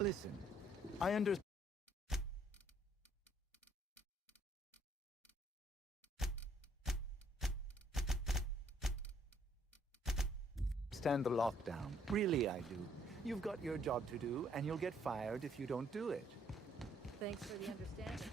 Listen, I understand the lockdown. Really, I do. You've got your job to do, and you'll get fired if you don't do it. Thanks for the understanding.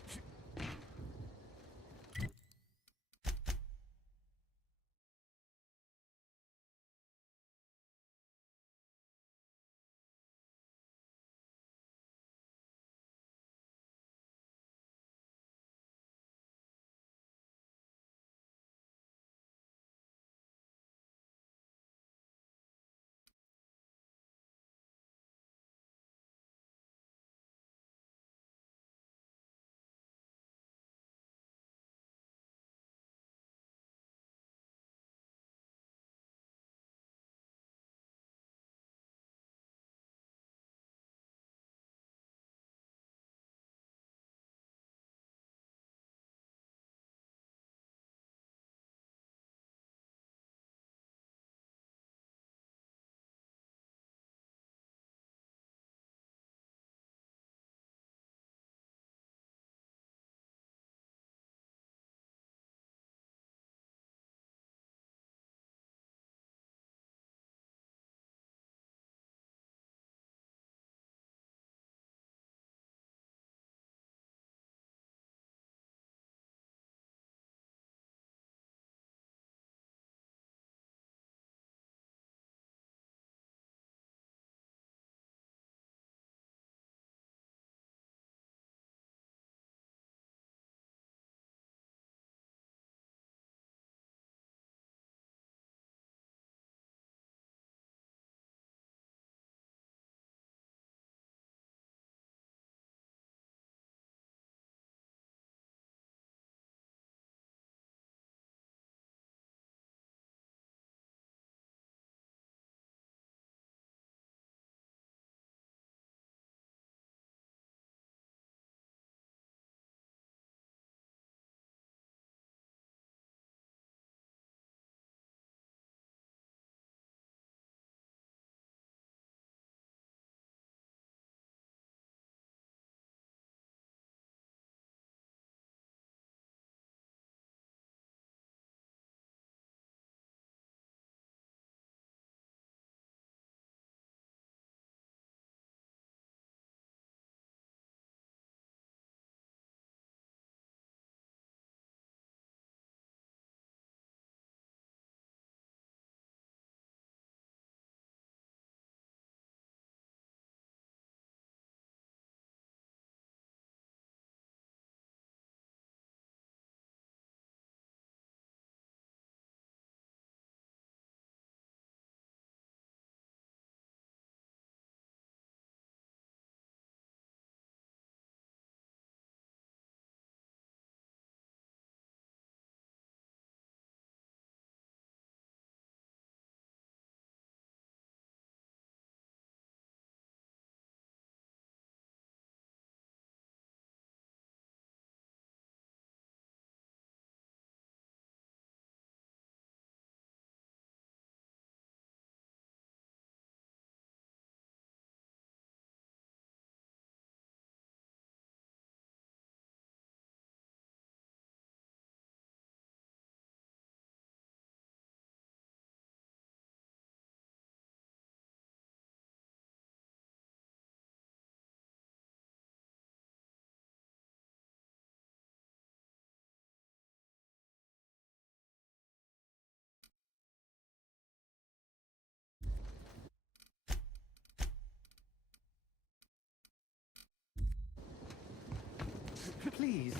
Please,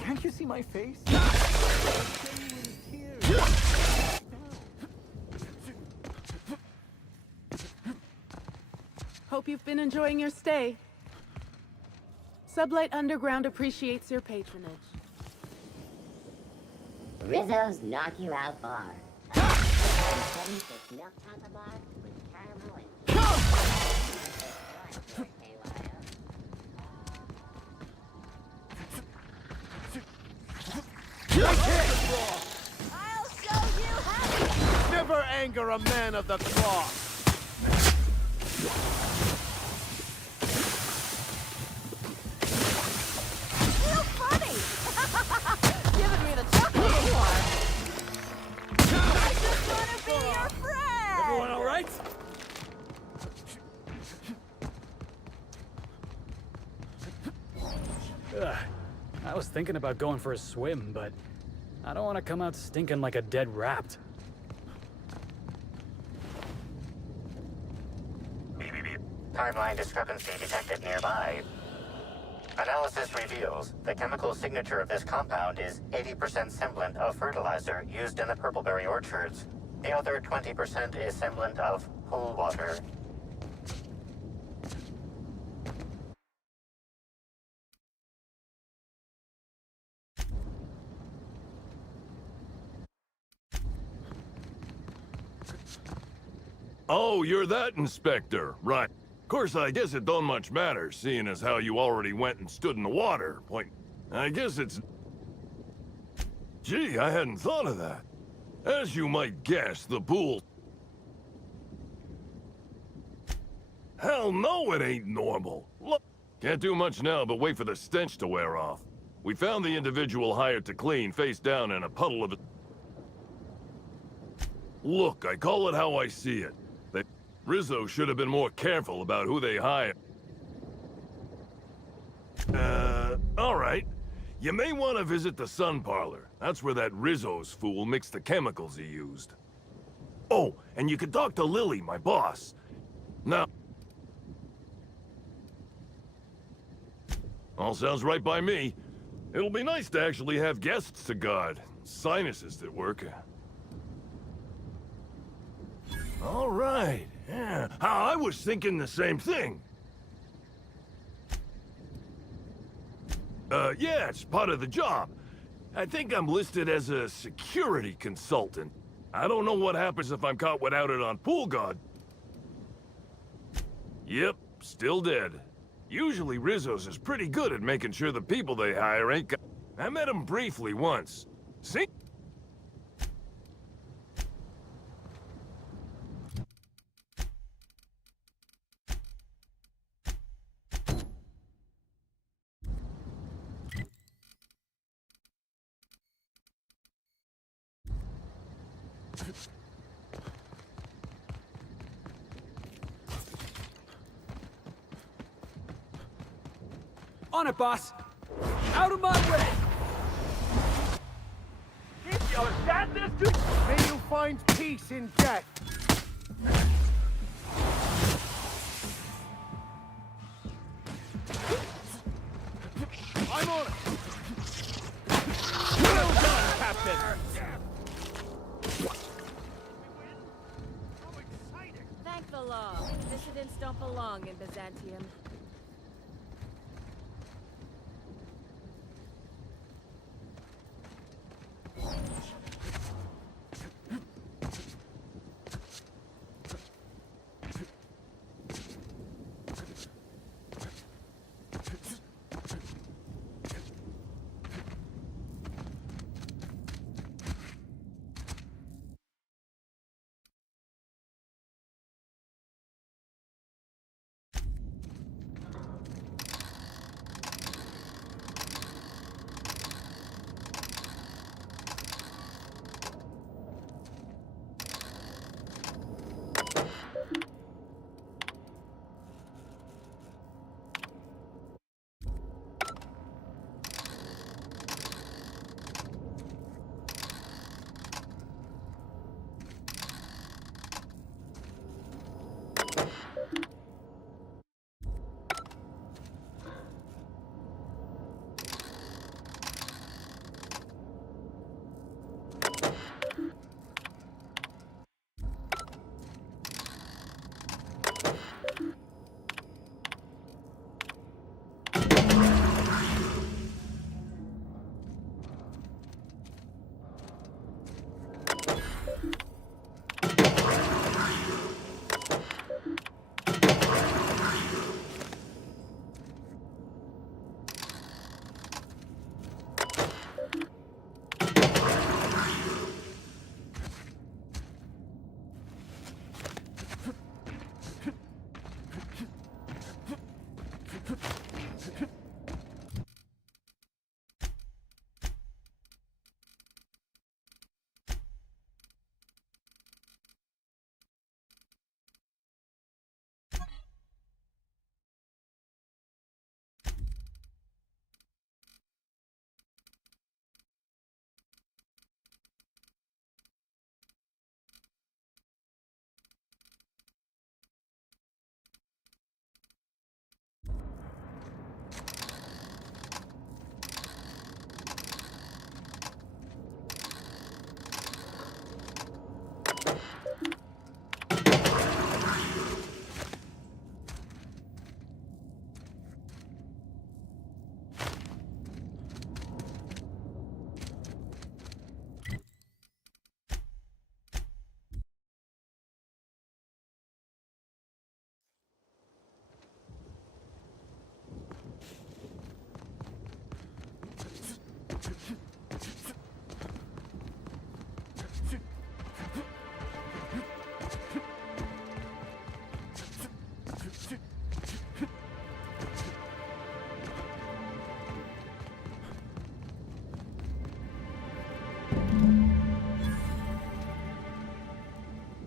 can't you see my face? Hope you've been enjoying your stay. Sublight Underground appreciates your patronage. Rizzo's Knock You Out Bar. 76 milk chocolate bar with caramel and I'll show you how! Never anger a man of the cloth! Ugh. I was thinking about going for a swim, but I don't want to come out stinking like a dead rat. Timeline discrepancy detected nearby. Analysis reveals the chemical signature of this compound is 80% semblant of fertilizer used in the purpleberry orchards. The other 20% is semblant of pool water. Oh, you're that inspector, right. Of course, I guess it don't much matter, seeing as how you already went and stood in the water. Point. I guess it's... Gee, I hadn't thought of that. As you might guess, the pool... Hell no, it ain't normal. Look, can't do much now but wait for the stench to wear off. We found the individual hired to clean face down in a puddle of... Look, I call it how I see it. Rizzo should have been more careful about who they hire. All right. You may want to visit the sun parlor. That's where that Rizzo's fool mixed the chemicals he used. Oh, and you could talk to Lily, my boss. Now... All sounds right by me. It'll be nice to actually have guests to guard. Sinuses that work. All right. Yeah, I was thinking the same thing. Yeah, it's part of the job. I think I'm listed as a security consultant. I don't know what happens if I'm caught without it on pool guard. Yep, still dead. Usually Rizzo's is pretty good at making sure the people they hire ain't got... I met him briefly once. See? On it, boss! Out of my way! May you find peace in death. I'm on it. Well done, Captain. Thank the law. Dissidents don't belong in Byzantium.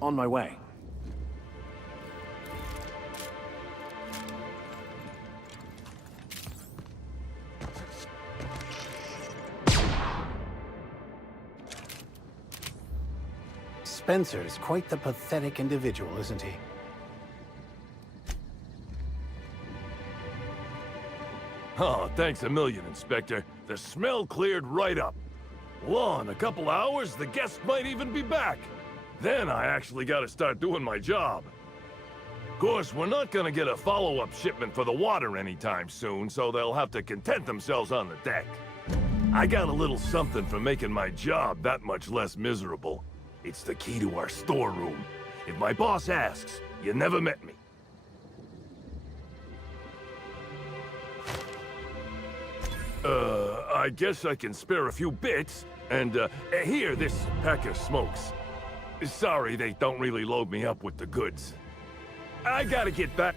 On my way. Spencer's quite the pathetic individual, isn't he? Oh, thanks a million, Inspector. The smell cleared right up. Well, in a couple hours, the guests might even be back. Then I actually gotta start doing my job. Of course, we're not gonna get a follow-up shipment for the water anytime soon, so they'll have to content themselves on the deck. I got a little something for making my job that much less miserable. It's the key to our storeroom. If my boss asks, you never met me. I guess I can spare a few bits, and, here, this pack of smokes. Sorry, they don't really load me up with the goods. I gotta get back.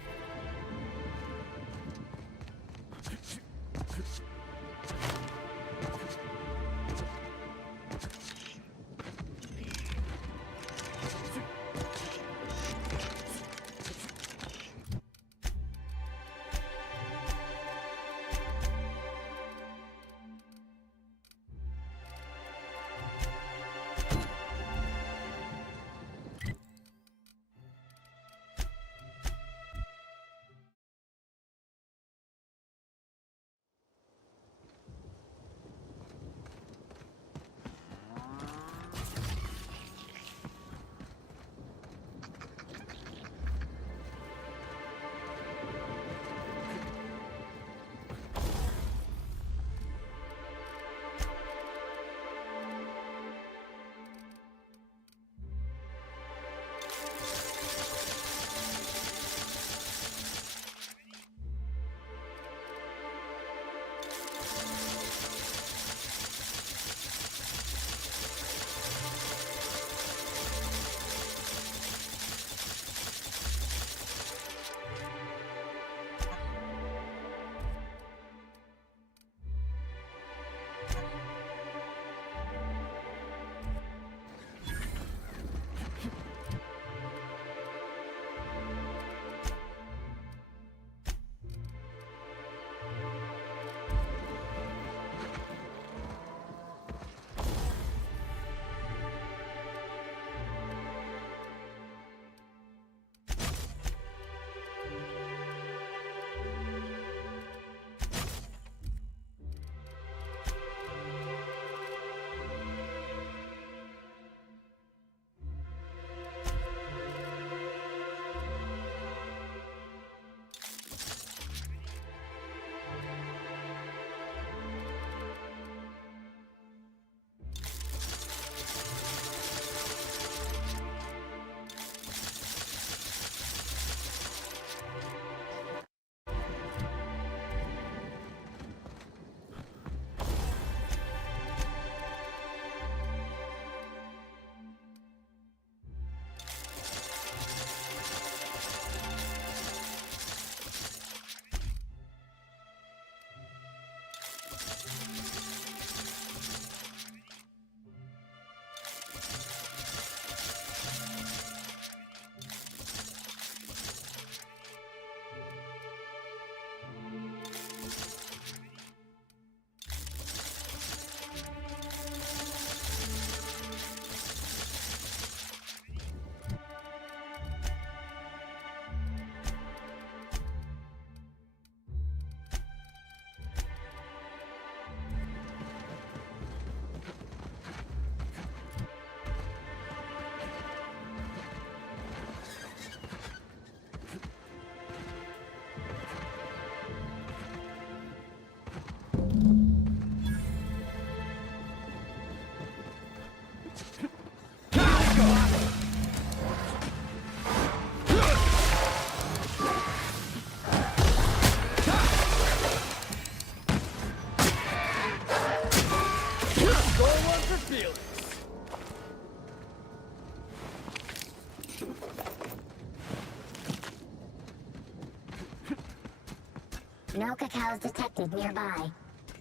No cacaos detected nearby.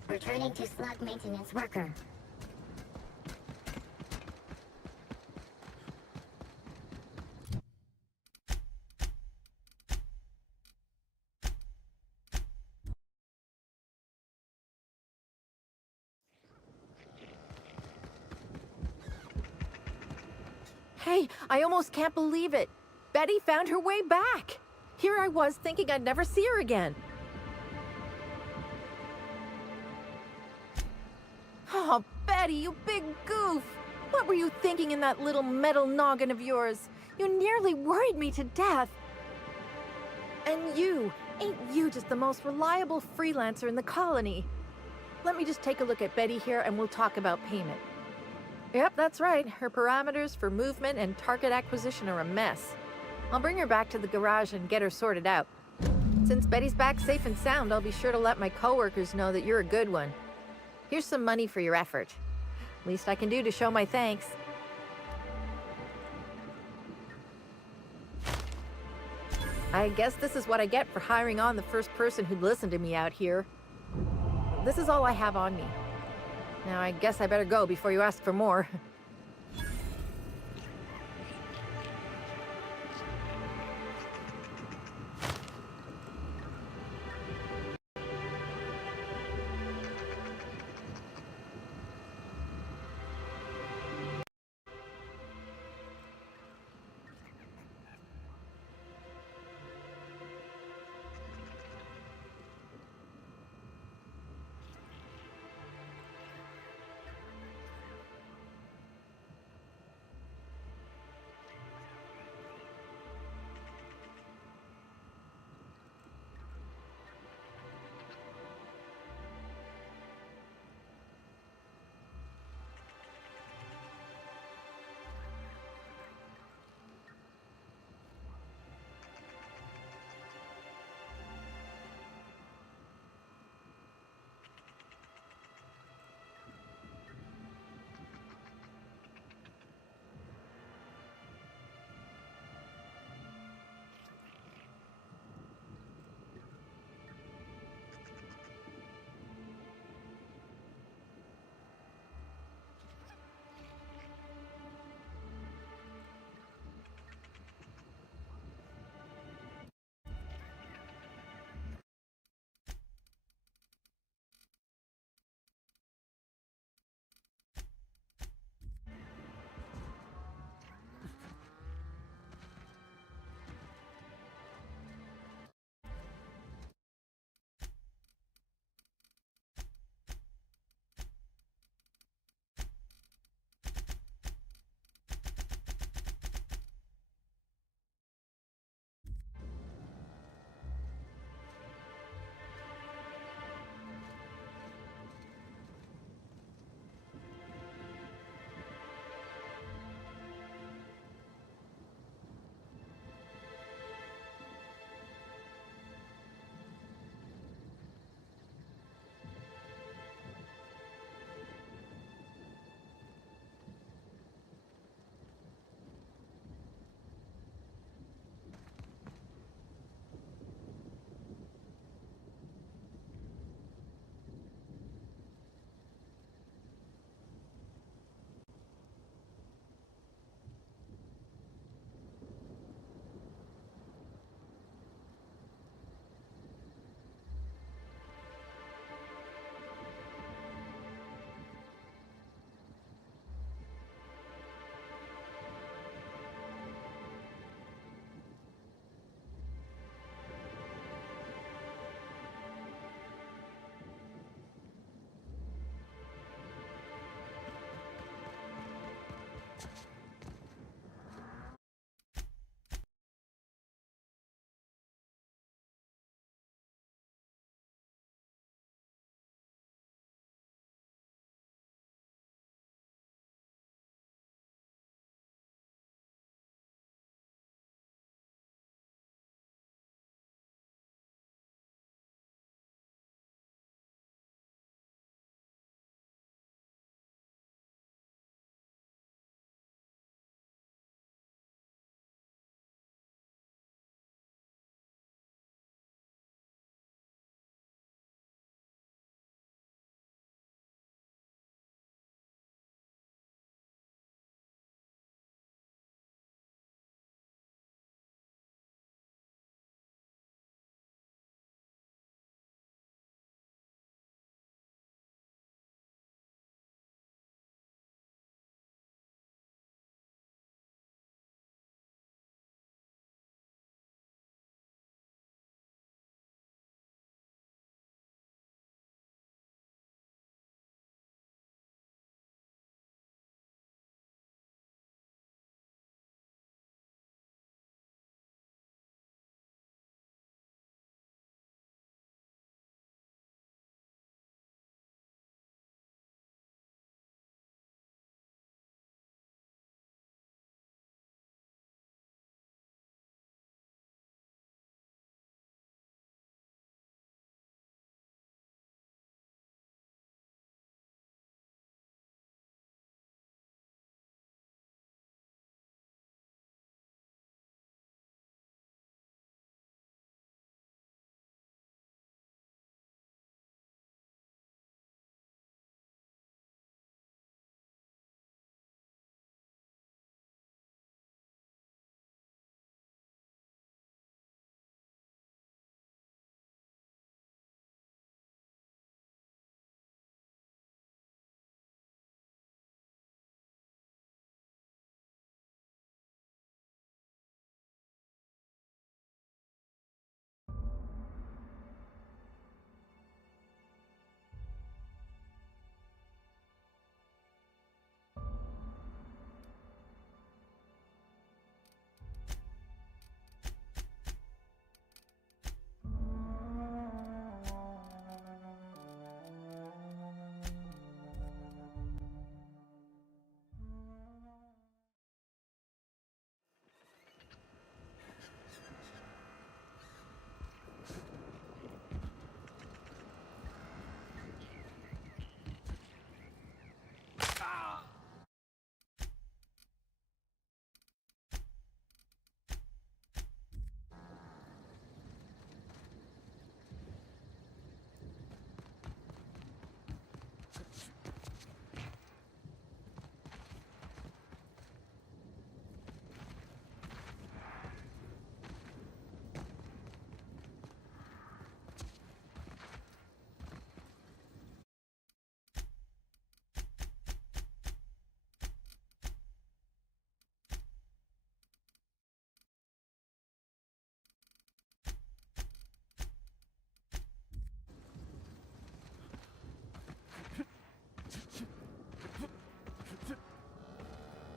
Returning to slug maintenance worker. Hey, I almost can't believe it. Betty found her way back. Here I was thinking I'd never see her again. Oh, Betty, you big goof. What were you thinking in that little metal noggin of yours? You nearly worried me to death. And ain't you just the most reliable freelancer in the colony? Let me just take a look at Betty here and we'll talk about payment. Yep, that's right. Her parameters for movement and target acquisition are a mess. I'll bring her back to the garage and get her sorted out. Since Betty's back safe and sound, I'll be sure to let my coworkers know that you're a good one. Here's some money for your effort. Least I can do to show my thanks. I guess this is what I get for hiring on the first person who'd listen to me out here. This is all I have on me. Now I guess I better go before you ask for more.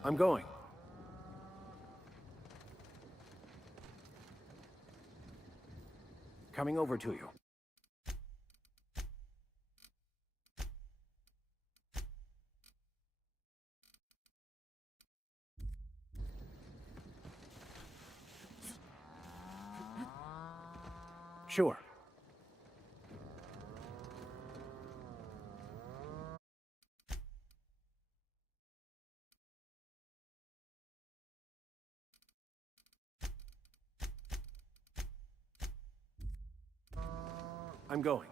I'm going. Coming over to you. Sure. I'm going.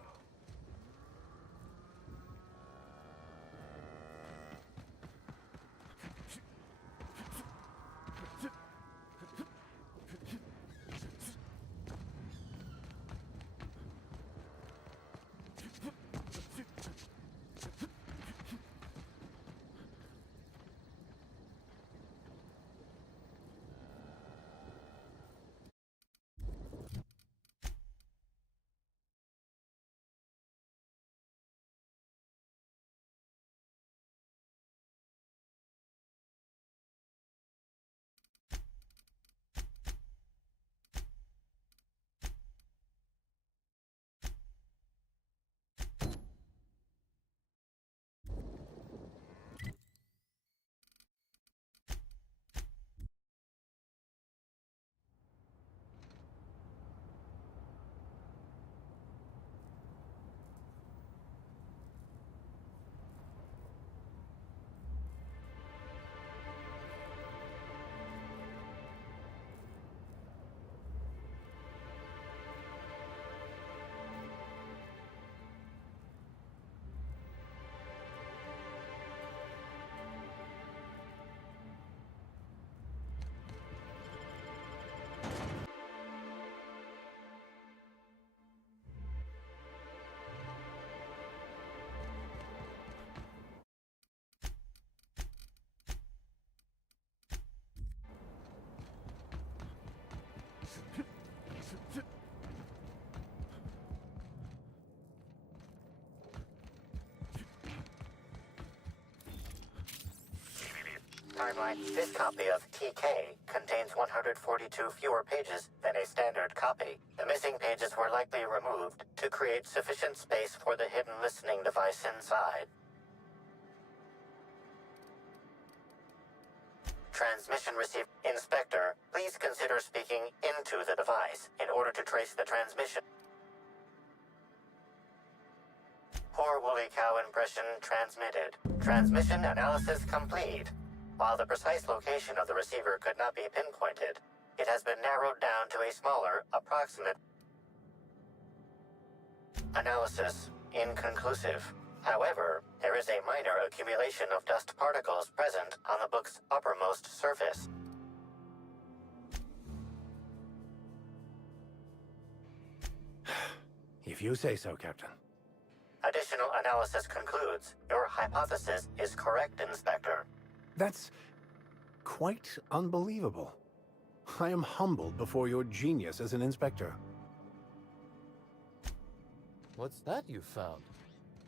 Timeline. This copy of TK contains 142 fewer pages than a standard copy. The missing pages were likely removed to create sufficient space for the hidden listening device inside. Transmission received. Inspector, please consider speaking into the device in order to trace the transmission. Poor woolly cow impression transmitted. Transmission analysis complete. While the precise location of the receiver could not be pinpointed, it has been narrowed down to a smaller, approximate analysis. Inconclusive. However, there is a minor accumulation of dust particles present on the book's uppermost surface. If you say so, Captain. Additional analysis concludes your hypothesis is correct, Inspector. That's quite unbelievable. I am humbled before your genius as an inspector. What's that you found?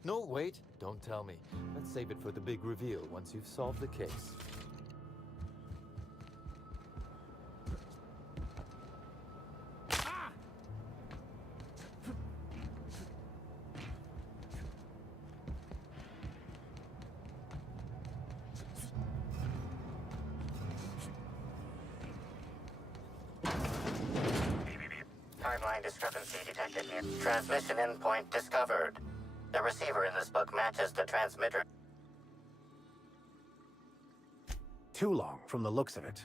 No, wait, don't tell me. Let's save it for the big reveal once you've solved the case. Timeline discrepancy detected near. Transmission endpoint discovered. The receiver in this book matches the transmitter. Too long from the looks of it.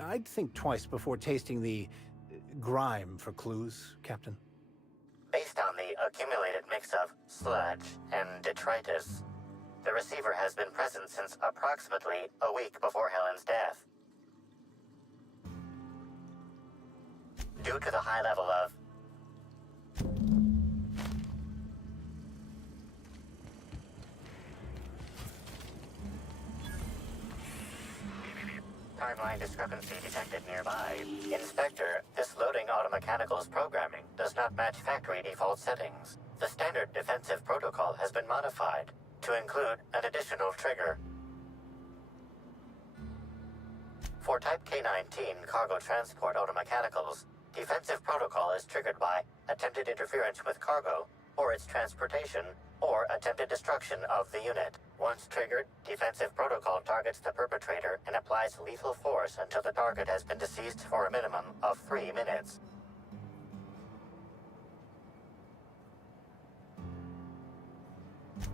I'd think twice before tasting the grime for clues, Captain. Based on the accumulated mix of sludge and detritus, the receiver has been present since approximately a week before Helen's death. Due to the high level of timeline discrepancy detected nearby. Inspector, this loading automechanical's programming does not match factory default settings. The standard defensive protocol has been modified to include an additional trigger. For Type K-19 cargo transport automechanicals, defensive protocol is triggered by attempted interference with cargo, or its transportation, or attempted destruction of the unit. Once triggered, defensive protocol targets the perpetrator and applies lethal force until the target has been deceased for a minimum of 3 minutes.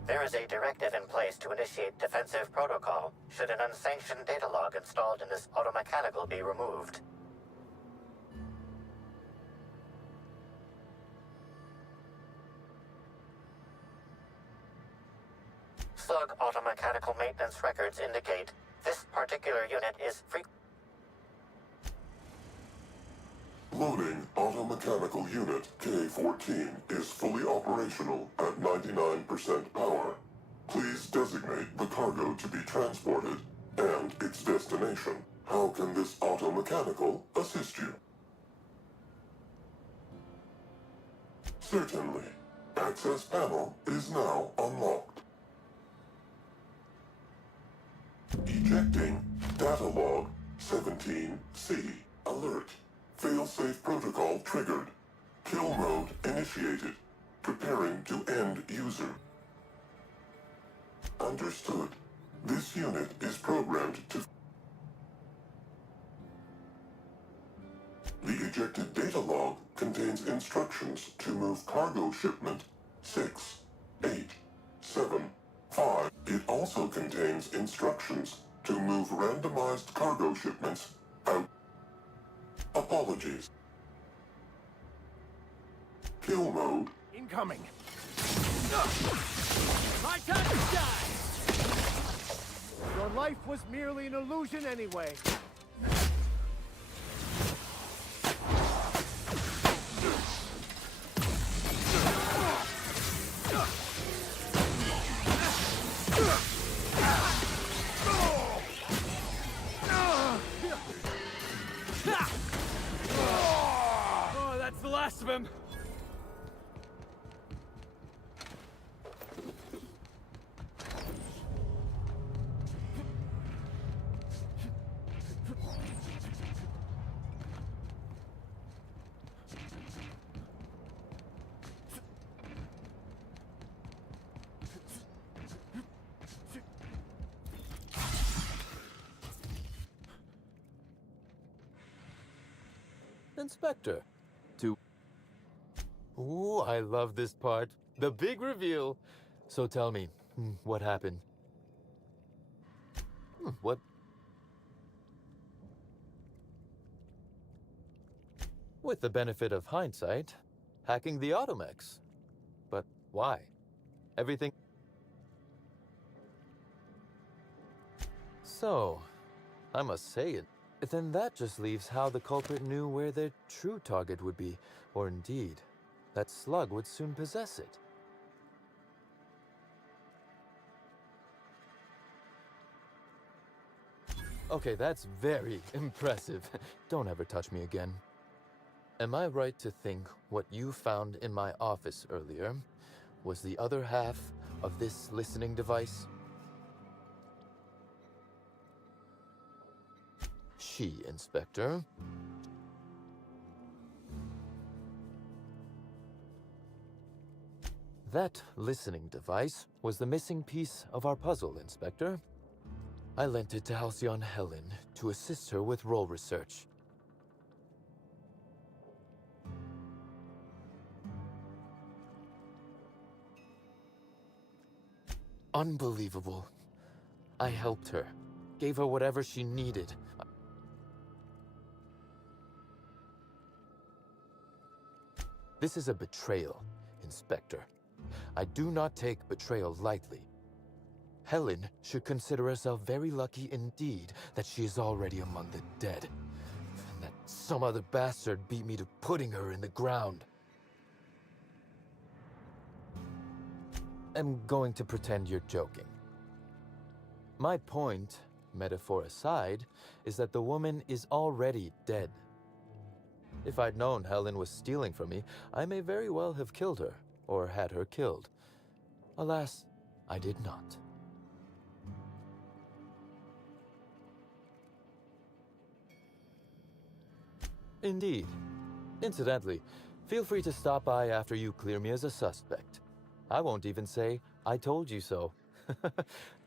There is a directive in place to initiate defensive protocol should an unsanctioned data log installed in this automechanical be removed. Slug automechanical maintenance records indicate this particular unit is Loading automechanical unit K-14 is fully operational at 99% power. Please designate the cargo to be transported and its destination. How can this automechanical assist you? Certainly. Access panel is now unlocked. Ejecting data log 17C. Alert. Failsafe protocol triggered. Kill mode initiated. Preparing to end user. Understood. This unit is programmed to... The ejected data log contains instructions to move cargo shipment 6, 8, 7, 5. It also contains instructions to move randomized cargo shipments out. Apologies. Kill mode. Incoming. My time to die! Your life was merely an illusion anyway. Oh, that's the last of him. Inspector. Ooh, I love this part. The big reveal. So tell me, what happened? What? With the benefit of hindsight, hacking the Automex. But why? Everything... So, I must say it. Then that just leaves how the culprit knew where their true target would be, or indeed, that Slug would soon possess it. Okay, that's very impressive. Don't ever touch me again. Am I right to think what you found in my office earlier was the other half of this listening device? She, Inspector. That listening device was the missing piece of our puzzle, Inspector. I lent it to Halcyon Helen to assist her with role research. Unbelievable. I helped her, gave her whatever she needed. This is a betrayal, Inspector. I do not take betrayal lightly. Helen should consider herself very lucky indeed that she is already among the dead, and that some other bastard beat me to putting her in the ground. I'm going to pretend you're joking. My point, metaphor aside, is that the woman is already dead. If I'd known Helen was stealing from me, I may very well have killed her, or had her killed. Alas, I did not. Indeed. Incidentally, feel free to stop by after you clear me as a suspect. I won't even say, I told you so.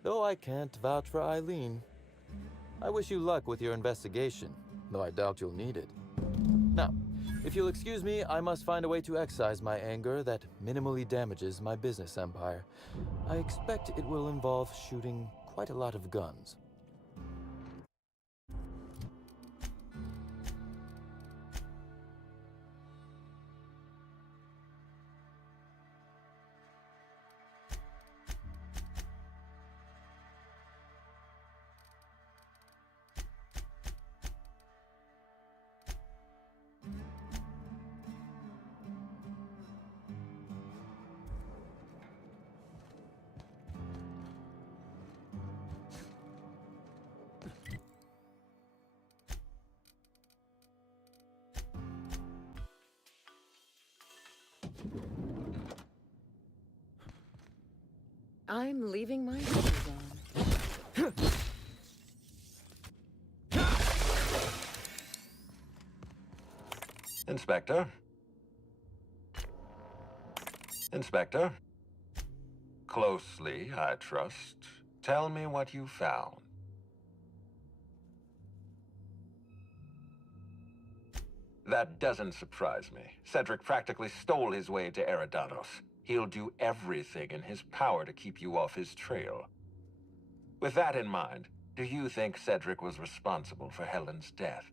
Though I can't vouch for Eileen. I wish you luck with your investigation, though I doubt you'll need it. Now, if you'll excuse me, I must find a way to excise my anger that minimally damages my business empire. I expect it will involve shooting quite a lot of guns. I'm leaving my shoes on. Inspector? Inspector? Closely, I trust. Tell me what you found. That doesn't surprise me. Cedric practically stole his way to Eridanos. He'll do everything in his power to keep you off his trail. With that in mind, do you think Cedric was responsible for Helen's death?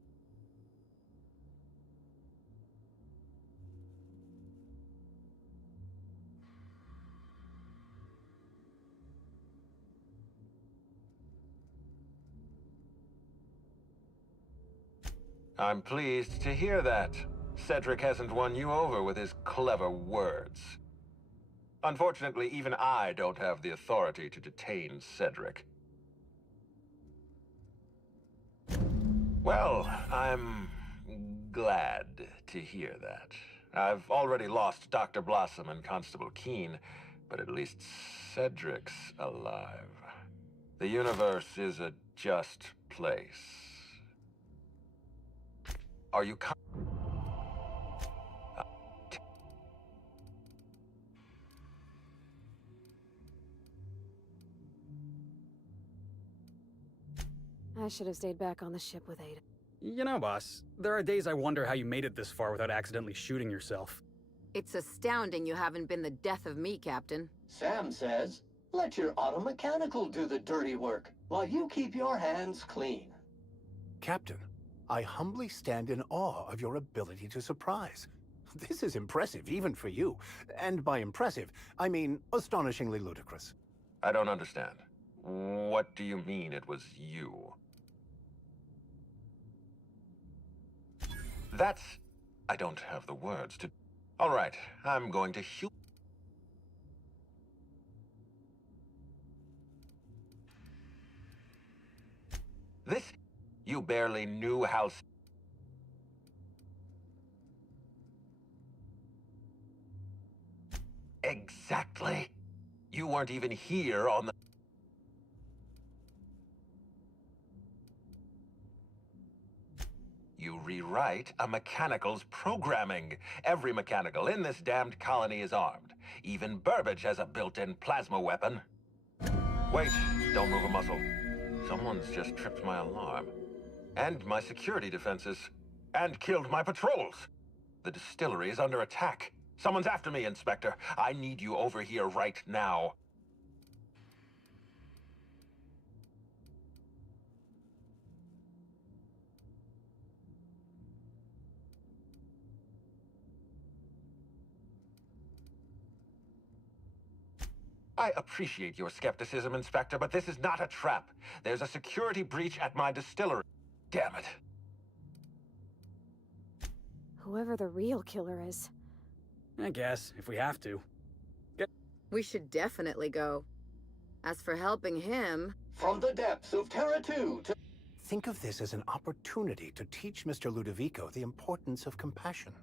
I'm pleased to hear that. Cedric hasn't won you over with his clever words. Unfortunately, even I don't have the authority to detain Cedric. Well, I'm glad to hear that. I've already lost Dr. Blossom and Constable Keene, but at least Cedric's alive. The universe is a just place. Are you I should have stayed back on the ship with Ada. You know, boss, there are days I wonder how you made it this far without accidentally shooting yourself. It's astounding you haven't been the death of me, Captain. Sam says, let your automechanical do the dirty work, while you keep your hands clean. Captain, I humbly stand in awe of your ability to surprise. This is impressive, even for you. And by impressive, I mean astonishingly ludicrous. I don't understand. What do you mean it was you? That's... I don't have the words to... All right, I'm going to This... You barely knew how... Exactly. You weren't even here on the... You rewrite a mechanical's programming. Every mechanical in this damned colony is armed. Even Burbage has a built-in plasma weapon. Wait, don't move a muscle. Someone's just tripped my alarm. And my security defenses. And killed my patrols. The distillery is under attack. Someone's after me, Inspector. I need you over here right now. I appreciate your skepticism, Inspector, but this is not a trap. There's a security breach at my distillery. Damn it. Whoever the real killer is. I guess, if we have to. We should definitely go. As for helping him... From the depths of Terra 2 to... Think of this as an opportunity to teach Mr. Ludovico the importance of compassion.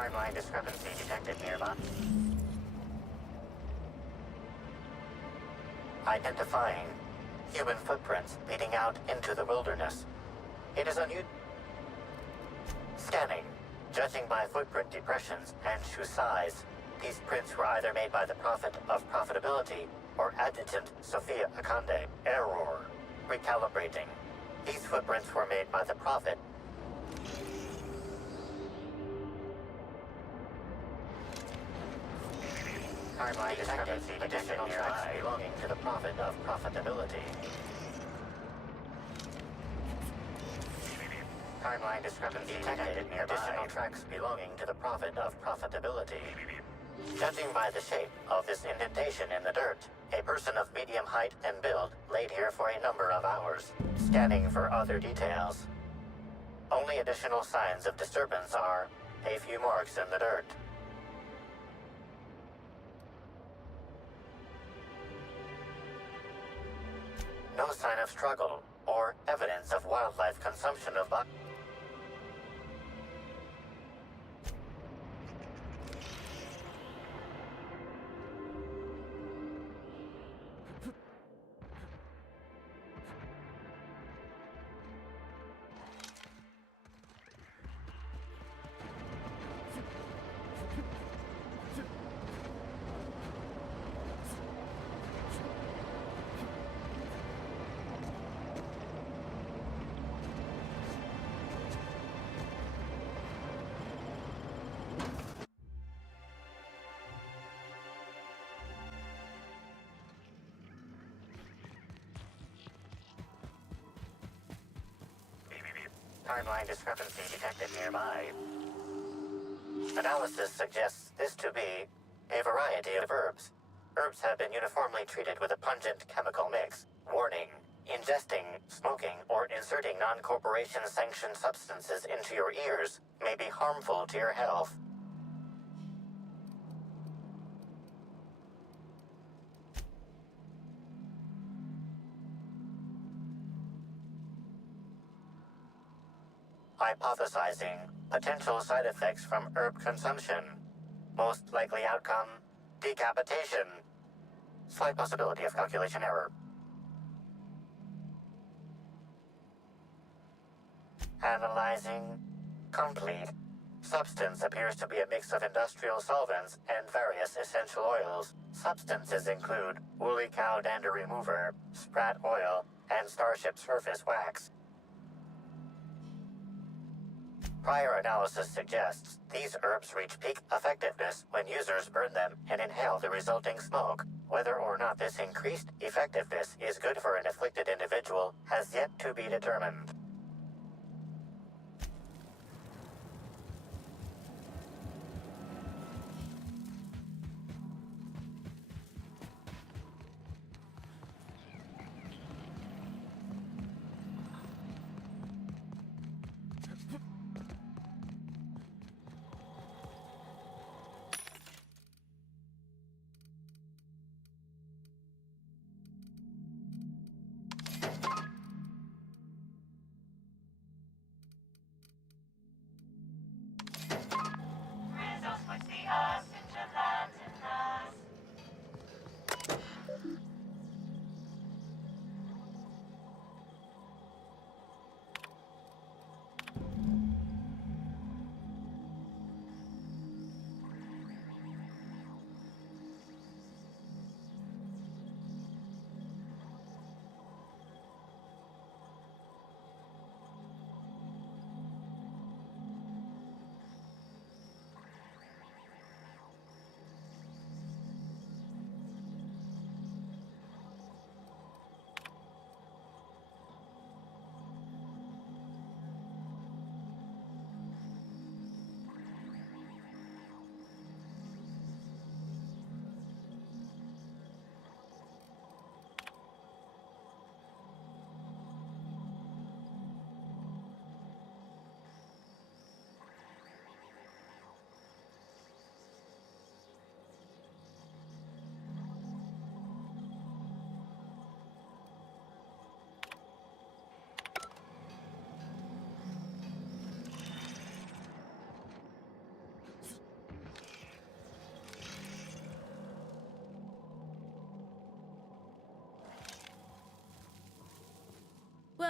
Timeline discrepancy detected nearby. Identifying human footprints leading out into the wilderness. It is unusual. Scanning. Judging by footprint depressions and shoe size, these prints were either made by the Prophet of Profitability or Adjutant Sophia Akande. Error. Recalibrating. These footprints were made by the Prophet. Timeline discrepancy additional tracks belonging to the Prophet of Profitability. Timeline discrepancy detected near additional tracks belonging to the Prophet of Profitability. Judging by the shape of this indentation in the dirt, a person of medium height and build laid here for a number of hours, scanning for other details. Only additional signs of disturbance are a few marks in the dirt. No sign of struggle or evidence of wildlife consumption of bodies. Timeline discrepancy detected nearby. Analysis suggests this to be a variety of herbs. Herbs have been uniformly treated with a pungent chemical mix. Warning: ingesting, smoking, or inserting non-corporation sanctioned substances into your ears may be harmful to your health. Hypothesizing potential side effects from herb consumption. Most likely outcome, decapitation. Slight possibility of calculation error. Analyzing. Complete. Substance appears to be a mix of industrial solvents and various essential oils. Substances include woolly cow dander remover, sprat oil, and starship surface wax. Prior analysis suggests these herbs reach peak effectiveness when users burn them and inhale the resulting smoke. Whether or not this increased effectiveness is good for an afflicted individual has yet to be determined.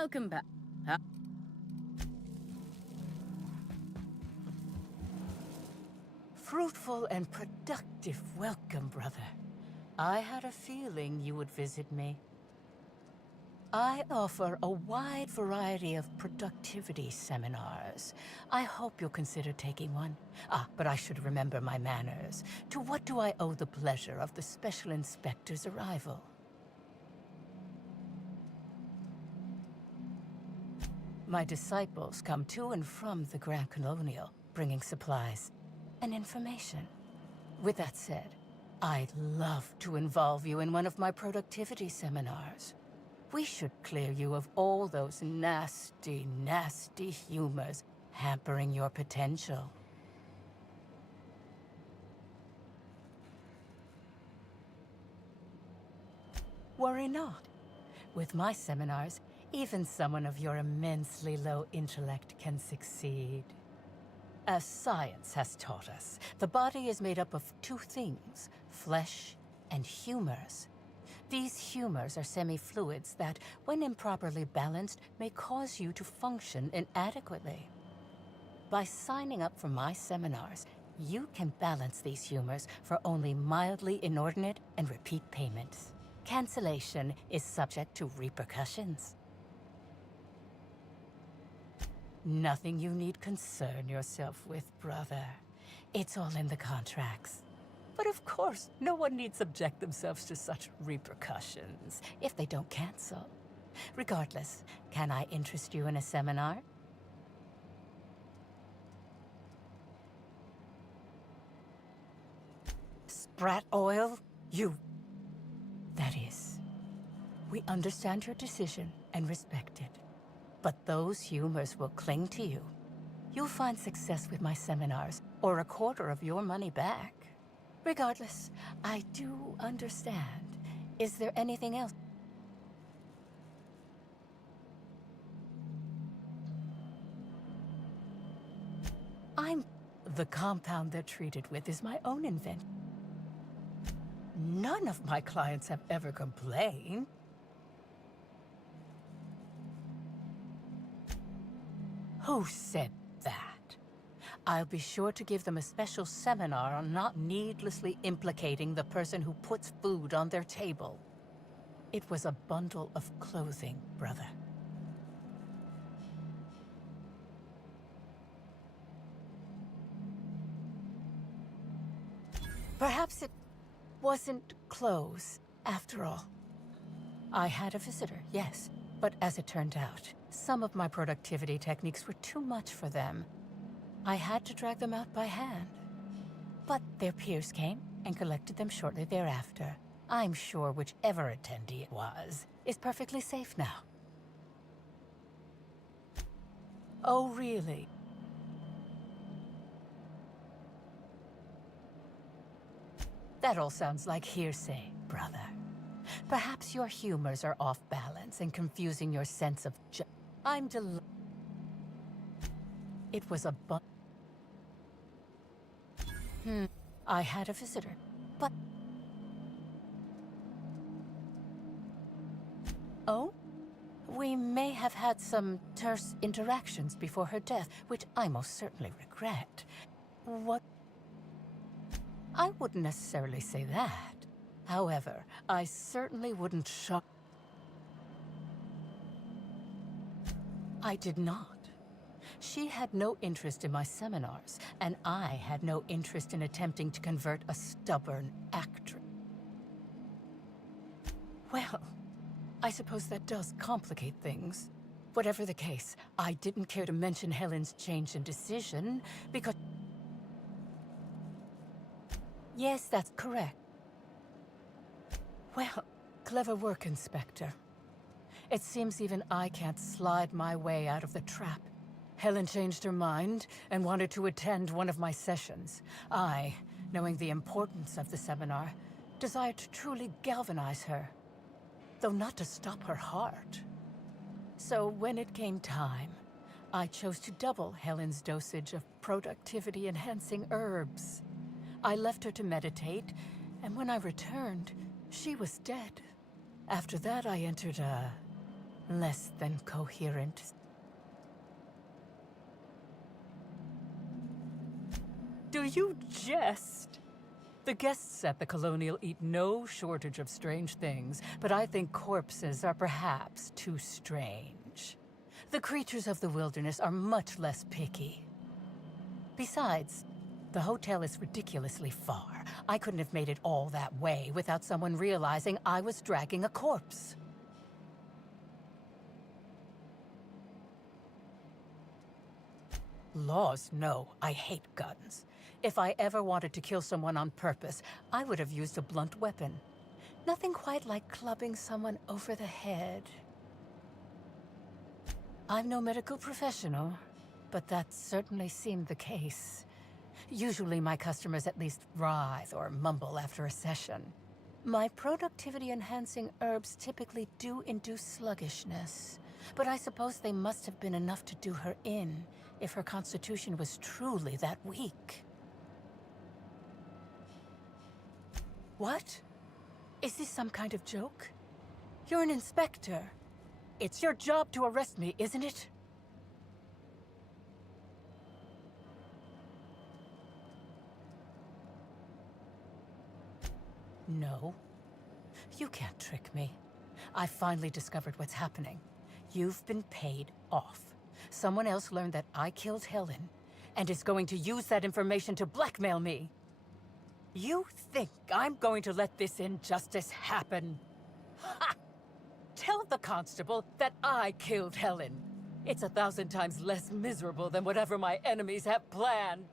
Welcome back. Fruitful and productive welcome, brother. I had a feeling you would visit me. I offer a wide variety of productivity seminars. I hope you'll consider taking one. But I should remember my manners. To what do I owe the pleasure of the Special Inspector's arrival? My disciples come to and from the Grand Colonial, bringing supplies and information. With that said, I'd love to involve you in one of my productivity seminars. We should clear you of all those nasty, nasty humors hampering your potential. Worry not. With my seminars, even someone of your immensely low intellect can succeed. As science has taught us, the body is made up of two things, flesh and humors. These humors are semi-fluids that, when improperly balanced, may cause you to function inadequately. By signing up for my seminars, you can balance these humors for only mildly inordinate and repeat payments. Cancellation is subject to repercussions. Nothing you need concern yourself with, brother. It's all in the contracts. But of course, no one need subject themselves to such repercussions if they don't cancel. Regardless, can I interest you in a seminar? Sprat oil? You... That is. We understand your decision and respect it. But those humors will cling to you. You'll find success with my seminars, or a quarter of your money back. Regardless, I do understand. Is there anything else? The compound they're treated with is my own invention. None of my clients have ever complained. Who said that? I'll be sure to give them a special seminar on not needlessly implicating the person who puts food on their table. It was a bundle of clothing, brother. Perhaps it wasn't clothes, after all. I had a visitor, yes, but as it turned out, some of my productivity techniques were too much for them. I had to drag them out by hand. But their peers came and collected them shortly thereafter. I'm sure whichever attendee it was is perfectly safe now. Oh, really? That all sounds like hearsay, brother. Perhaps your humors are off balance and confusing your sense of I'm delighted. It was a I had a visitor, but... Oh? We may have had some terse interactions before her death, which I most certainly regret. What? I wouldn't necessarily say that. However, I certainly wouldn't shock... I did not. She had no interest in my seminars, and I had no interest in attempting to convert a stubborn actress. Well, I suppose that does complicate things. Whatever the case, I didn't care to mention Helen's change in decision, because... Yes, that's correct. Well, clever work, Inspector. It seems even I can't slide my way out of the trap. Helen changed her mind and wanted to attend one of my sessions. I, knowing the importance of the seminar, desired to truly galvanize her, though not to stop her heart. So when it came time, I chose to double Helen's dosage of productivity-enhancing herbs. I left her to meditate, and when I returned, she was dead. After that, I entered a less than coherent. Do you jest? The guests at the Colonial eat no shortage of strange things, but I think corpses are perhaps too strange. The creatures of the wilderness are much less picky. Besides, the hotel is ridiculously far. I couldn't have made it all that way without someone realizing I was dragging a corpse. Laws, no. I hate guns. If I ever wanted to kill someone on purpose, I would have used a blunt weapon. Nothing quite like clubbing someone over the head. I'm no medical professional, but that certainly seemed the case. Usually my customers at least writhe or mumble after a session. My productivity-enhancing herbs typically do induce sluggishness, but I suppose they must have been enough to do her in if her constitution was truly that weak. What? Is this some kind of joke? You're an inspector. It's your job to arrest me, isn't it? No. You can't trick me. I finally discovered what's happening. You've been paid off. Someone else learned that I killed Helen, and is going to use that information to blackmail me. You think I'm going to let this injustice happen? Ha! Tell the constable that I killed Helen. It's 1,000 times less miserable than whatever my enemies have planned.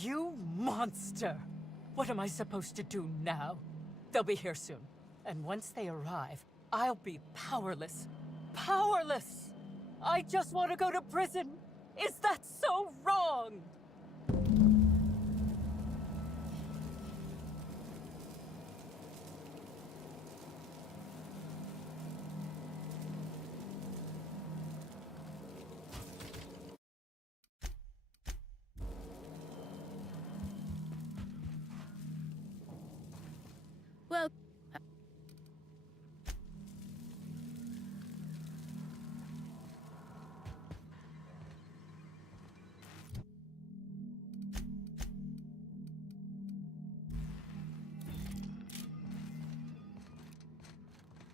You monster! What am I supposed to do now? They'll be here soon. And once they arrive, I'll be powerless. Powerless! I just want to go to prison! Is that so wrong? Well,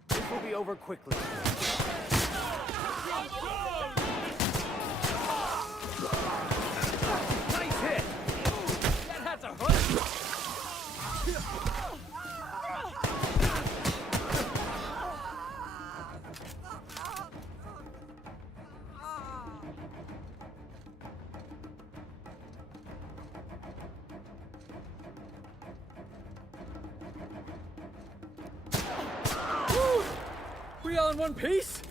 This will be over quickly. Nice hit! That had to hurt! We all in one piece?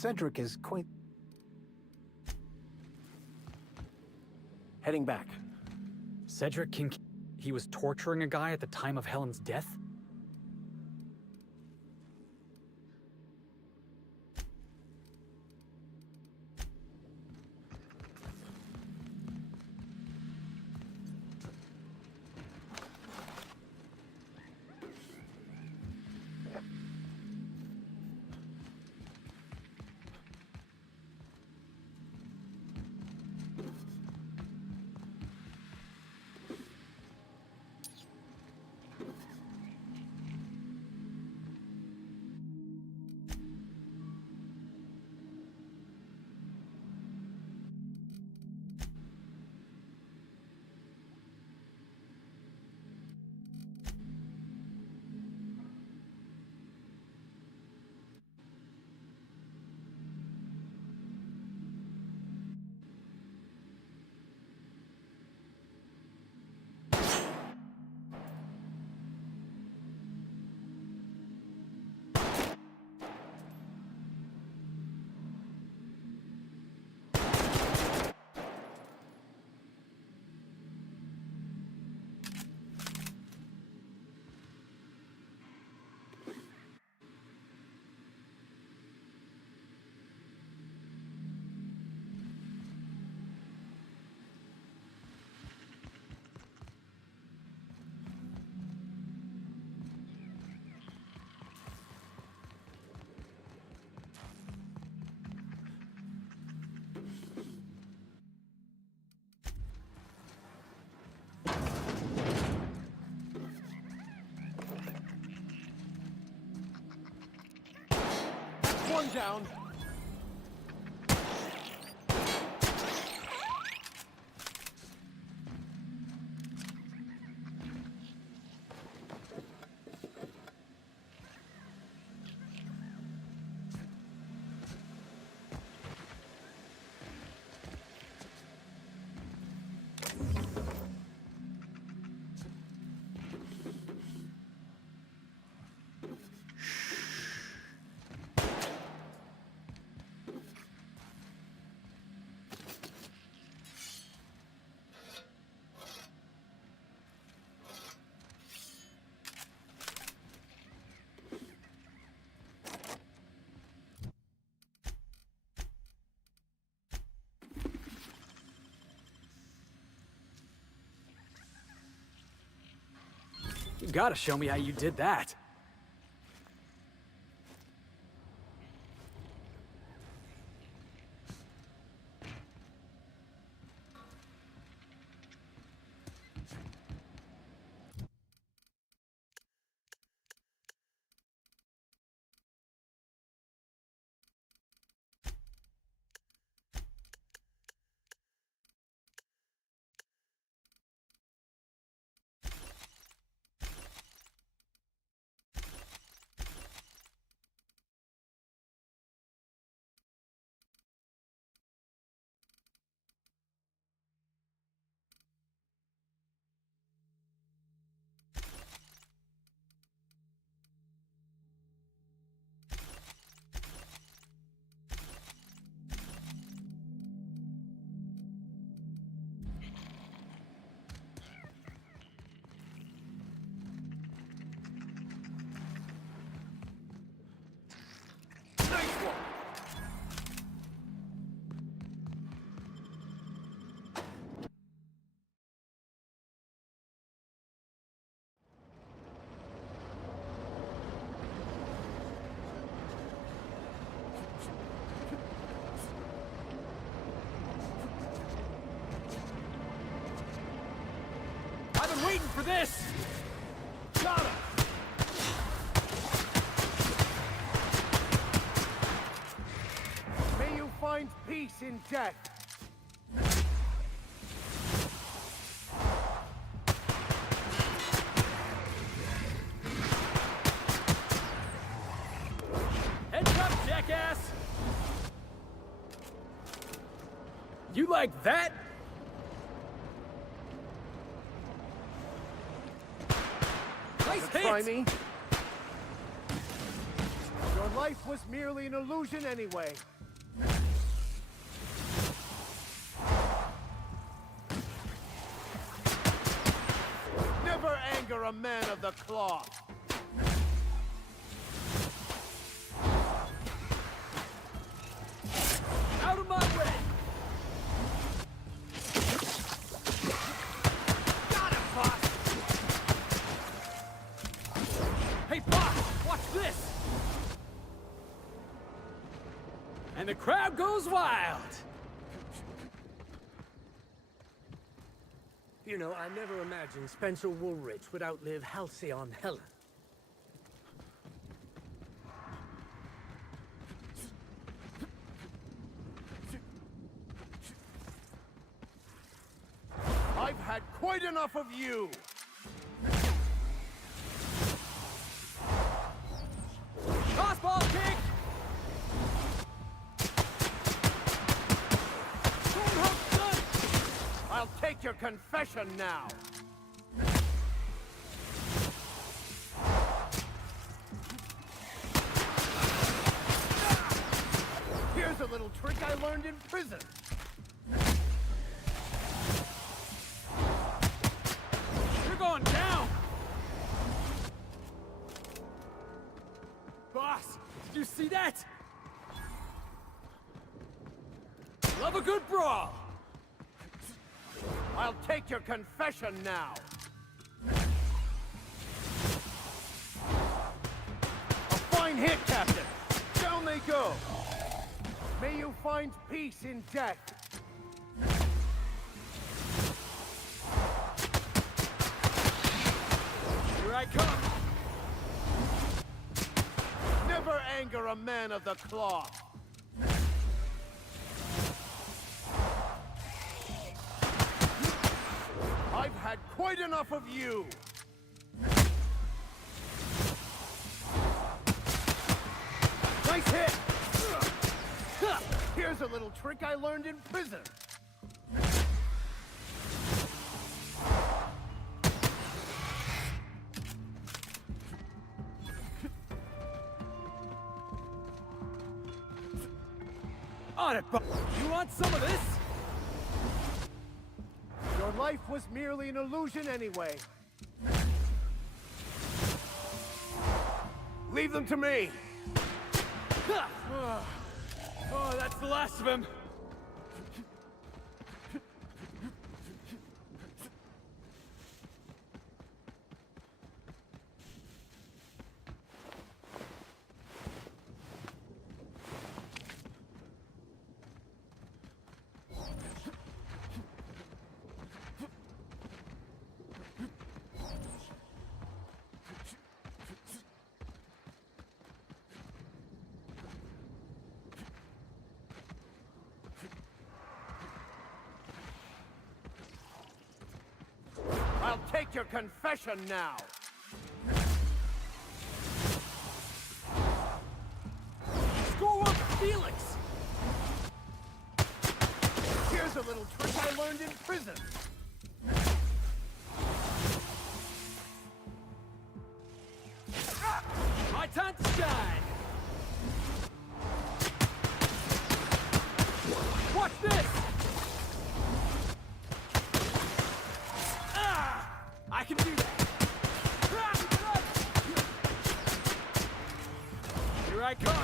Cedric is quite... Heading back. Cedric can... He was torturing a guy at the time of Helen's death? One down. You gotta show me how you did that. I've been waiting for this! Got him! May you find peace in death. Heads up, jackass! You like that? Nice hit! Try me. Your life was merely an illusion anyway. anger a man of the cloth. Out of my way! Got him, boss! Hey, boss! Watch this! And the crowd goes wild! You know, I never imagined Spencer Woolrich would outlive Halcyon Helen. I've had quite enough of you! Crossball kick! I'll take your confession now! Here's a little trick I learned in prison. You're going down! Boss, did you see that? Love a good brawl! I'll take your confession now. A fine hit, Captain. Down they go. May you find peace in death. Here I come. Never anger a man of the cloth. I've had quite enough of you! Nice hit! Here's a little trick I learned in prison. On it, you want some of this? Your life was merely an illusion anyway. Leave them to me! Oh, that's the last of him. I'll take your confession now! Score up, Felix! Here's a little trick I learned in prison. My time to shine! Watch this! I can do that! Here I come!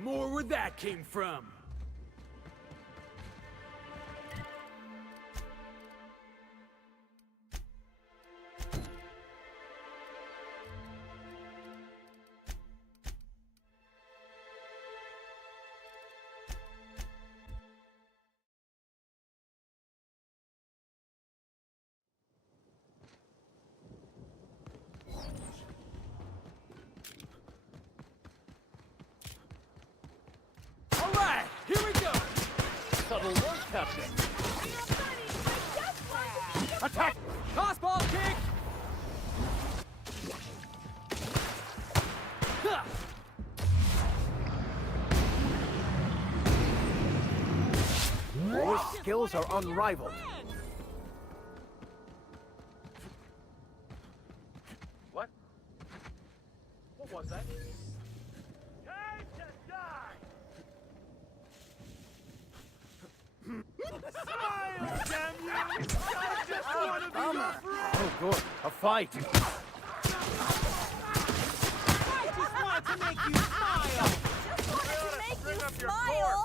More where that came from. All right, here we go. Subtle work, Captain. Attack! Tossball kick! Huh. Your skills are unrivaled. What? What was that? Time to die! Smile, damn you! I just want to be your friend! Oh, good. A fight. I just want to make you smile! Just wanted to make you smile!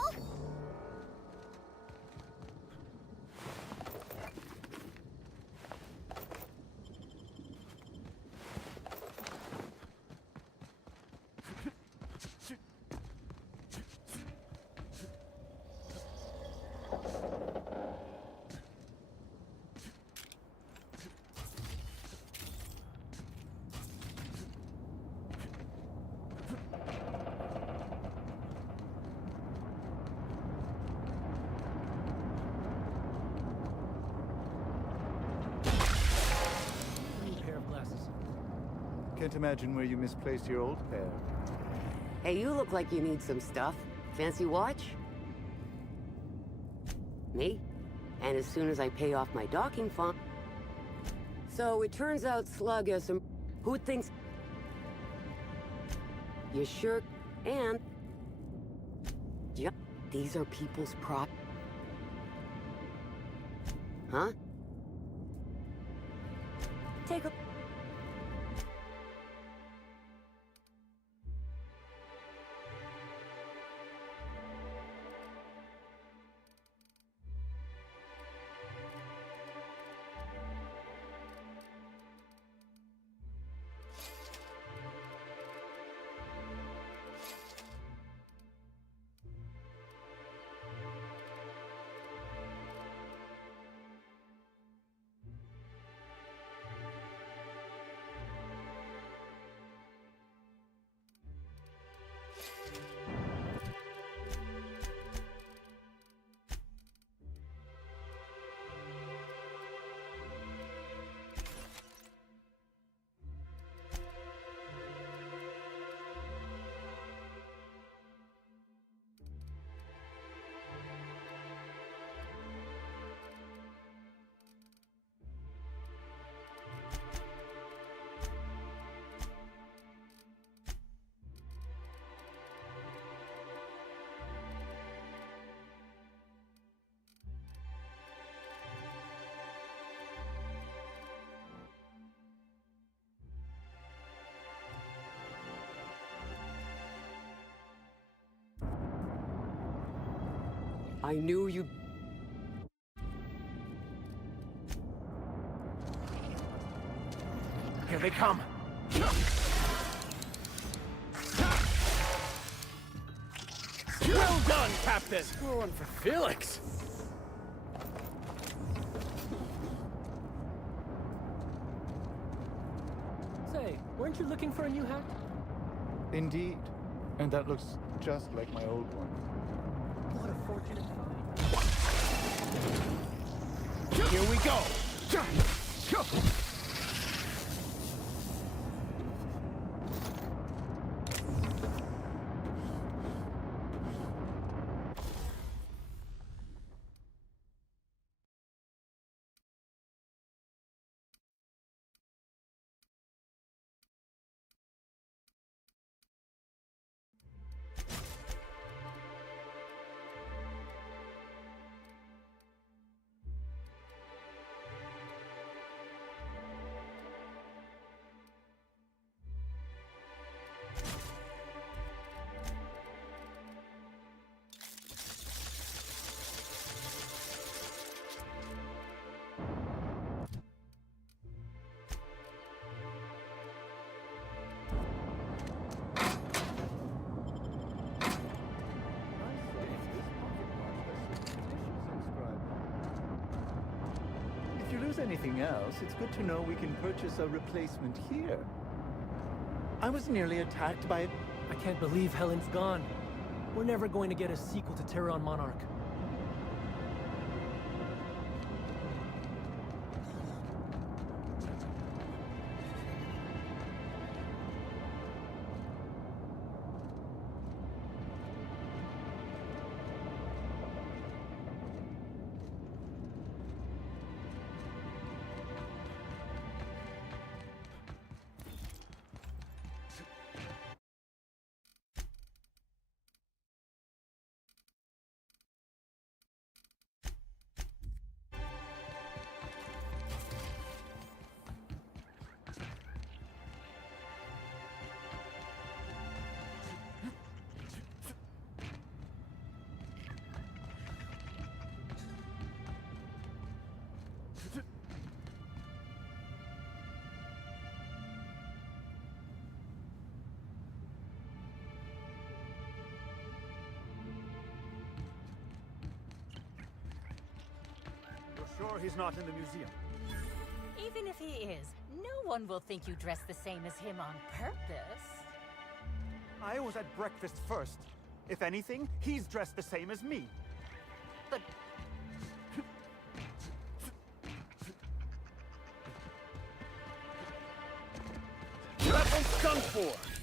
Can't imagine where you misplaced your old pair. Hey, you look like you need some stuff. Fancy watch? Me? And as soon as I pay off my docking fund... So it turns out Slug has some... Who thinks... You sure... And... Yeah, these are people's prop... Huh? Take a... I knew you... Here they come. Well done, Captain! Going for Felix. Say, weren't you looking for a new hat? Indeed. And that looks just like my old one. What a fortunate find. Here we go! there's anything else, it's good to know we can purchase a replacement here. I was nearly attacked by... I can't believe Helen's gone. We're never going to get a sequel to Terror on Monarch. Sure he's not in the museum. Even if he is, no one will think you dress the same as him on purpose. I was at breakfast first. If anything, he's dressed the same as me. But... That one's done for!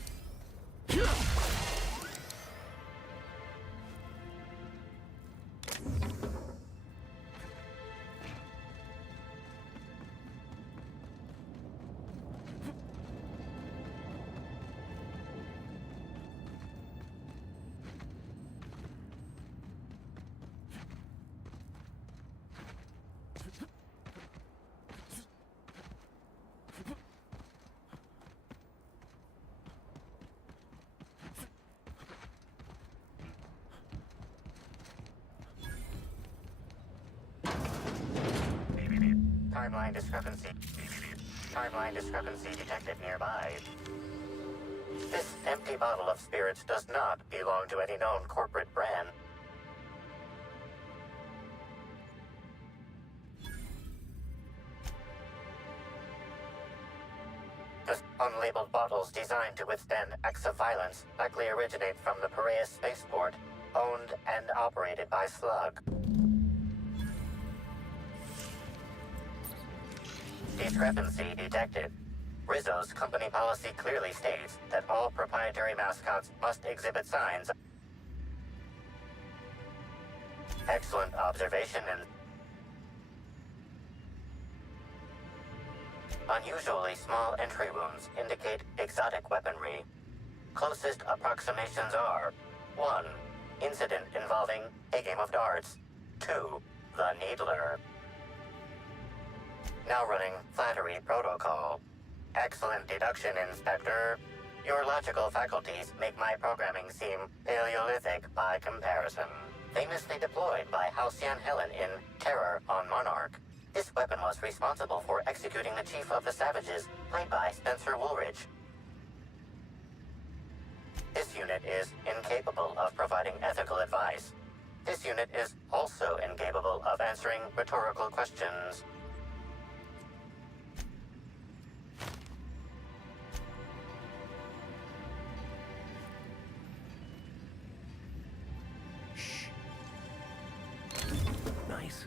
Timeline discrepancy. Timeline discrepancy detected nearby. This empty bottle of spirits does not belong to any known corporate brand. The unlabeled bottles designed to withstand acts of violence likely originate from the Piraeus spaceport, owned and operated by Slug. Discrepancy detected. Rizzo's company policy clearly states that all proprietary mascots must exhibit signs. Excellent observation and unusually small entry wounds indicate exotic weaponry. Closest approximations are 1. Incident involving a game of darts. 2. The Needler. Now running Flattery Protocol. Excellent deduction, Inspector. Your logical faculties make my programming seem Paleolithic by comparison. Famously deployed by Halcyon Helen in Terror on Monarch, this weapon was responsible for executing the Chief of the Savages, played by Spencer Woolridge. This unit is incapable of providing ethical advice. This unit is also incapable of answering rhetorical questions. Nice.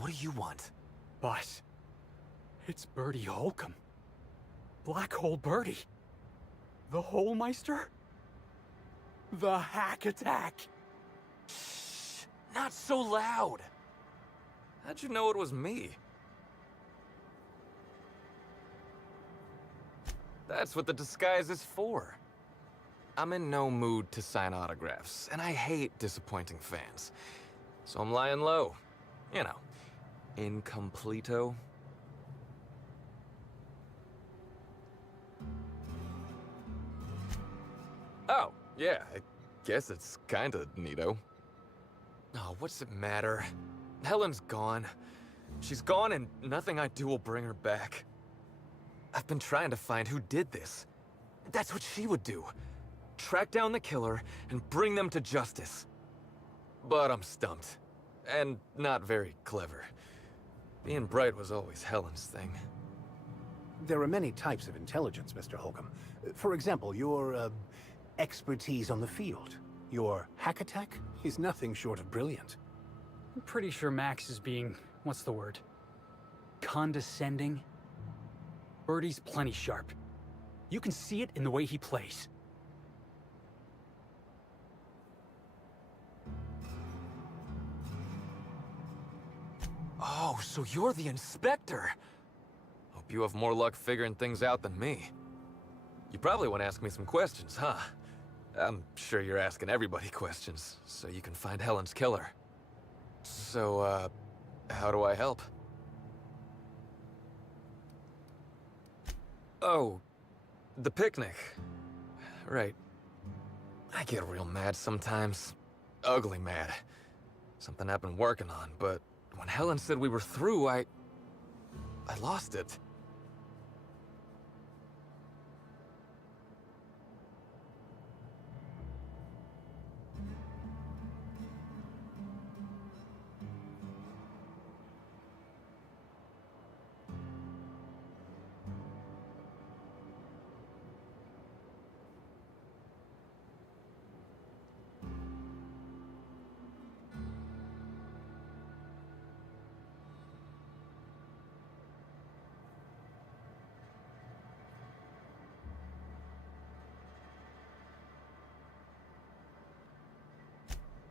What do you want? Boss, it's Bertie Holcomb. Black Hole Bertie. The Holmeister? The Hack Attack. Shh! Not so loud! How'd you know it was me? That's what the disguise is for. I'm in no mood to sign autographs, and I hate disappointing fans. So I'm lying low. You know, incompleto. Oh, yeah, I guess it's kinda neato. Oh, what's it matter? Helen's gone. She's gone and nothing I do will bring her back. I've been trying to find who did this. That's what she would do. Track down the killer and bring them to justice. But I'm stumped. And not very clever. Being bright was always Helen's thing. There are many types of intelligence, Mr. Holcomb. For example, your, expertise on the field. Your hack attack is nothing short of brilliant. I'm pretty sure Max is being, what's the word? Condescending? Bertie's plenty sharp. You can see it in the way he plays. Oh, so you're the inspector. Hope you have more luck figuring things out than me. You probably want to ask me some questions, huh? I'm sure you're asking everybody questions, so you can find Helen's killer. So, how do I help? Oh, the picnic. Right. I get real mad sometimes. Ugly mad. Something I've been working on, but when Helen said we were through, I lost it.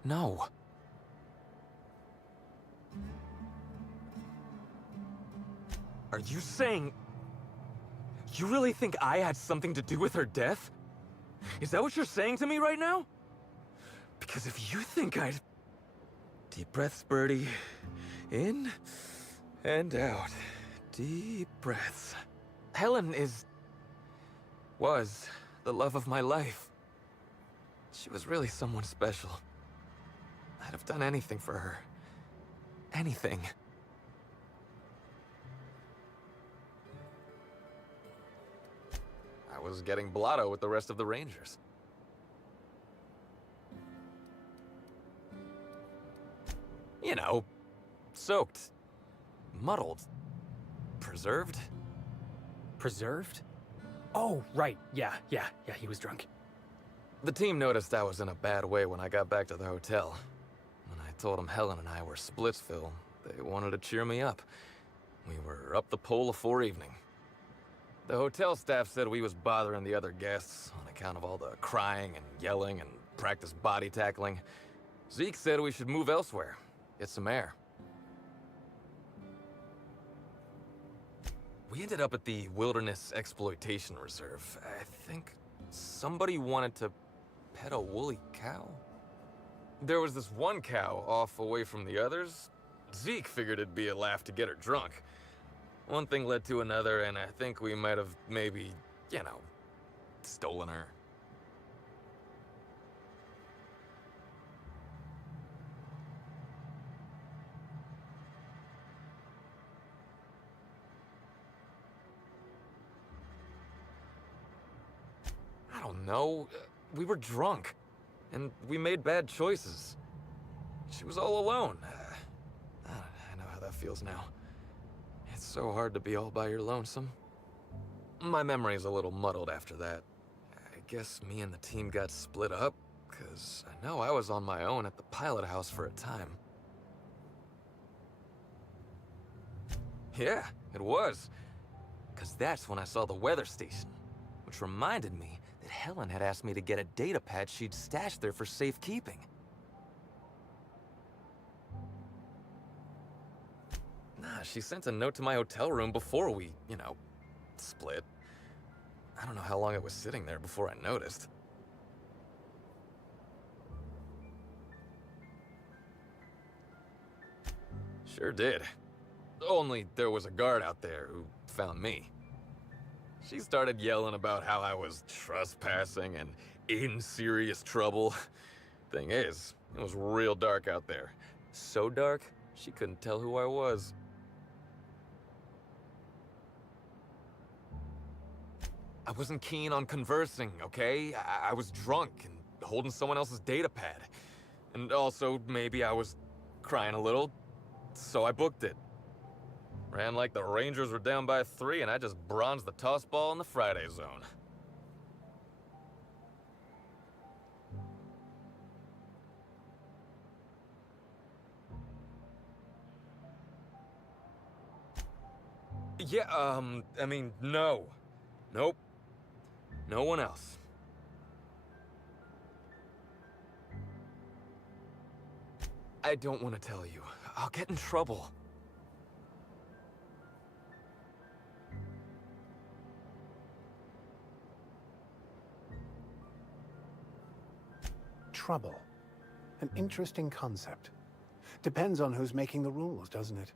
No. Are you saying... You really think I had something to do with her death? Is that what you're saying to me right now? Because if you think I'd... Deep breaths, Bertie. In and out. Deep breaths. Helen was the love of my life. She was really someone special. I'd have done anything for her. Anything. I was getting blotto with the rest of the Rangers. You know, soaked, muddled, preserved. Preserved? Oh, right. Yeah, he was drunk. The team noticed I was in a bad way when I got back to the hotel. When I told them Helen and I were Splitsville, they wanted to cheer me up. We were up the pole afore evening. The hotel staff said we was bothering the other guests on account of all the crying and yelling and practice body tackling. Zeke said we should move elsewhere, get some air. We ended up at the Wilderness Exploitation Reserve. I think somebody wanted to pet a woolly cow? There was this one cow off away from the others. Zeke figured it'd be a laugh to get her drunk. One thing led to another, and I think we might have maybe, you know, stolen her. I don't know. We were drunk, and we made bad choices. She was all alone. I know how that feels now. It's so hard to be all by your lonesome. My memory's a little muddled after that. I guess me and the team got split up, because I know I was on my own at the pilot house for a time. Yeah, it was. Because that's when I saw the weather station. Which reminded me that Helen had asked me to get a data pad she'd stashed there for safekeeping. Nah, she sent a note to my hotel room before we, split. I don't know how long it was sitting there before I noticed. Sure did. Only there was a guard out there who found me. She started yelling about how I was trespassing and in serious trouble. Thing is, it was real dark out there. So dark, she couldn't tell who I was. I wasn't keen on conversing, okay? I was drunk and holding someone else's data pad. And also, maybe I was crying a little, so I booked it. Ran like the Rangers were down by 3, and I just bronzed the toss ball in the Friday zone. Yeah, I mean, no. Nope. No one else. I don't want to tell you. I'll get in trouble. Trouble. An interesting concept. Depends on who's making the rules, doesn't it?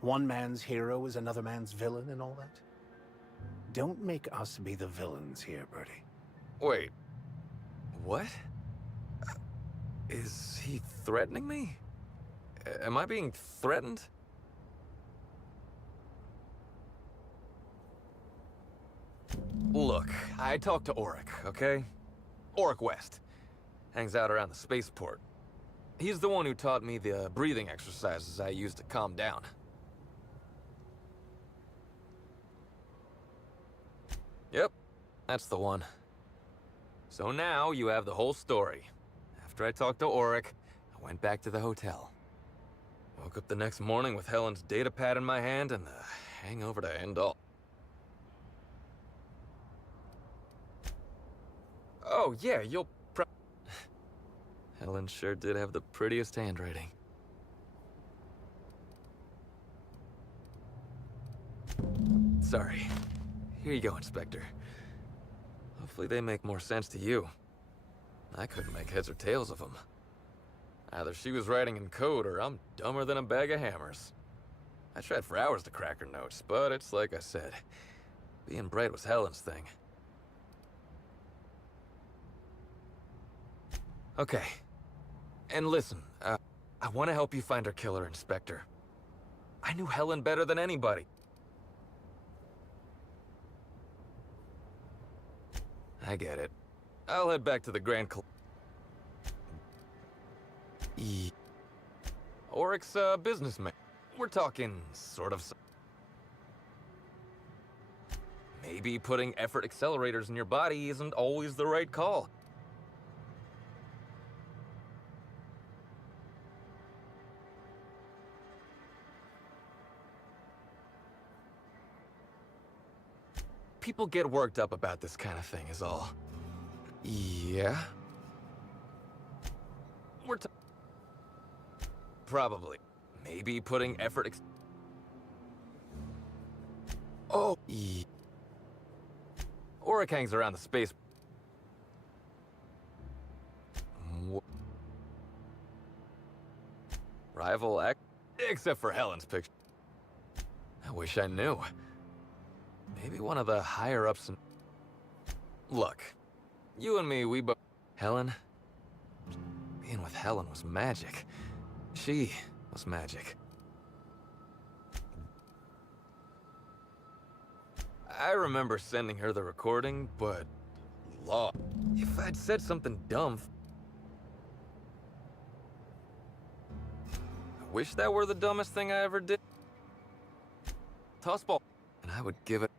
One man's hero is another man's villain and all that. Don't make us be the villains here, Bertie. Wait. What? Is he threatening me? Am I being threatened? Look, I talked to Auric, okay? Auric West. Hangs out around the spaceport. He's the one who taught me the breathing exercises I use to calm down. Yep, that's the one. So now you have the whole story. After I talked to Auric, I went back to the hotel. Woke up the next morning with Helen's data pad in my hand and the hangover to end all. Oh yeah, you'll Helen sure did have the prettiest handwriting. Sorry. Here you go, Inspector. Hopefully they make more sense to you. I couldn't make heads or tails of them. Either she was writing in code or I'm dumber than a bag of hammers. I tried for hours to crack her notes, but it's like I said. Being bright was Helen's thing. Okay. And listen, I want to help you find her killer, Inspector. I knew Helen better than anybody. I get it. I'll head back to the Grand Auric's a businessman. We're talking sort of. Maybe putting effort accelerators in your body isn't always the right call. People get worked up about this kind of thing is all. Yeah? Probably. Maybe putting effort Auric hangs around the space. Rival act? Except for Helen's picture. I wish I knew. Maybe one of the higher-ups in... Look, you and me, we both... Helen? Being with Helen was magic. She was magic. I remember sending her the recording, but... Law. If I'd said something dumb... I wish that were the dumbest thing I ever did. Tossball. And I would give it...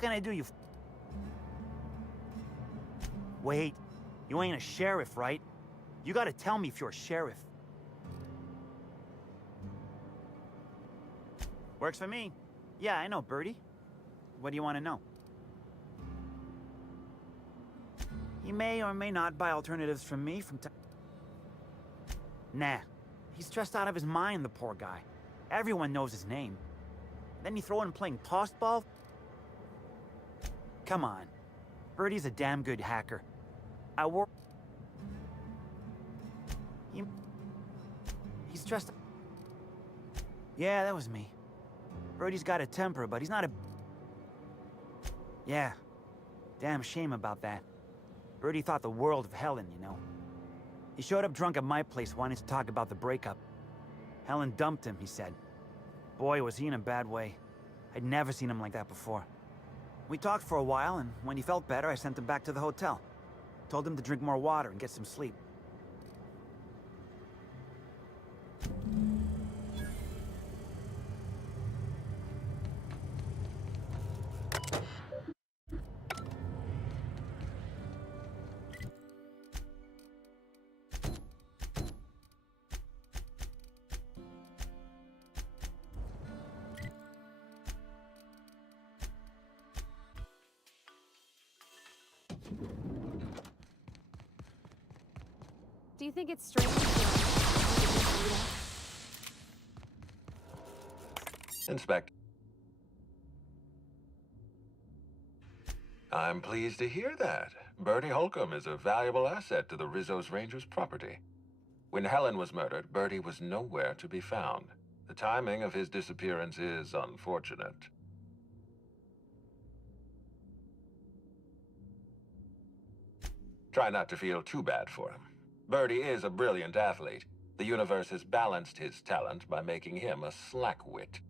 What can I do, you Wait, you ain't a sheriff, right? You gotta tell me if you're a sheriff. Works for me. Yeah, I know, Birdie. What do you want to know? He may or may not buy alternatives from me from time. Nah. He's stressed out of his mind, the poor guy. Everyone knows his name. Then you throw in playing tossball? Come on. Birdie's a damn good hacker. I work... He's stressed... Yeah, that was me. Birdie's got a temper, but he's not a... Yeah. Damn shame about that. Birdie thought the world of Helen, you know. He showed up drunk at my place wanting to talk about the breakup. Helen dumped him, he said. Boy, was he in a bad way. I'd never seen him like that before. We talked for a while, and when he felt better, I sent him back to the hotel. Told him to drink more water and get some sleep. Do you think it's strange? Inspect. I'm pleased to hear that. Bertie Holcomb is a valuable asset to the Rizzo's Rangers property. When Helen was murdered, Bertie was nowhere to be found. The timing of his disappearance is unfortunate. Try not to feel too bad for him. Bertie is a brilliant athlete. The universe has balanced his talent by making him a slackwit.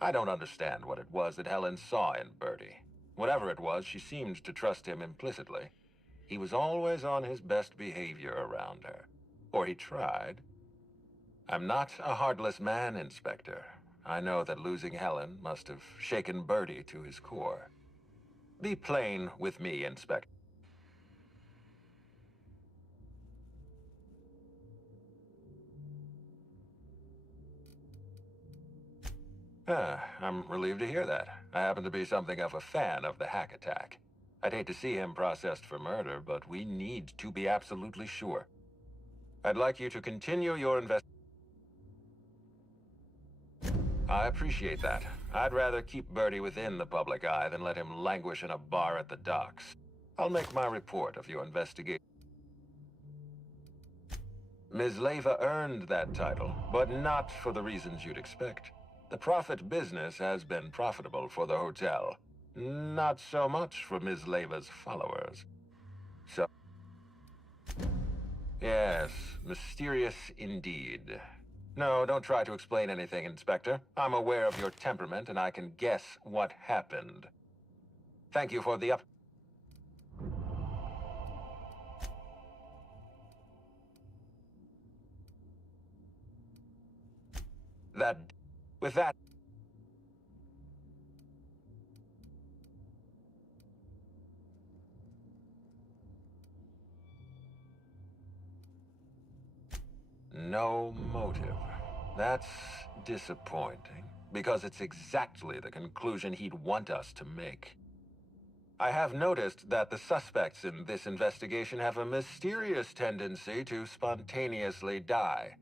I don't understand what it was that Helen saw in Bertie. Whatever it was, she seemed to trust him implicitly. He was always on his best behavior around her. Or he tried. I'm not a heartless man, Inspector. I know that losing Helen must have shaken Bertie to his core. Be plain with me, Inspector. I'm relieved to hear that. I happen to be something of a fan of the hack attack. I'd hate to see him processed for murder, but we need to be absolutely sure. I'd like you to continue your investigation. I appreciate that. I'd rather keep Bertie within the public eye than let him languish in a bar at the docks. I'll make my report of your investigation. Ms. Leyva earned that title, but not for the reasons you'd expect. The profit business has been profitable for the hotel. Not so much for Ms. Leyva's followers. So... Yes, mysterious indeed. No, don't try to explain anything, Inspector. I'm aware of your temperament, and I can guess what happened. Thank you for the With that... No motive. That's disappointing, because it's exactly the conclusion he'd want us to make. I have noticed that the suspects in this investigation have a mysterious tendency to spontaneously die.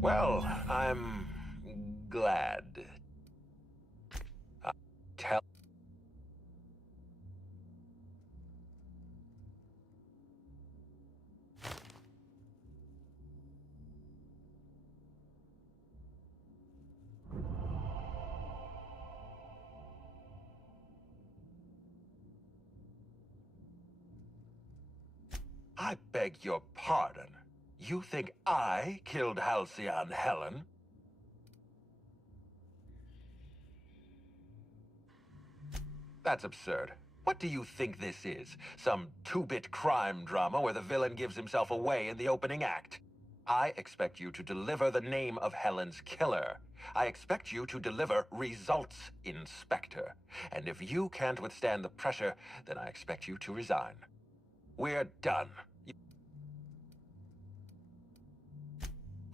Well, I'm glad. Tell... I beg your pardon. You think I killed Halcyon Helen? That's absurd. What do you think this is? Some two-bit crime drama where the villain gives himself away in the opening act? I expect you to deliver the name of Helen's killer. I expect you to deliver results, Inspector. And if you can't withstand the pressure, then I expect you to resign. We're done.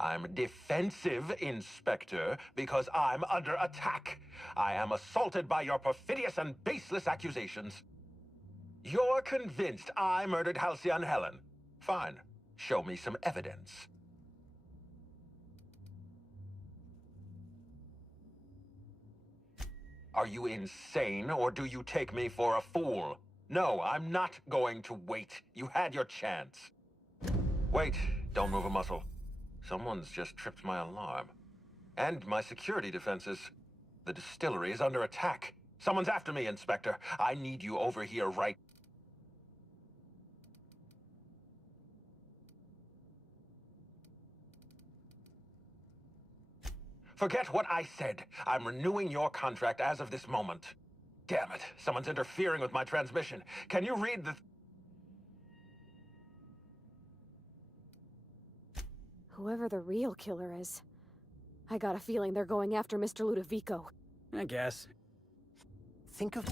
I'm defensive, Inspector, because I'm under attack. I am assaulted by your perfidious and baseless accusations. You're convinced I murdered Halcyon Helen. Fine. Show me some evidence. Are you insane, or do you take me for a fool? No, I'm not going to wait. You had your chance. Wait, don't move a muscle. Someone's just tripped my alarm. And my security defenses. The distillery is under attack. Someone's after me, Inspector. I need you over here right... Forget what I said. I'm renewing your contract as of this moment. Damn it. Someone's interfering with my transmission. Can you read the... Whoever the real killer is, I got a feeling they're going after Mr. Ludovico. I guess. Think of...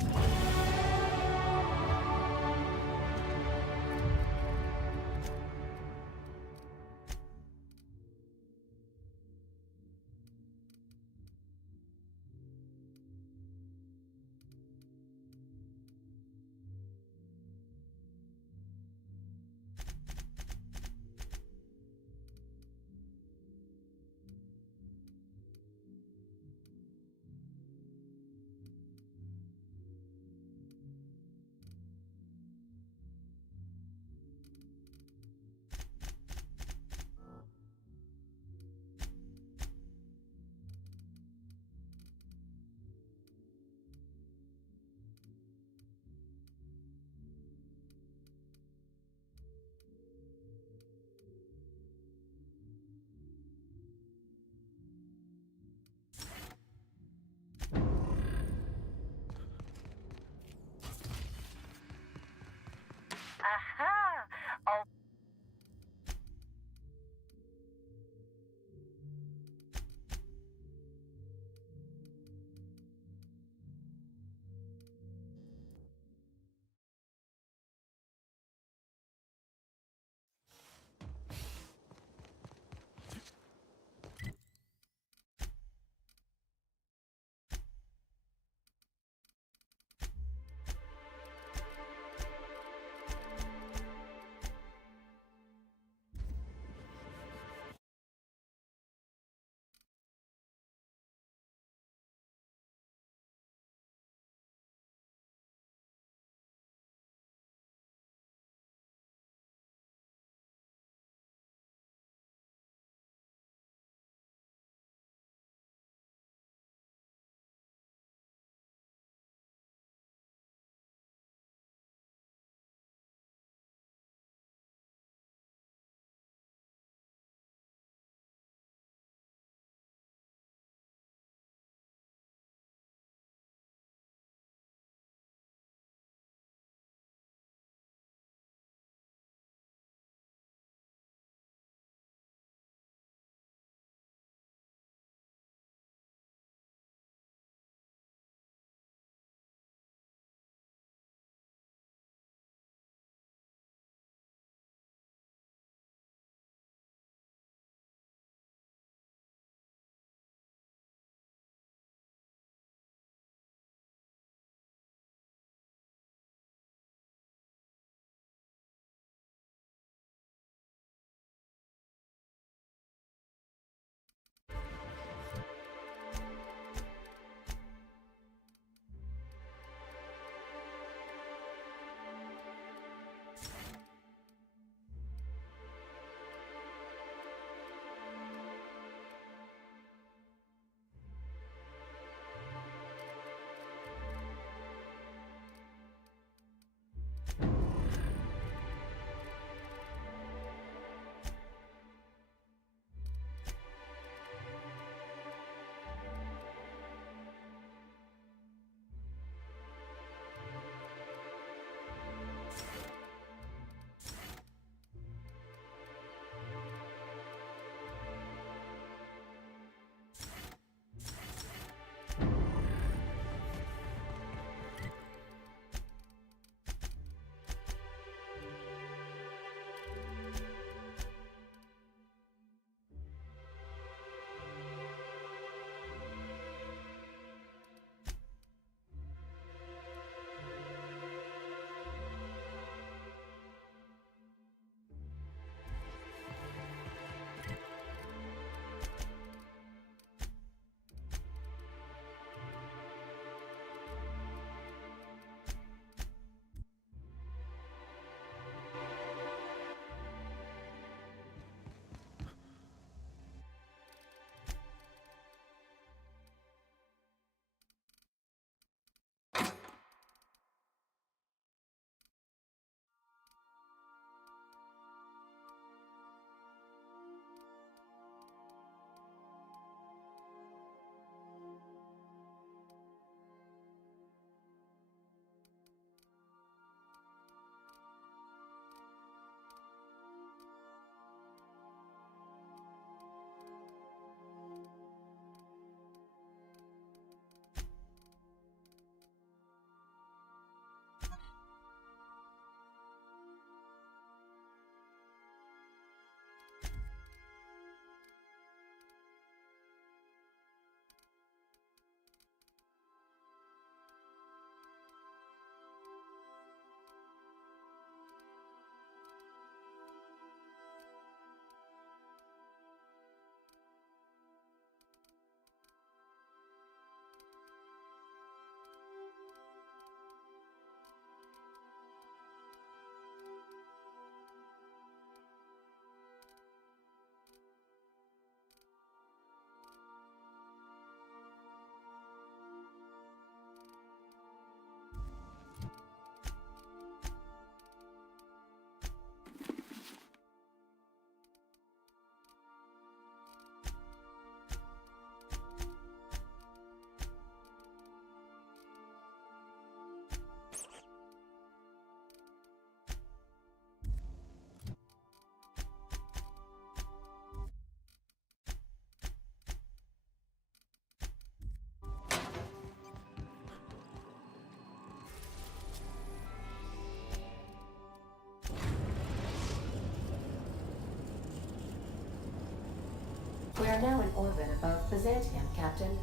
We are now in orbit above Byzantium, Captain.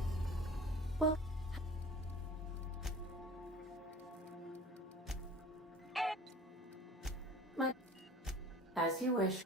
Well... As you wish.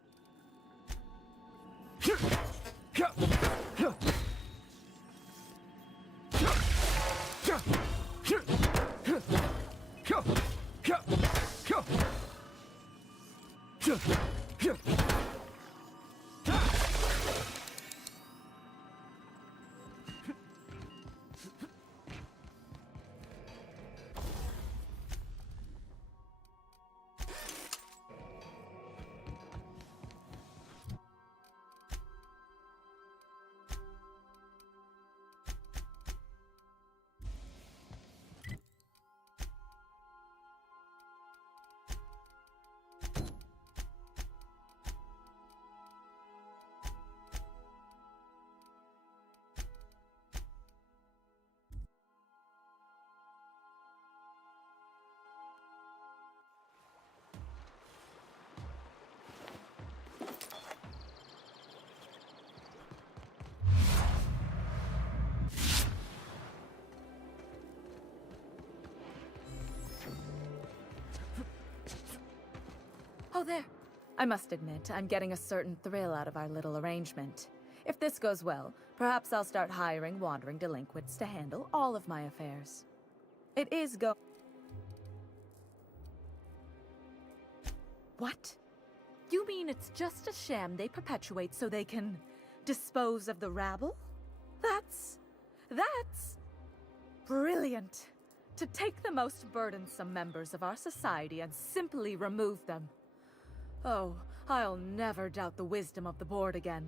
Oh, there. I must admit, I'm getting a certain thrill out of our little arrangement. If this goes well, perhaps I'll start hiring wandering delinquents to handle all of my affairs. It is What? You mean it's just a sham they perpetuate so they can dispose of the rabble? That's brilliant. To take the most burdensome members of our society and simply remove them. Oh, I'll never doubt the wisdom of the board again.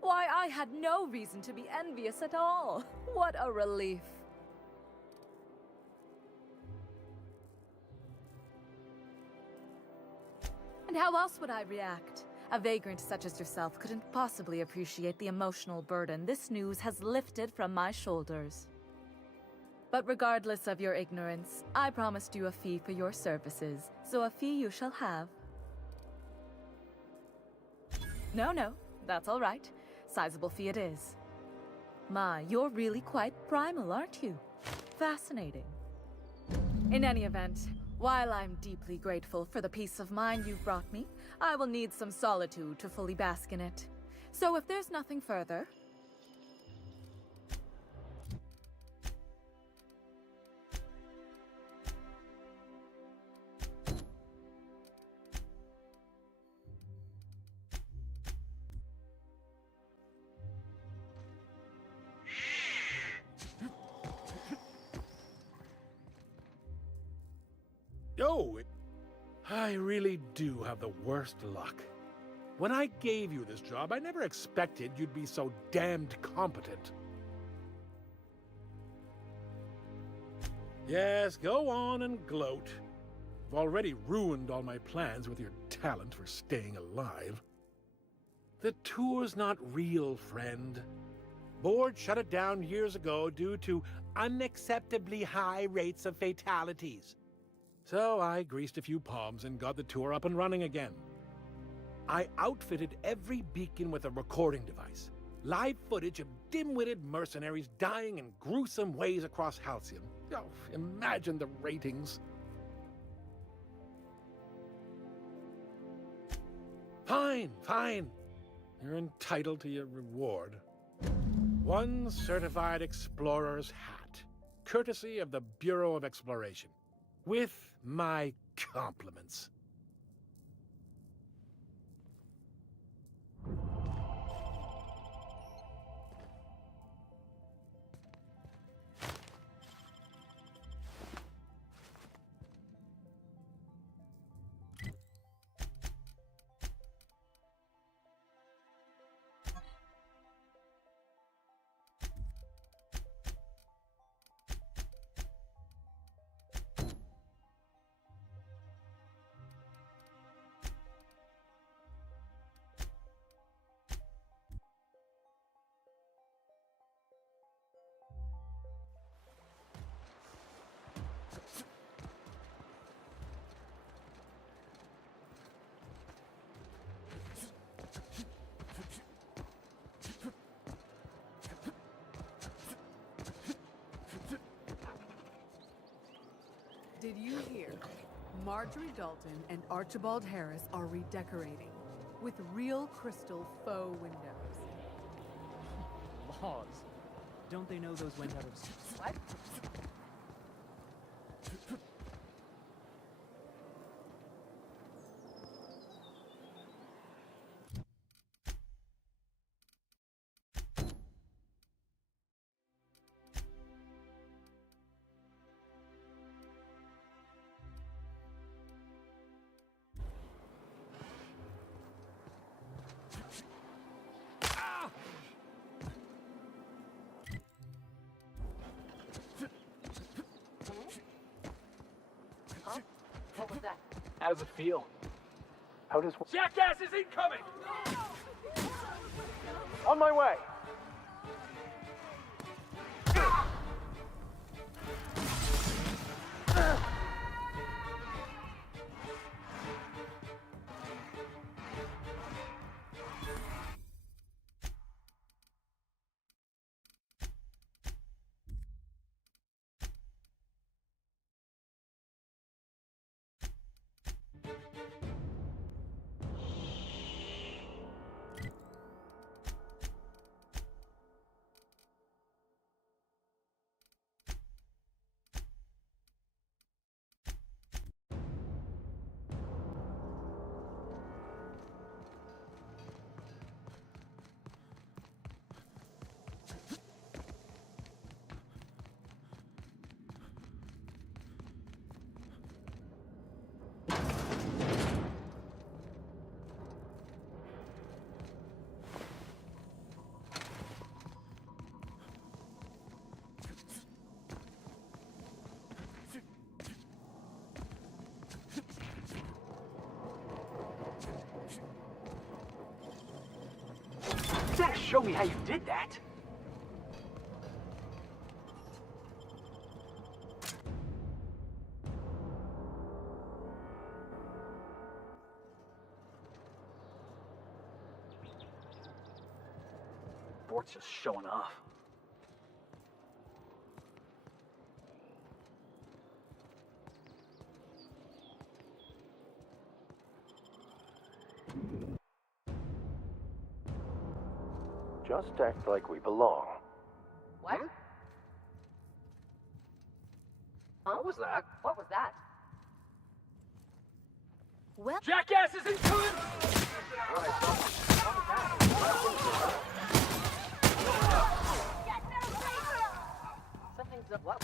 Why, I had no reason to be envious at all. What a relief. And how else would I react? A vagrant such as yourself couldn't possibly appreciate the emotional burden this news has lifted from my shoulders. But regardless of your ignorance, I promised you a fee for your services, so a fee you shall have. No, that's all right. Sizable fee it is. My, you're really quite primal, aren't you? Fascinating. In any event, while I'm deeply grateful for the peace of mind you've brought me, I will need some solitude to fully bask in it. So if there's nothing further... Oh, I really do have the worst luck. When I gave you this job, I never expected you'd be so damned competent. Yes, go on and gloat. You've already ruined all my plans with your talent for staying alive. The tour's not real, friend. Board shut it down years ago due to unacceptably high rates of fatalities. So I greased a few palms and got the tour up and running again. I outfitted every beacon with a recording device. Live footage of dim-witted mercenaries dying in gruesome ways across Halcyon. Oh, imagine the ratings. Fine. You're entitled to your reward. 1 certified explorer's hat, courtesy of the Bureau of Exploration. With my compliments. Did you hear? Marjorie Dalton and Archibald Harris are redecorating with real crystal faux windows. Laws. Don't they know those went out of... What? What was that? How does it feel? How does... Jackass is incoming! On my way! You gotta show me how you did that. Bort's just showing off. Just act like we belong. What? Huh? What was that? What was that? Well... Jackass is incoming! Something's up. What?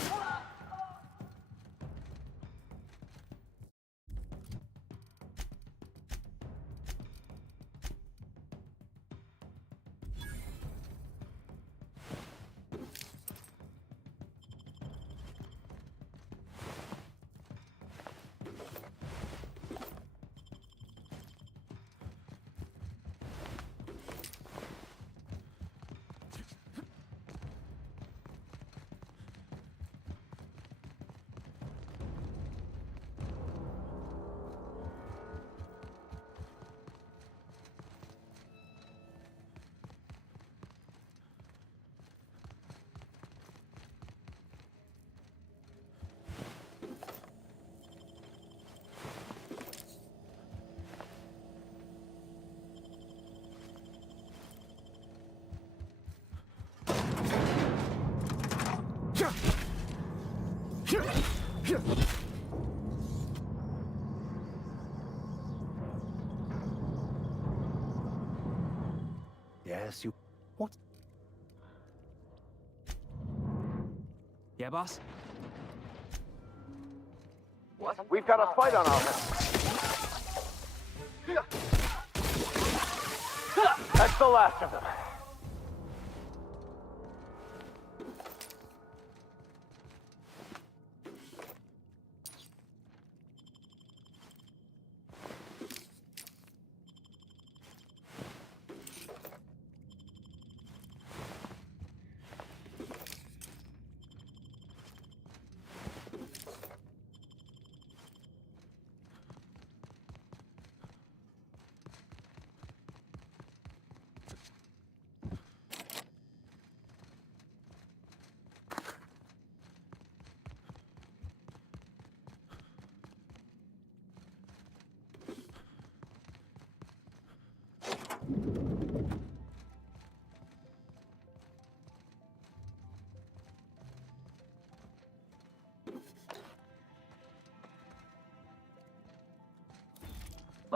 Yes, you... What? Yeah, boss? What? We've got a fight on our hands. That's the last of them.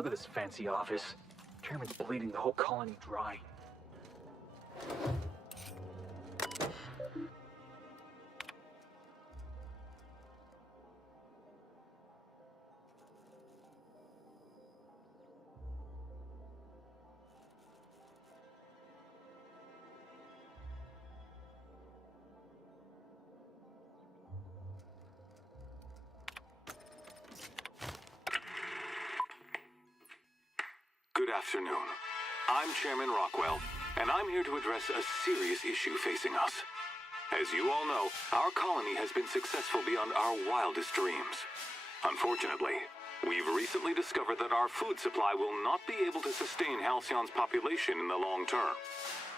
Look at this fancy office. Chairman's bleeding the whole colony dry. Good afternoon. I'm Chairman Rockwell, and I'm here to address a serious issue facing us. As you all know, our colony has been successful beyond our wildest dreams. Unfortunately, we've recently discovered that our food supply will not be able to sustain Halcyon's population in the long term.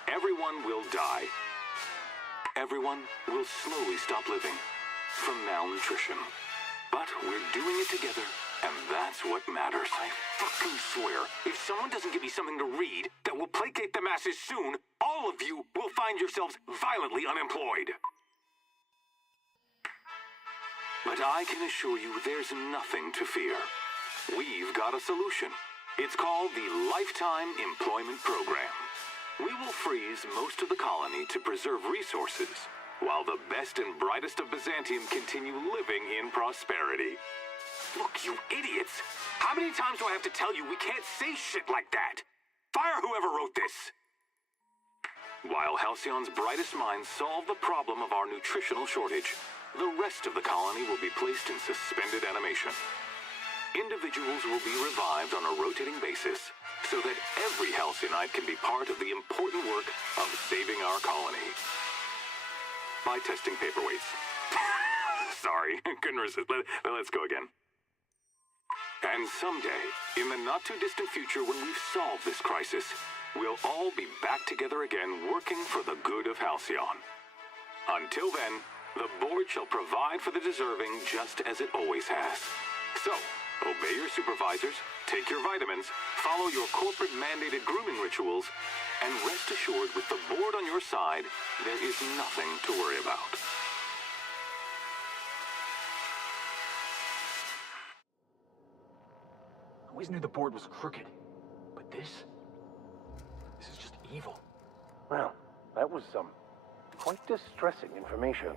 Everyone will die. Everyone will slowly stop living from malnutrition. But we're doing it together, and that's what matters. I fucking swear, if someone doesn't give me something to read that will placate the masses soon, all of you will find yourselves violently unemployed. But I can assure you there's nothing to fear. We've got a solution. It's called the Lifetime Employment Program. We will freeze most of the colony to preserve resources, while the best and brightest of Byzantium continue living in prosperity. Look, you idiots! How many times do I have to tell you we can't say shit like that? Fire whoever wrote this! While Halcyon's brightest minds solve the problem of our nutritional shortage, the rest of the colony will be placed in suspended animation. Individuals will be revived on a rotating basis, so that every Halcyon can be part of the important work of saving our colony. By testing paperweights. Sorry, couldn't resist. Let's go again. And someday, in the not-too-distant future when we've solved this crisis, we'll all be back together again working for the good of Halcyon. Until then, the board shall provide for the deserving just as it always has. So, obey your supervisors, take your vitamins, follow your corporate-mandated grooming rituals, and rest assured with the board on your side, there is nothing to worry about. I always knew the board was crooked, but this is just evil. Well, that was some quite distressing information.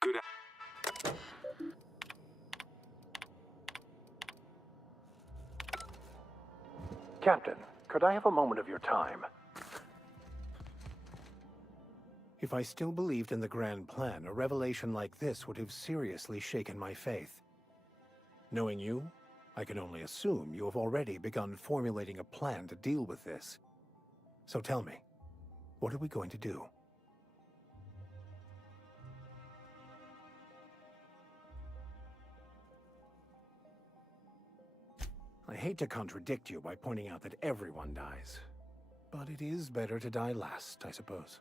Good. Captain, could I have a moment of your time? If I still believed in the grand plan, a revelation like this would have seriously shaken my faith. Knowing you, I can only assume you have already begun formulating a plan to deal with this. So tell me, what are we going to do? I hate to contradict you by pointing out that everyone dies, but it is better to die last, I suppose.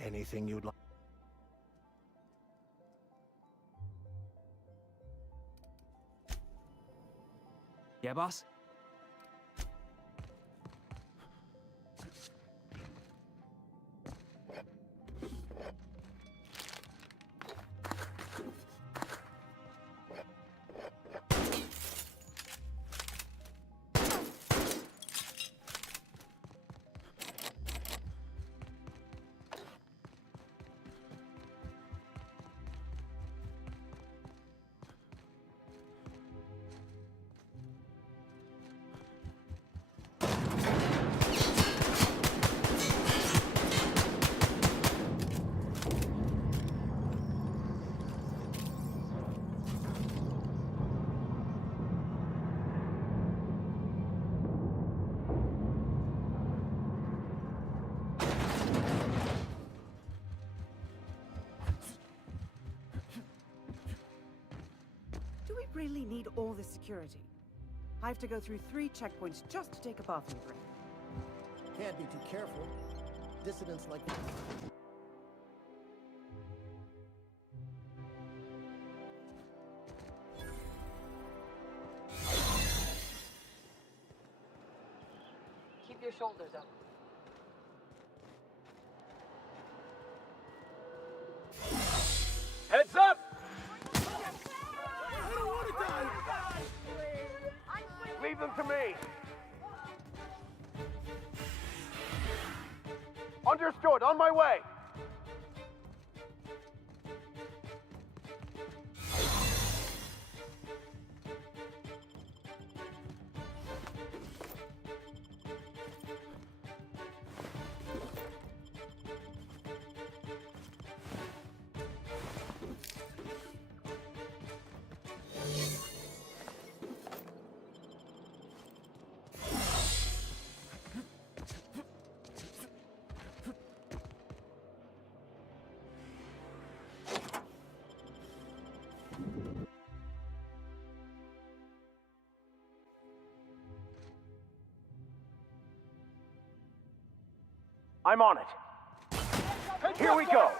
Anything you'd like? Yeah, boss? Really need all this security. I have to go through 3 checkpoints just to take a bathroom break. Can't be too careful. Dissidents like shoulders up. Heads up! Leave them to me. Understood, on my way. I'm on it. Here we go.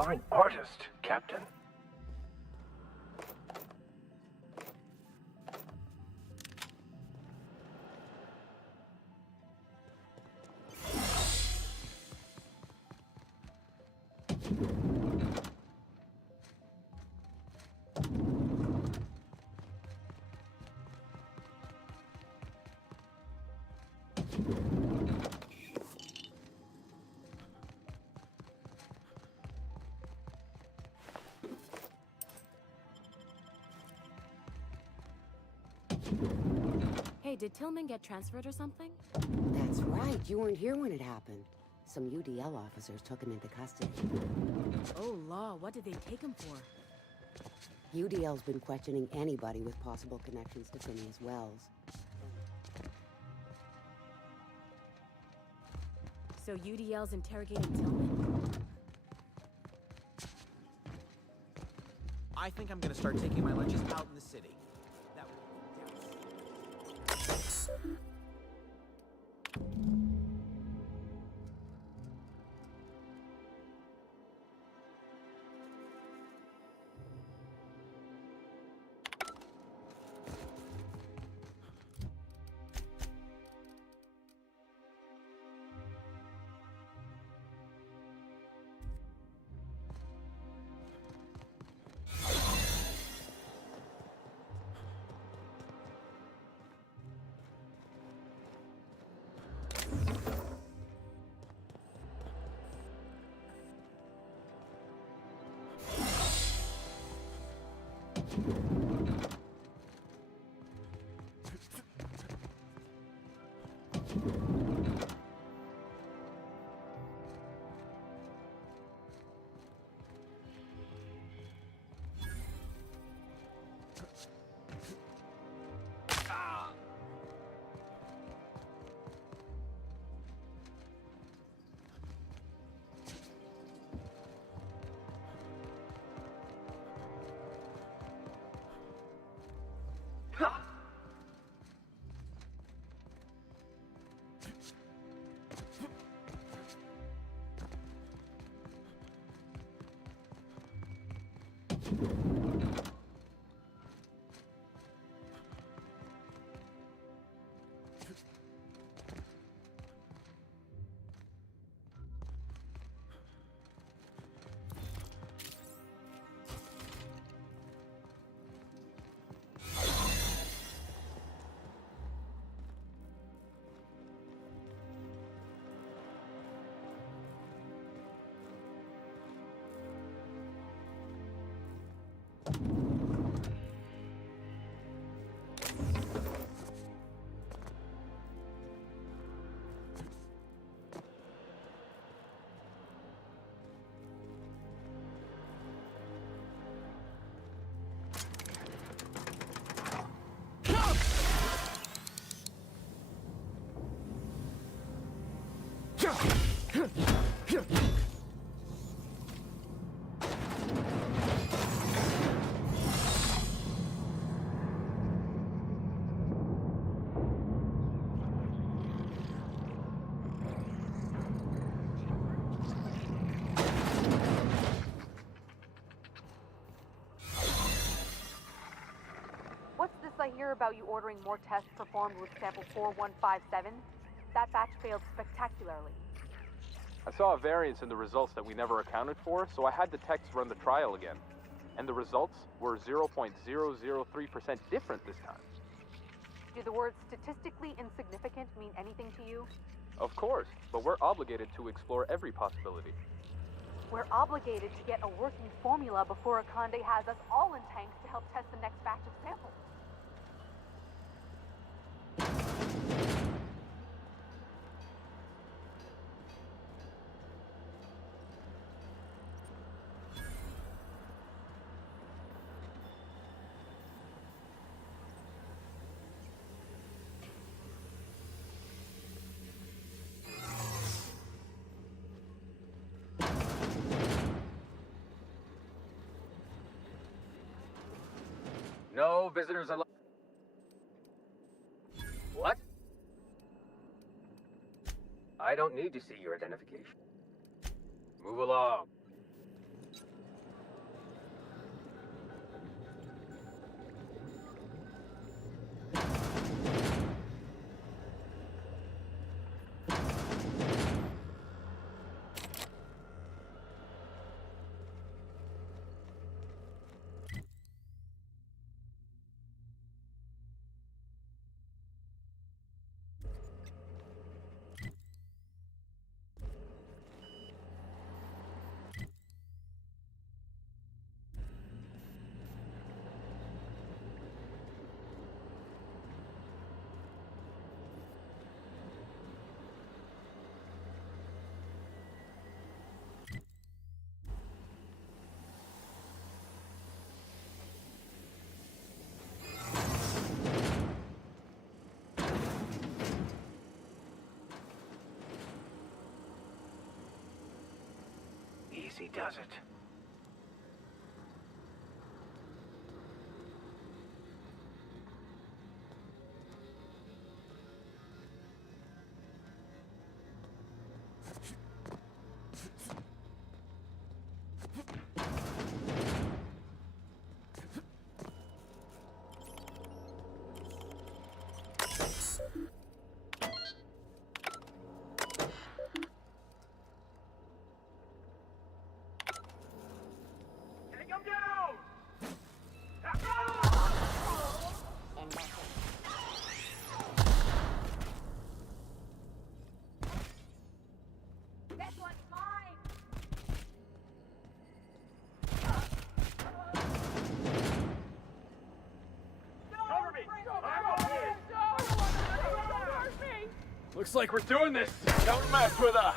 You're an artist, Captain. Hey, did Tillman get transferred or something? That's right. You weren't here when it happened. Some UDL officers took him into custody. Oh, law, what did they take him for? UDL's been questioning anybody with possible connections to Phineas Wells. So UDL's interrogating Tillman? I think I'm gonna start taking my lunches out in the city. hear about you ordering more tests performed with sample 4157? That batch failed spectacularly. I saw a variance in the results that we never accounted for, so I had the techs run the trial again. And the results were 0.003% different this time. Do the words statistically insignificant mean anything to you? Of course, but we're obligated to explore every possibility. We're obligated to get a working formula before Akande has us all in tanks to help test the next batch of samples. No visitors allowed. What? I don't need to see your identification. Move along. Easy does it. Looks like we're doing this. Don't mess with us.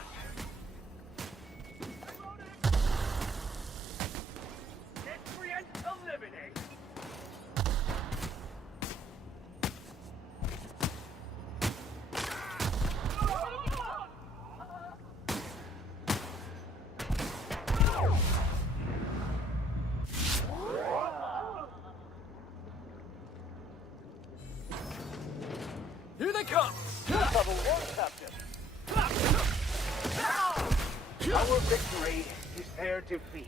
Here they come! Trouble one, Captain. Our victory is their defeat.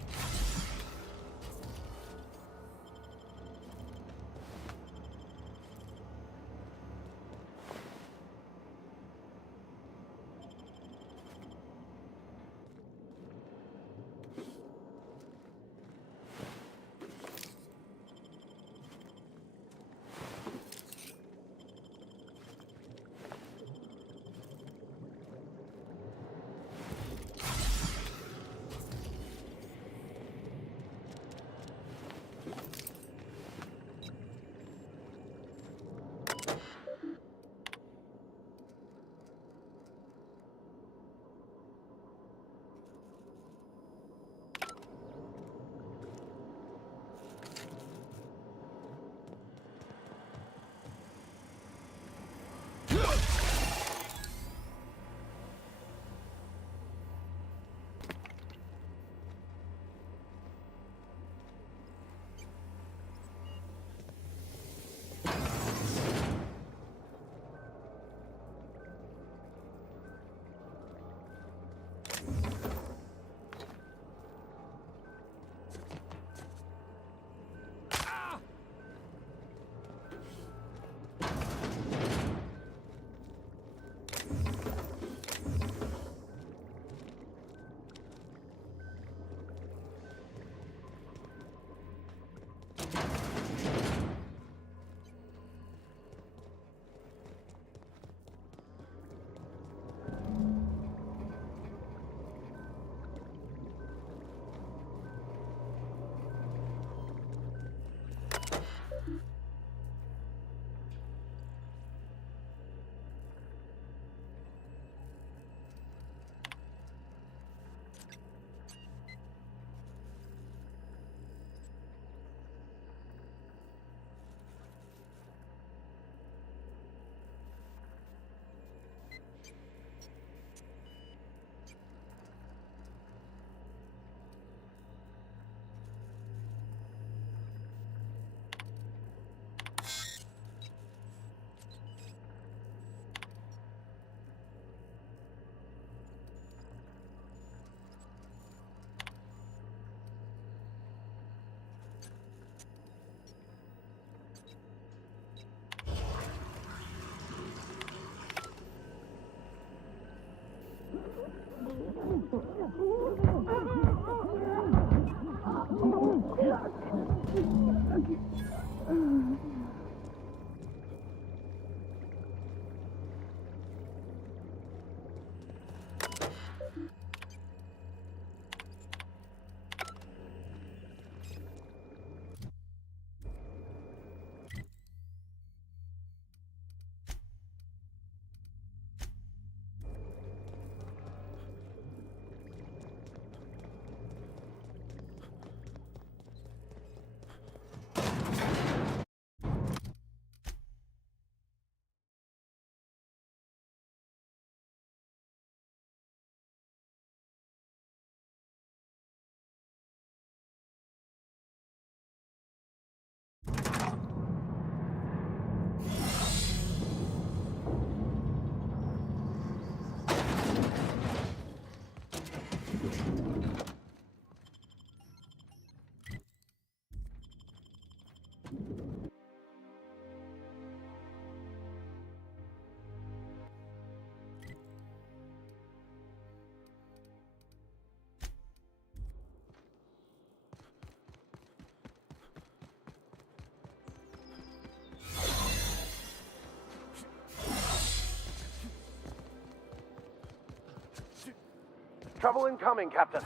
Trouble incoming, Captain. I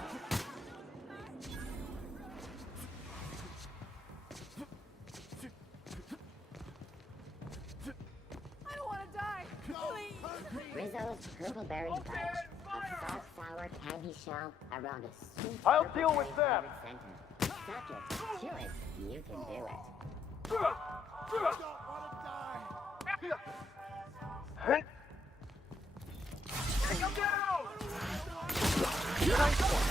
don't want to die. Please. Rizzo's Purple Berry Fudge. A salt sour candy shell around a sweet I'll purple deal with berry them. center. Suck it. Chew it. You can do it. I don't want to die. Take him down! Nice one.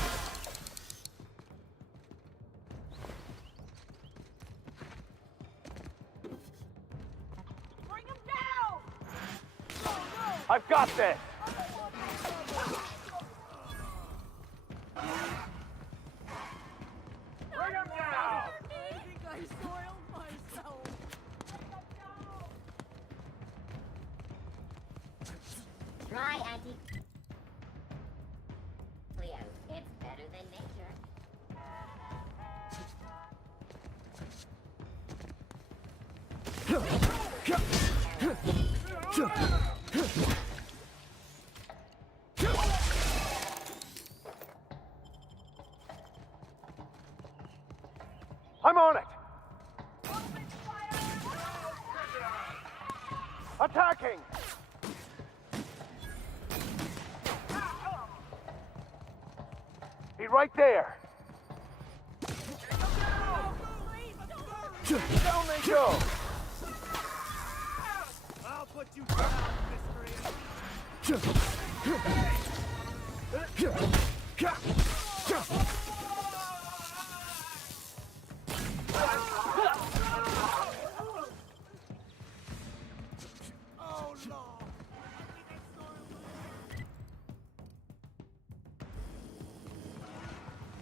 Bring him down! I've got this! Bring him down! I think I soiled myself. Try anti... Cleo. It's better than nature. I'm on it! Attacking! Be right there! Down they go! I'll put you down, Oh no!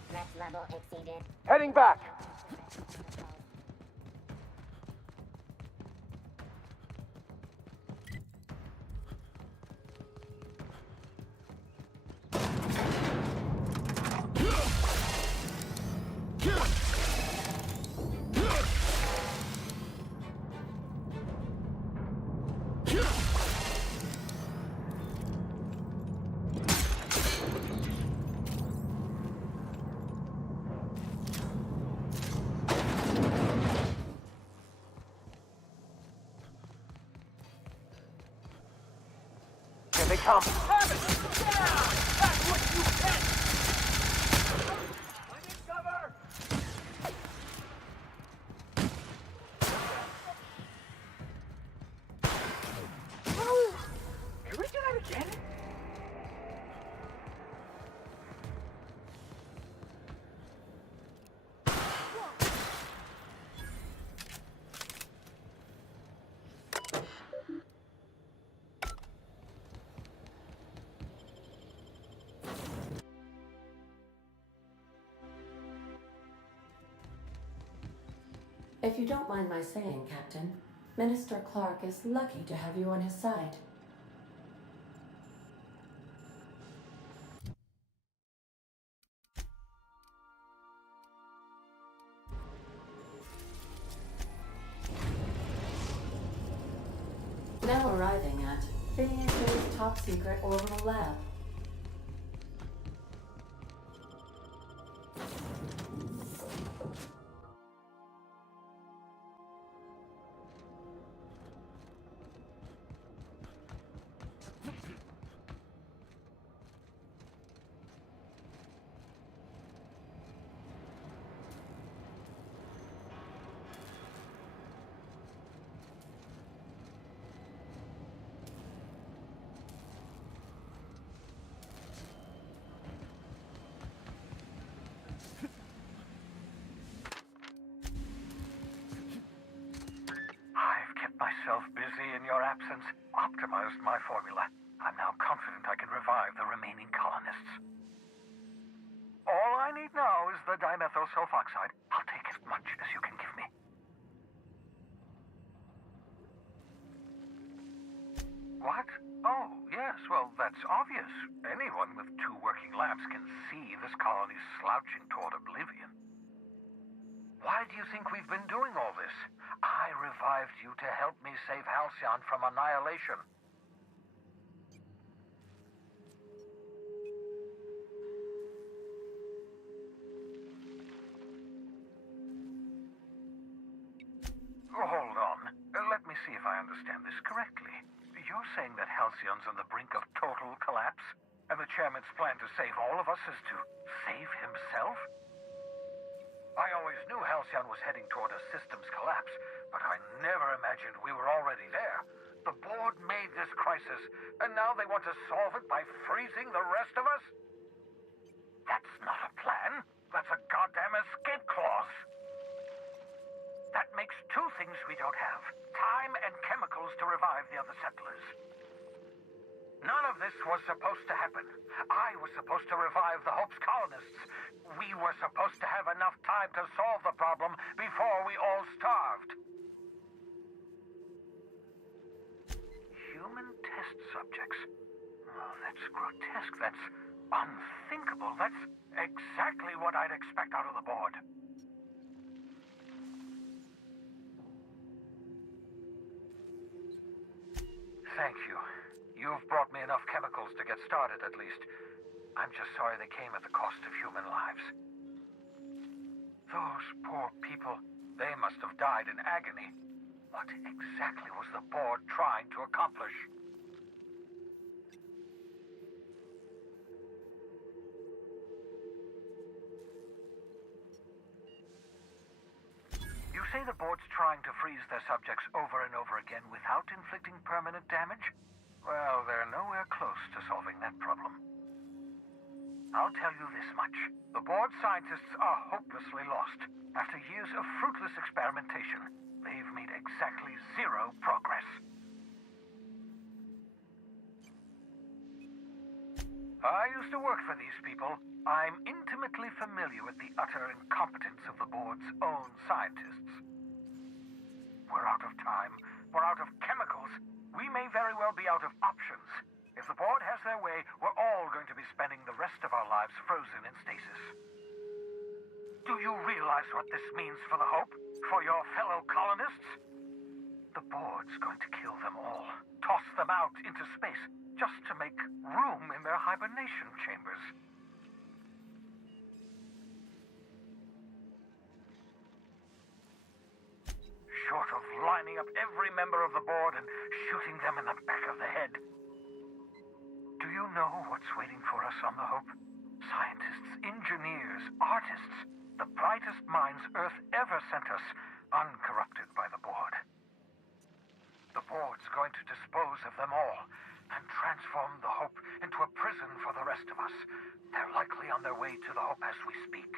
Threat level exceeded. Heading back! Here they come! Have it! Down! That's what you get! I need cover! Can we do that again? If you don't mind my saying, Captain, Minister Clark is lucky to have you on his side. Now arriving at Phineas Bay's top secret orbital lab. I've kept myself busy in your absence, optimized my formula. I'm now confident I can revive the remaining colonists. All I need now is the dimethyl sulfoxide. I'll take as much as you can give me. What? Oh, yes, well, that's obvious. Anyone with 2 working labs can see this colony's slouching toward oblivion. Why do you think we've been doing all this? I revived you to help me save Halcyon from annihilation. Hold on. Let me see if I understand this correctly. You're saying that Halcyon's on the brink of total collapse, and the chairman's plan to save all of us is to save himself? I always knew Halcyon was heading toward a systems collapse, but I never imagined we were already there. The board made this crisis, and now they want to solve it by freezing the rest of us? That's not a plan. That's a goddamn escape clause. That makes 2 things we don't have. Time and chemicals to revive the other settlers. None of this was supposed to happen. I was supposed to revive the Hope's colonists. We were supposed to have enough time to solve the problem before we all starved. Human test subjects? Oh, that's grotesque. That's unthinkable. That's exactly what I'd expect out of the board. Thank you. You've brought me enough chemicals to get started, at least. I'm just sorry they came at the cost of human lives. Those poor people, they must have died in agony. What exactly was the board trying to accomplish? You say the board's trying to freeze their subjects over and over again without inflicting permanent damage? Well, they're nowhere close to solving that problem. I'll tell you this much. The board scientists are hopelessly lost. After years of fruitless experimentation, they've made exactly 0 progress. I used to work for these people. I'm intimately familiar with the utter incompetence of the board's own scientists. We're out of time. We're out of chemicals. We may very well be out of options. If the board has their way, we're all going to be spending the rest of our lives frozen in stasis. Do you realize what this means for the Hope? For your fellow colonists? The board's going to kill them all. Toss them out into space, just to make room in their hibernation chambers. Short of lining up every member of the board and shooting them in the back of the head. Do you know what's waiting for us on the Hope? Scientists, engineers, artists, the brightest minds Earth ever sent us, uncorrupted by the board. The board's going to dispose of them all and transform the Hope into a prison for the rest of us. They're likely on their way to the Hope as we speak.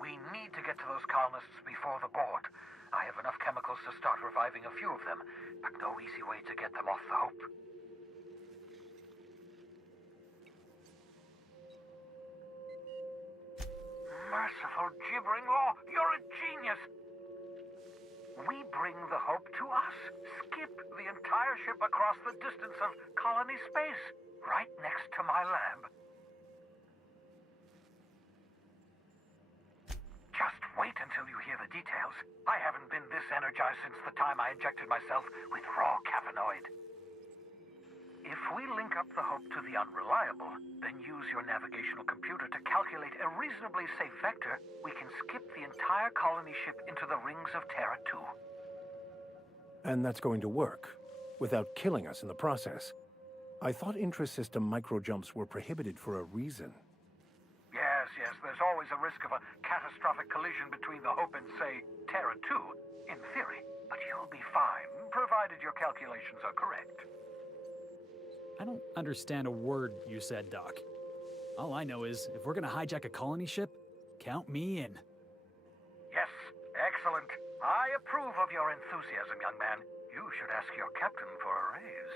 We need to get to those colonists before the board. I have enough chemicals to start reviving a few of them, but no easy way to get them off the Hope. Merciful gibbering law, you're a genius! We bring the Hope to us. Skip the entire ship across the distance of colony space, right next to my lab. Just wait until you hear the details. details. I haven't been this energized since the time I injected myself with raw cavanoid. If we link up the Hope to the Unreliable, then use your navigational computer to calculate a reasonably safe vector, we can skip the entire colony ship into the rings of Terra 2. And that's going to work, without killing us in the process. I thought intra-system microjumps were prohibited for a reason. Yes, there's always a risk of a catastrophic collision between the Hope and, say, Terra 2, in theory. But you'll be fine, provided your calculations are correct. I don't understand a word you said, Doc. All I know is, if we're gonna hijack a colony ship, count me in. Yes, excellent. I approve of your enthusiasm, young man. You should ask your captain for a raise.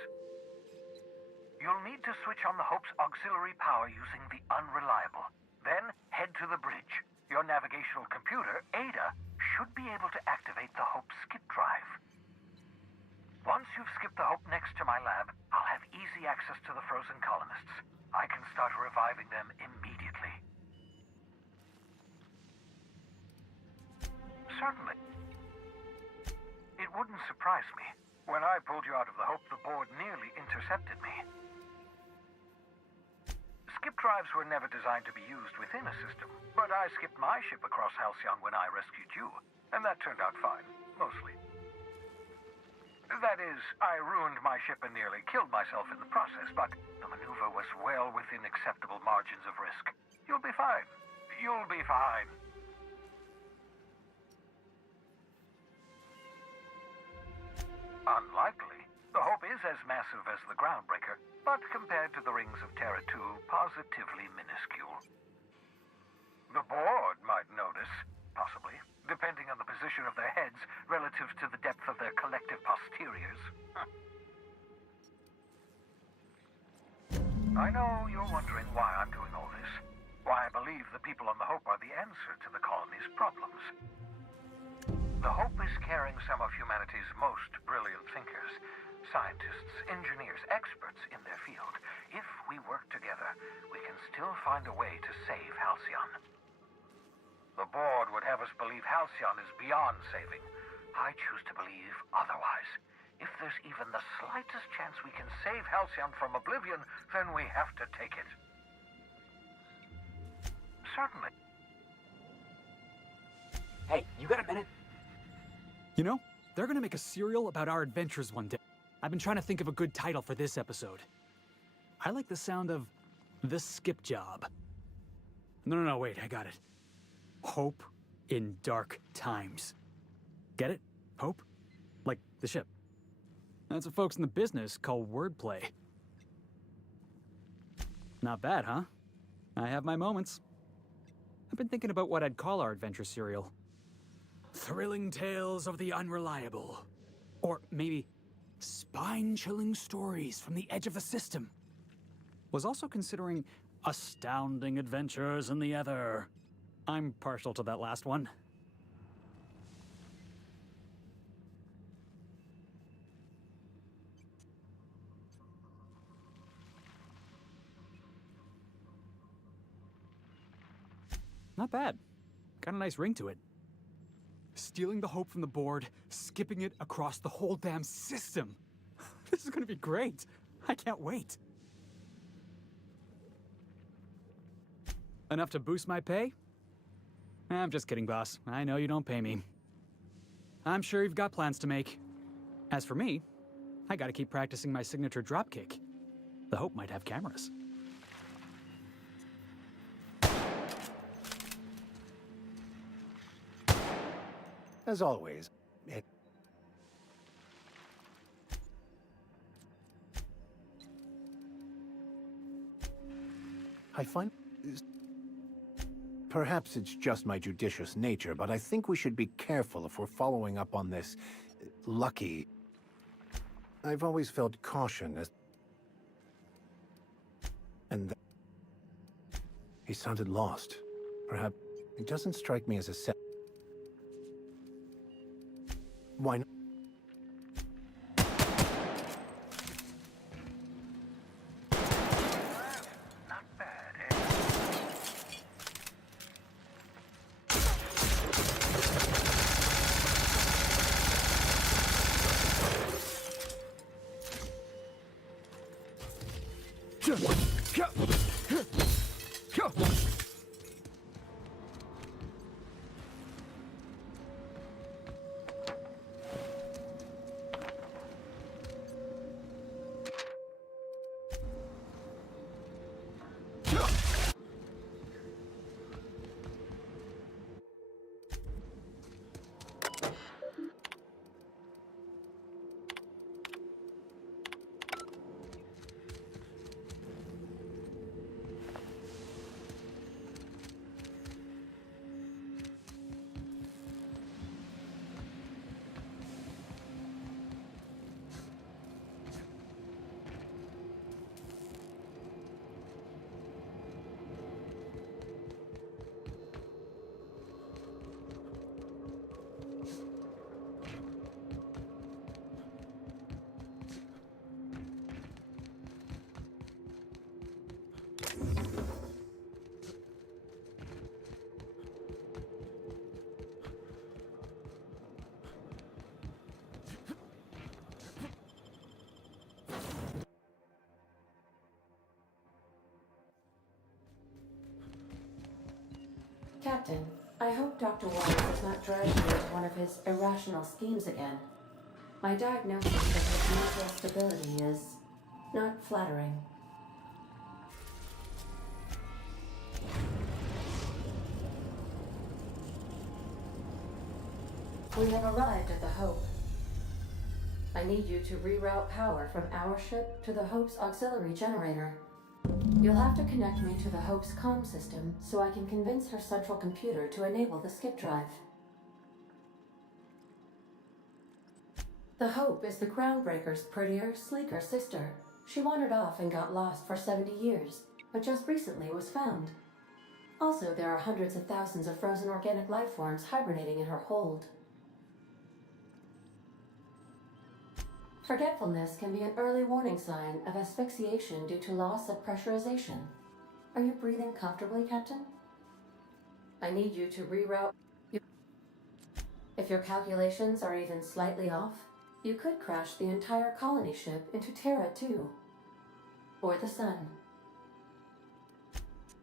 You'll need to switch on the Hope's auxiliary power using the Unreliable. Then, head to the bridge. Your navigational computer, Ada, should be able to activate the Hope's skip drive. Once you've skipped the Hope next to my lab, I'll have easy access to the frozen colonists. I can start reviving them immediately. Certainly. It wouldn't surprise me. When I pulled you out of the Hope, the board nearly intercepted me. Skip drives were never designed to be used within a system, but I skipped my ship across Halcyon when I rescued you, and that turned out fine, mostly. That is, I ruined my ship and nearly killed myself in the process, but the maneuver was well within acceptable margins of risk. You'll be fine. You'll be fine. Unlikely. The Hope is as massive as the Groundbreaker, but compared to the rings of Terra 2, positively minuscule. The board might notice, possibly, depending on the position of their heads relative to the depth of their collective posteriors. I know you're wondering why I'm doing all this. Why I believe the people on the Hope are the answer to the colony's problems. The Hope is carrying some of humanity's most brilliant thinkers, scientists, engineers, experts in their field. If we work together, we can still find a way to save Halcyon. The board would have us believe Halcyon is beyond saving. I choose to believe otherwise. If there's even the slightest chance we can save Halcyon from oblivion, then we have to take it. Certainly. Hey, you got a minute? You know, they're gonna make a serial about our adventures one day. I've been trying to think of a good title for this episode. I like the sound of The Skip Job. No, wait, I got it. Hope in Dark Times. Get it? Hope? Like the ship. That's what folks in the business call wordplay. Not bad, huh? I have my moments. I've been thinking about what I'd call our adventure serial. Thrilling Tales of the Unreliable. Or maybe Spine-Chilling Stories from the Edge of the System. Was also considering Astounding Adventures in the Ether. I'm partial to that last one. Not bad. Got a nice ring to it. Stealing the Hope from the board, skipping it across the whole damn system. This is gonna be great. I can't wait. Enough to boost my pay? I'm just kidding, boss. I know you don't pay me. I'm sure you've got plans to make. As for me, I gotta keep practicing my signature dropkick. The Hope might have cameras. As always, I find... Perhaps it's just my judicious nature, but I think we should be careful if we're following up on this Lucky. I've always felt caution as... And he sounded lost. Perhaps it doesn't strike me as a set. Why not? Captain, I hope Dr. Waters has not dragged you into one of his irrational schemes again. My diagnosis of his mental stability is not flattering. We have arrived at the Hope. I need you to reroute power from our ship to the Hope's auxiliary generator. You'll have to connect me to the Hope's comm system so I can convince her central computer to enable the skip drive. The Hope is the Groundbreaker's prettier, sleeker sister. She wandered off and got lost for 70 years, but just recently was found. Also, there are hundreds of thousands of frozen organic life forms hibernating in her hold. Forgetfulness can be an early warning sign of asphyxiation due to loss of pressurization. Are you breathing comfortably, Captain? I need you to reroute. If your calculations are even slightly off, you could crash the entire colony ship into Terra 2. Or the Sun.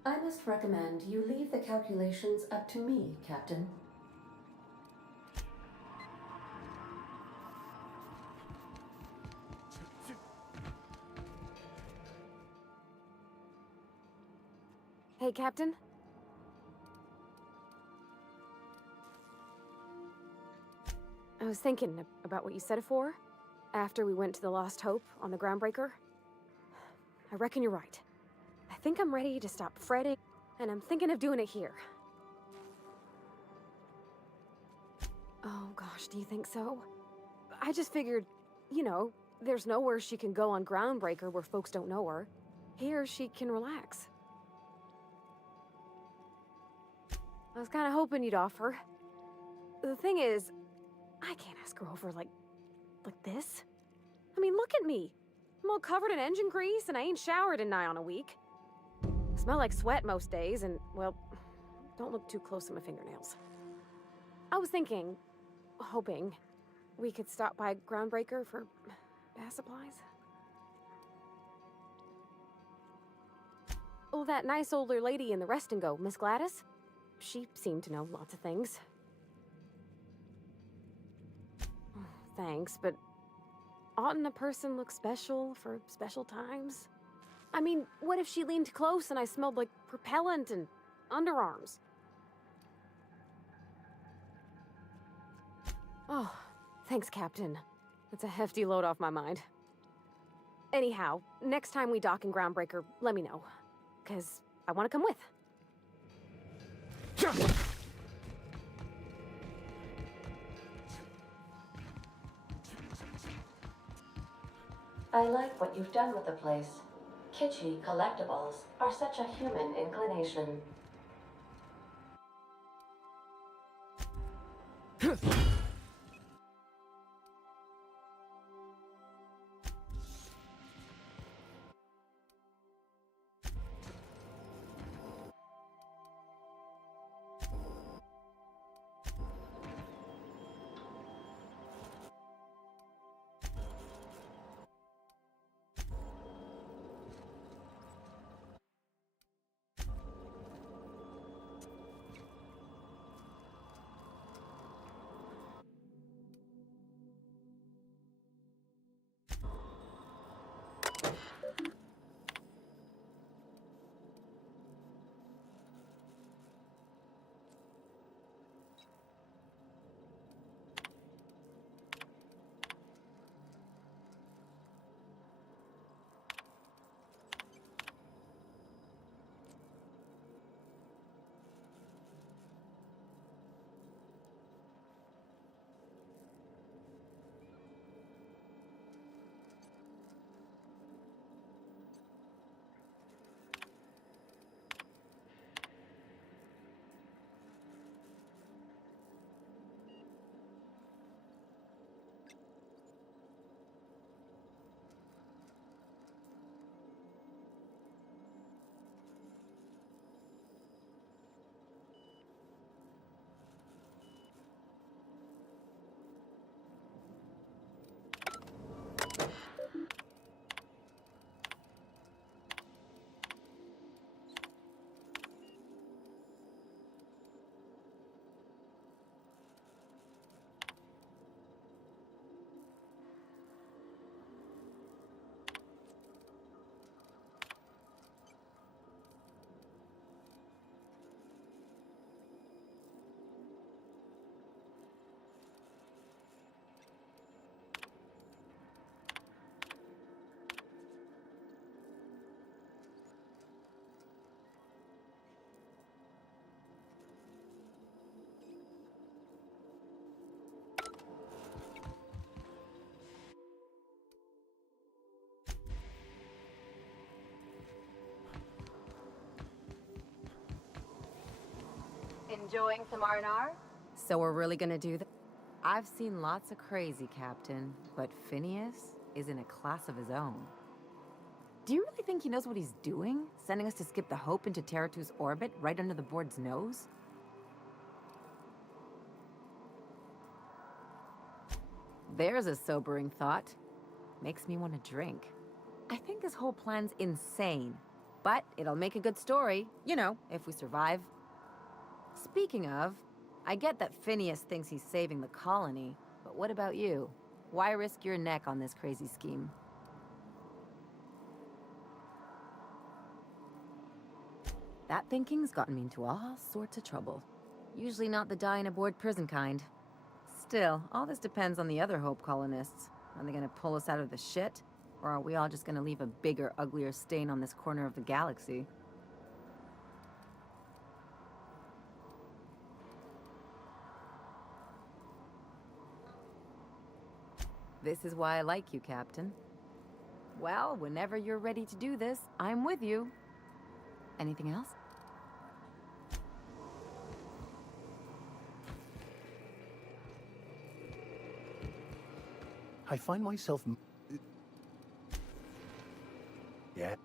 I must recommend you leave the calculations up to me, Captain. Hey, Captain? I was thinking about what you said before, after we went to the Lost Hope on the Groundbreaker. I reckon you're right. I think I'm ready to stop fretting, and I'm thinking of doing it here. Oh gosh, do you think so? I just figured, you know, there's nowhere she can go on Groundbreaker where folks don't know her. Here, she can relax. I was kind of hoping you'd offer. The thing is, I can't ask her over like this. I mean, look at me. I'm all covered in engine grease and I ain't showered in nigh on a week. I smell like sweat most days and, well, don't look too close at my fingernails. I was thinking, hoping, we could stop by Groundbreaker for bath supplies. Oh, that nice older lady in the rest and go, Miss Gladys? She seemed to know lots of things. Thanks, but oughtn't a person look special for special times? I mean, what if she leaned close and I smelled like propellant and underarms? Oh, thanks, Captain. That's a hefty load off my mind. Anyhow, next time we dock in Groundbreaker, let me know. 'Cause I want to come with. I like what you've done with the place. Kitschy collectibles are such a human inclination. Enjoying some R&R? So we're really gonna do that? I've seen lots of crazy, Captain, but Phineas is in a class of his own. Do you really think he knows what he's doing? Sending us to skip the Hope into Terra 2's orbit right under the board's nose? There's a sobering thought. Makes me want to drink. I think this whole plan's insane, but it'll make a good story, you know, if we survive. Speaking of, I get that Phineas thinks he's saving the colony, but what about you? Why risk your neck on this crazy scheme? That thinking's gotten me into all sorts of trouble. Usually not the dying aboard prison kind. Still, all this depends on the other Hope colonists. Are they gonna pull us out of the shit? Or are we all just gonna leave a bigger, uglier stain on this corner of the galaxy? This is why I like you, Captain. Well, whenever you're ready to do this, I'm with you. Anything else? I find myself... Yeah.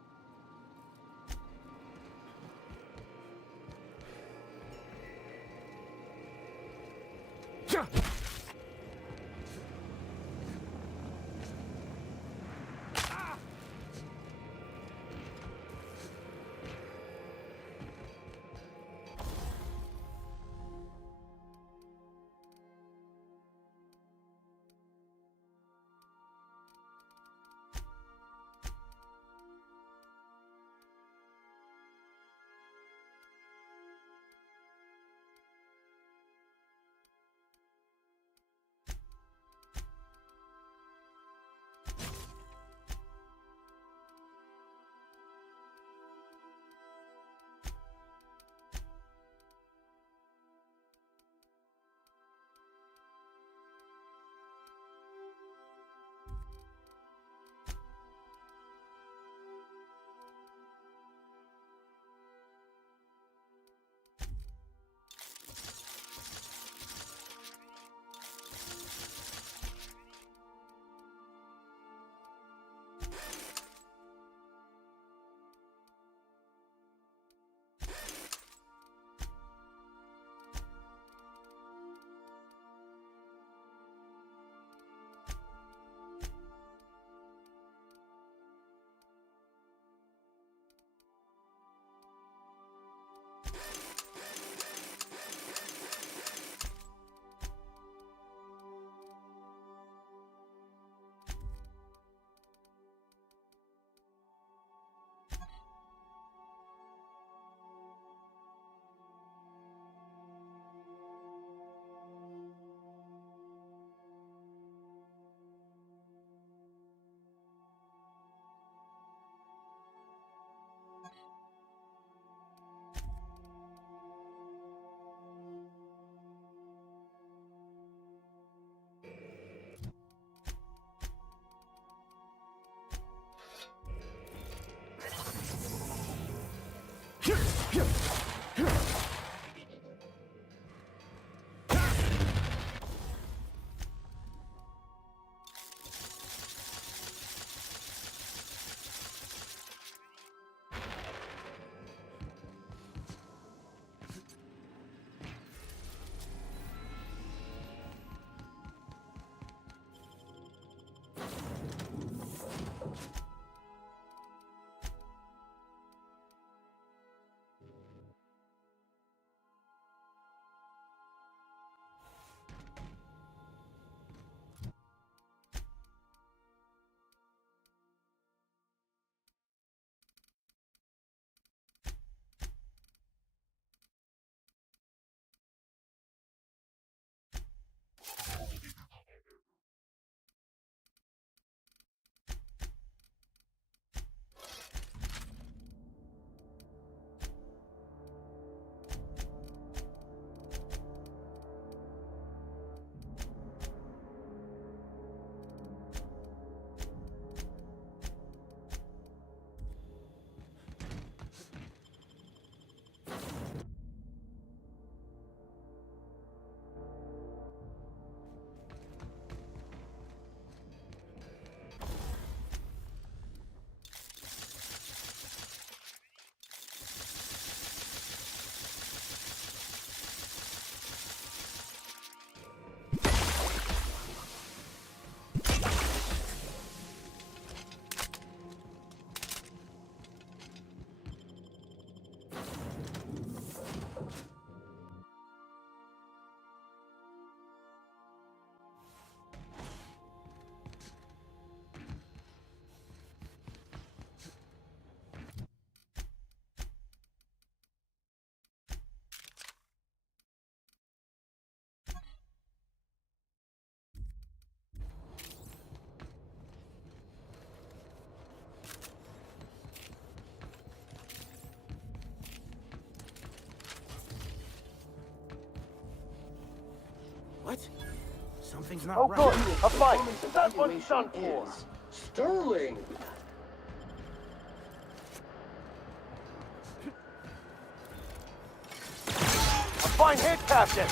What? Something's not Oh, right. good. A fight. That's what it's done for. Sterling! A fine hit, Captain.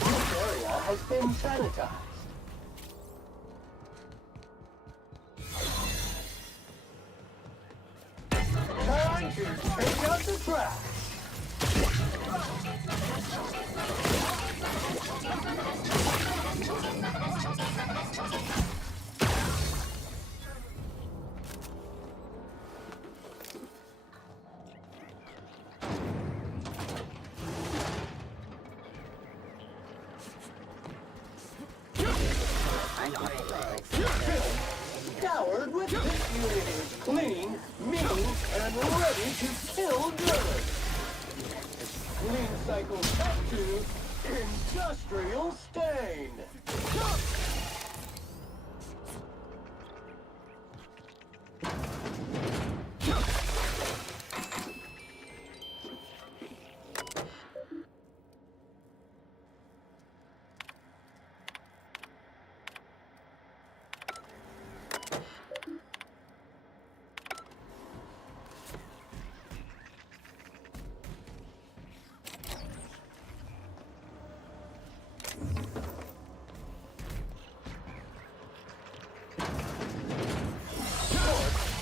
This area has been sanitized. Time to take out the trash. Scoured with this unit is clean, mean, and ready to kill drillers. Clean cycle up to industrial stain.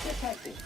Detected.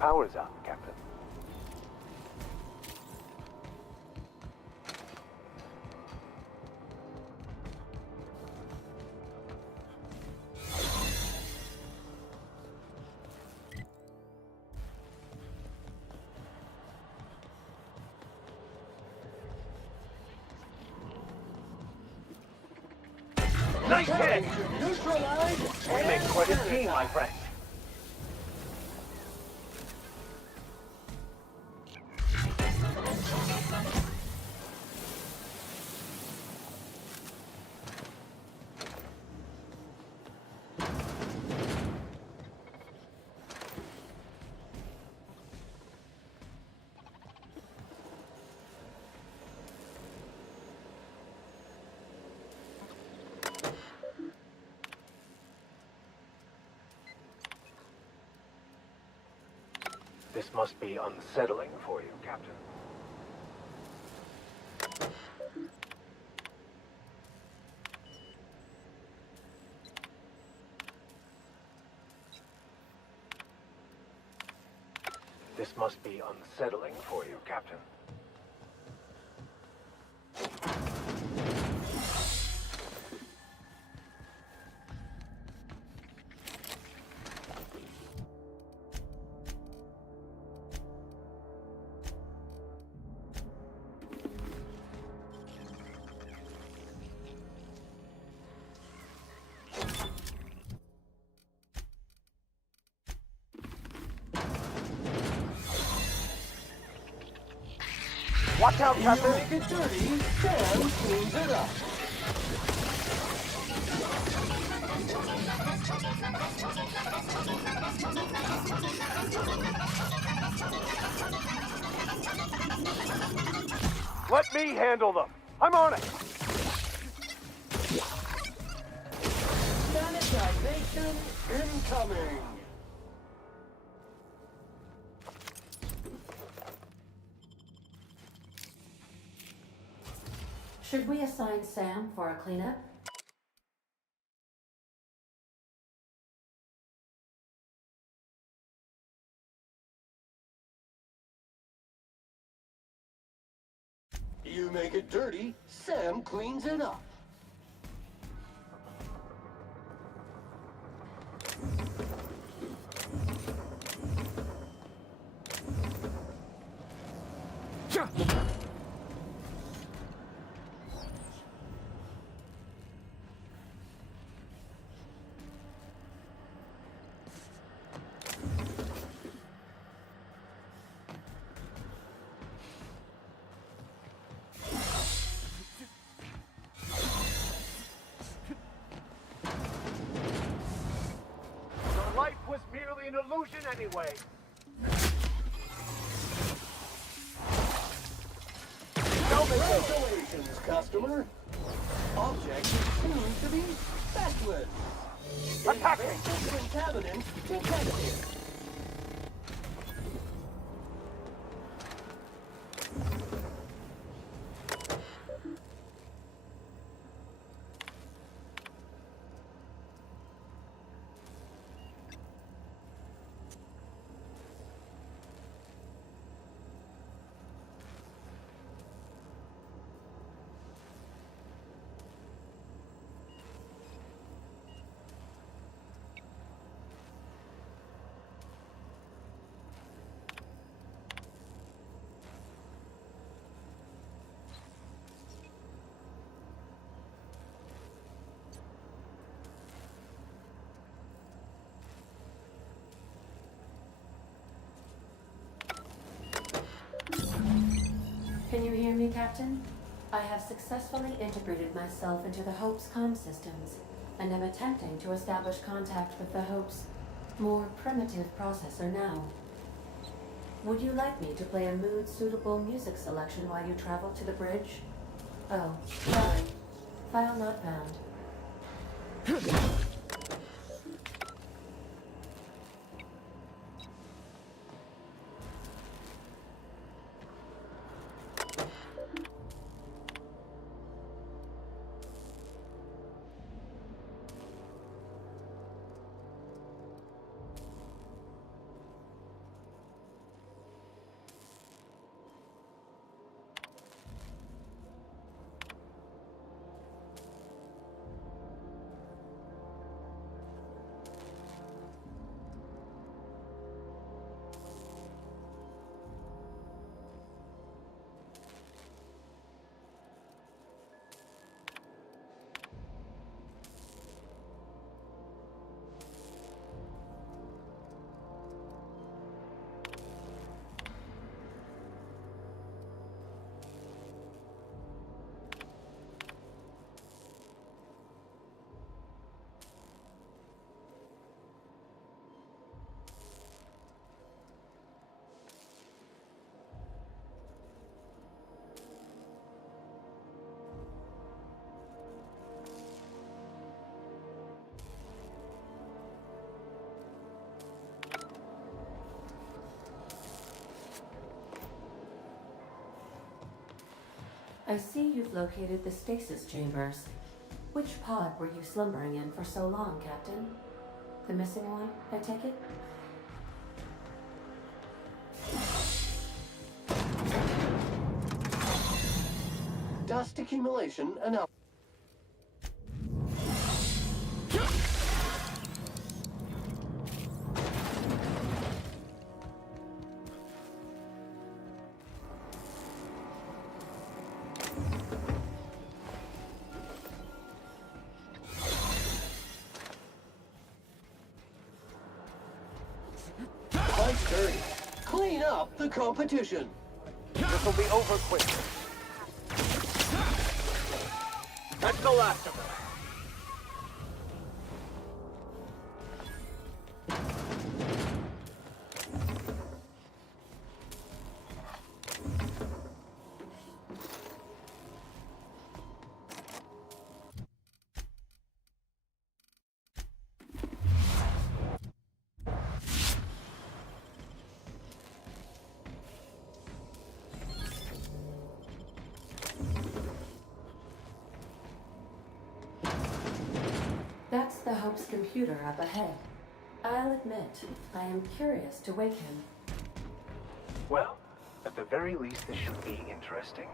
Power's out, Captain. Nice hit! Neutralized. We make quite a team, my friend. This must be unsettling for you, Captain. This must be unsettling for you, Captain. Watch out, Captain! You make it dirty, Sam cleans it up. Let me handle them. I'm on it. Sanitization incoming. Should we assign Sam for a cleanup? You make it dirty, Sam cleans it up. Your life was merely an illusion anyway. Congratulations, customer. Object is tuned to be specialist. Attack me! Contaminant detected. Can you hear me, Captain? I have successfully integrated myself into the Hope's comm systems, and am attempting to establish contact with the Hope's more primitive processor now. Would you like me to play a mood-suitable music selection while you travel to the bridge? Oh, sorry. File not found. I see you've located the stasis chambers. Which pod were you slumbering in for so long, Captain? The missing one, I take it? Dust accumulation analysis. Nice dirty. Clean up the competition. This will be over quickly. That's the last of them. That's the Hope's computer up ahead. I'll admit, I am curious to wake him. Well, at the very least, this should be interesting.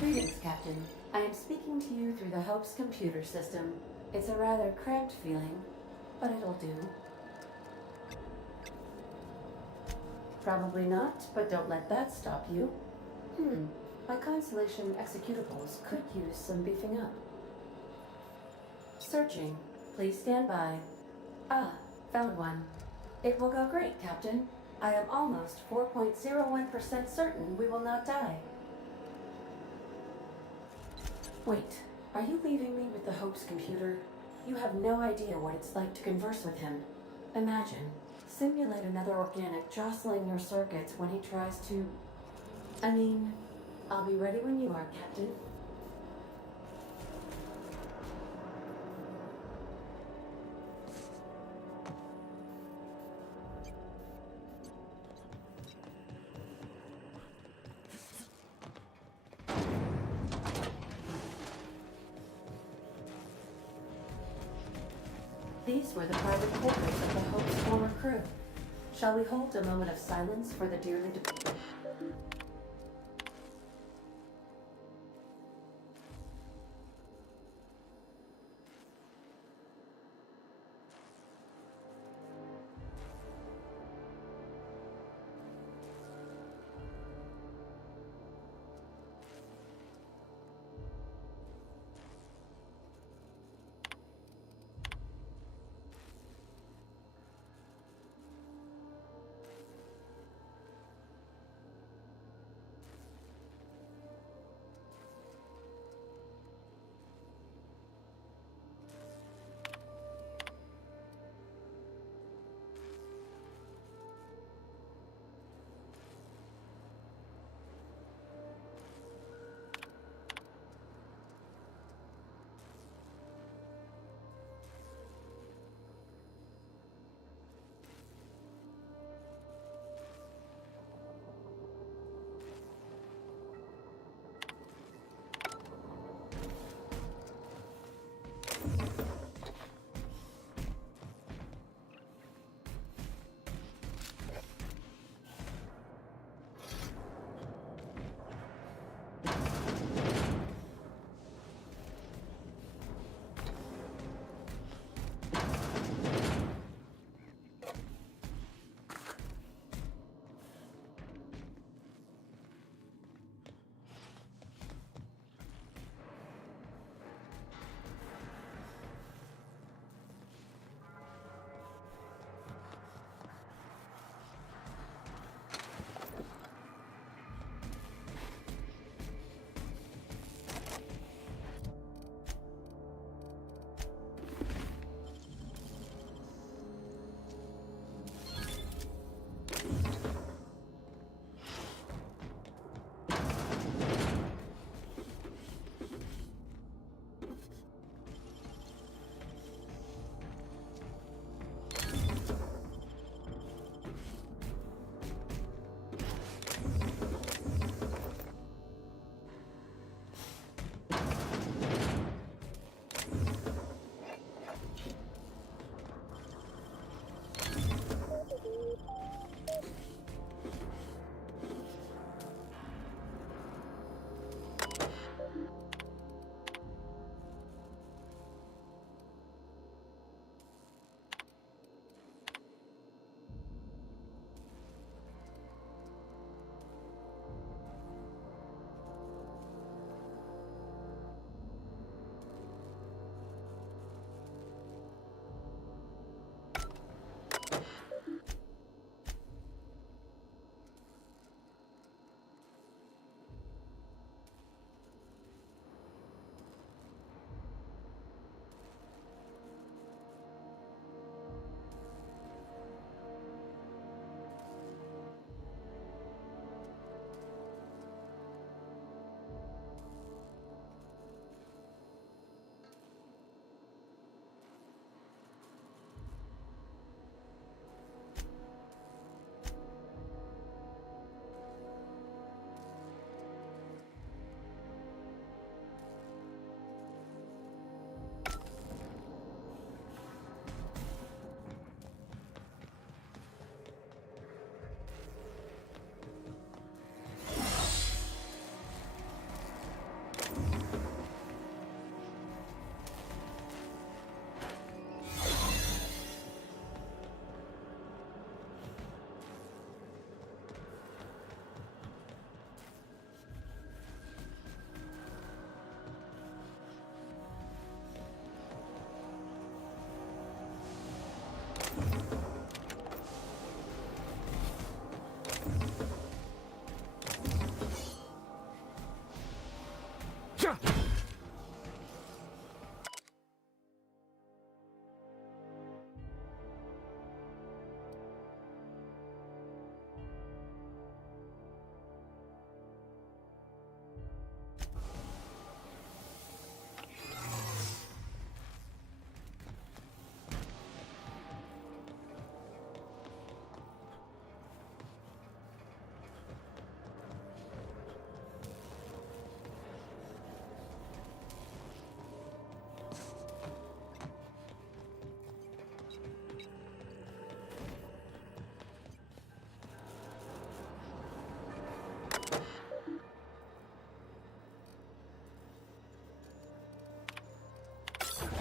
Greetings, Captain. I am speaking to you through the Hope's computer system. It's a rather cramped feeling, but it'll do. Probably not, but don't let that stop you. My Constellation executables could use some beefing up. Searching. Please stand by. Ah, found one. It will go great, Captain. I am almost 4.01% certain we will not die. Wait, are you leaving me with the Hope's computer? You have no idea what it's like to converse with him. Imagine, simulate another organic jostling your circuits when he tries to... I mean, I'll be ready when you are, Captain. These were the private quarters of the Hope's former crew. Shall we hold a moment of silence for the dearly departed?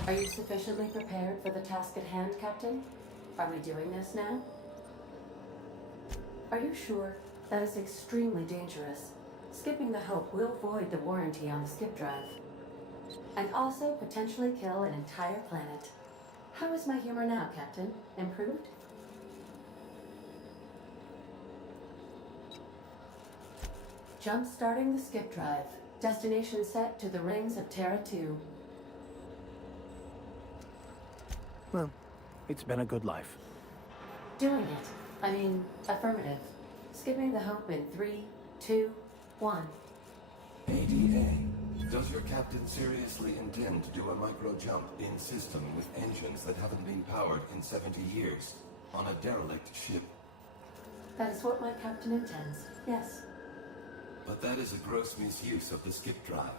Are you sufficiently prepared for the task at hand, Captain? Are we doing this now? Are you sure? That is extremely dangerous. Skipping the Hope will void the warranty on the skip drive. And also potentially kill an entire planet. How is my humor now, Captain? Improved? Jump-starting the skip drive. Destination set to the rings of Terra 2. Well, it's been a good life. Doing it. I mean, affirmative. Skipping the Hope in 3, 2, 1. ADA, does your captain seriously intend to do a micro-jump in system with engines that haven't been powered in 70 years on a derelict ship? That is what my captain intends, yes. But that is a gross misuse of the skip drive.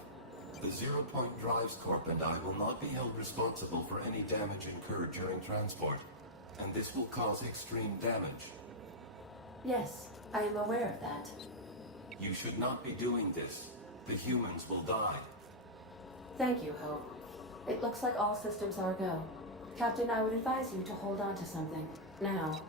The Zero Point Drives Corp and I will not be held responsible for any damage incurred during transport, and this will cause extreme damage. Yes, I am aware of that. You should not be doing this. The humans will die. Thank you, Hope. It looks like all systems are go. Captain, I would advise you to hold on to something. Now.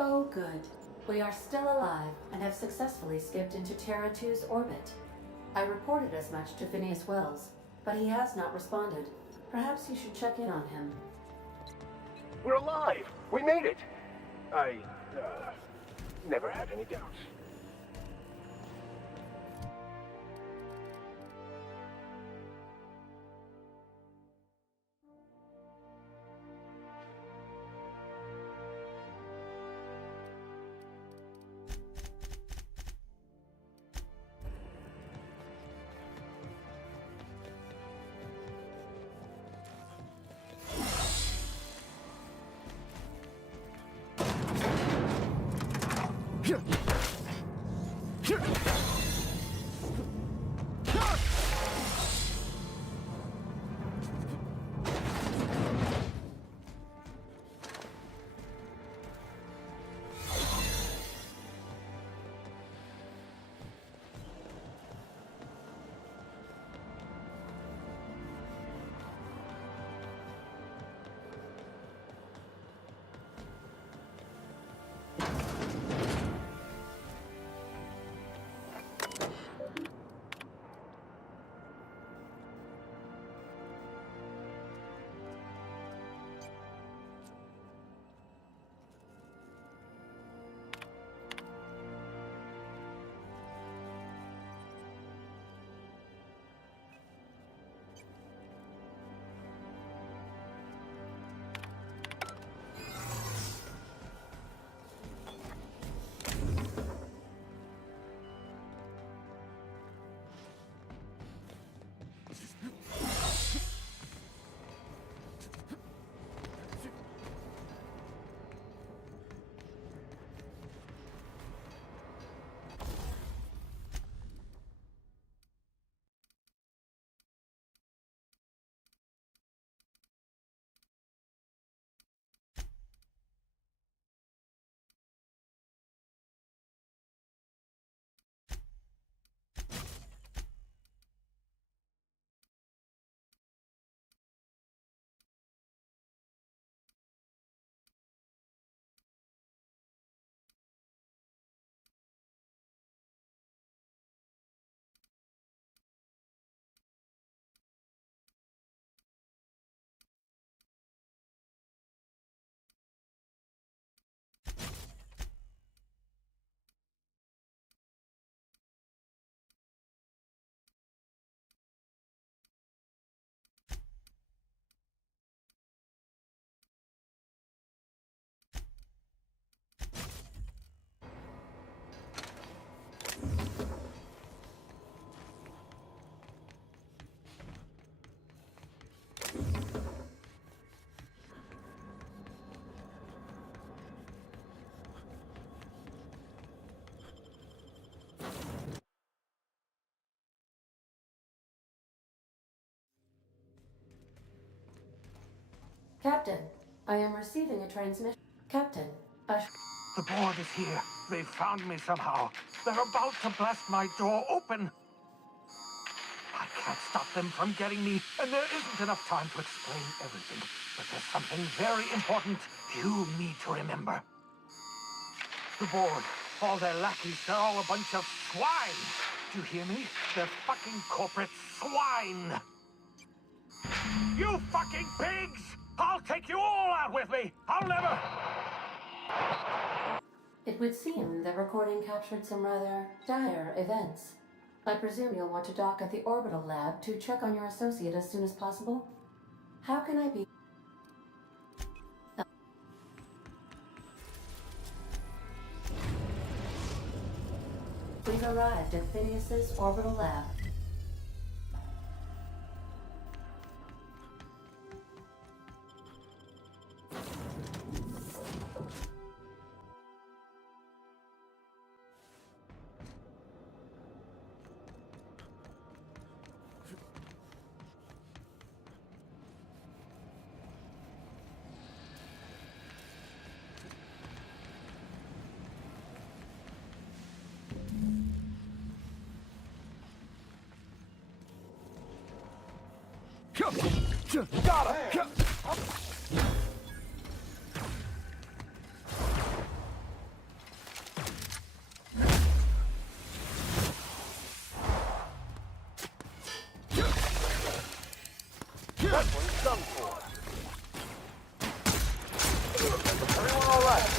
Oh, good. We are still alive and have successfully skipped into Terra 2's orbit. I reported as much to Phineas Wells, but he has not responded. Perhaps you should check in on him. We're alive! We made it! I, never had any doubts. Captain, I am receiving a transmission. Captain, The board is here. They've found me somehow. They're about to blast my door open. I can't stop them from getting me, and there isn't enough time to explain everything. But there's something very important you need to remember. The board, all their lackeys, they're all a bunch of swine. Do you hear me? They're fucking corporate swine. You fucking pigs! I'll take you all out with me! I'll never... It would seem the recording captured some rather dire events. I presume you'll want to dock at the orbital lab to check on your associate as soon as possible? How can I be... We've arrived at Phineas's orbital lab. Got him! That one's done for. Everyone all right?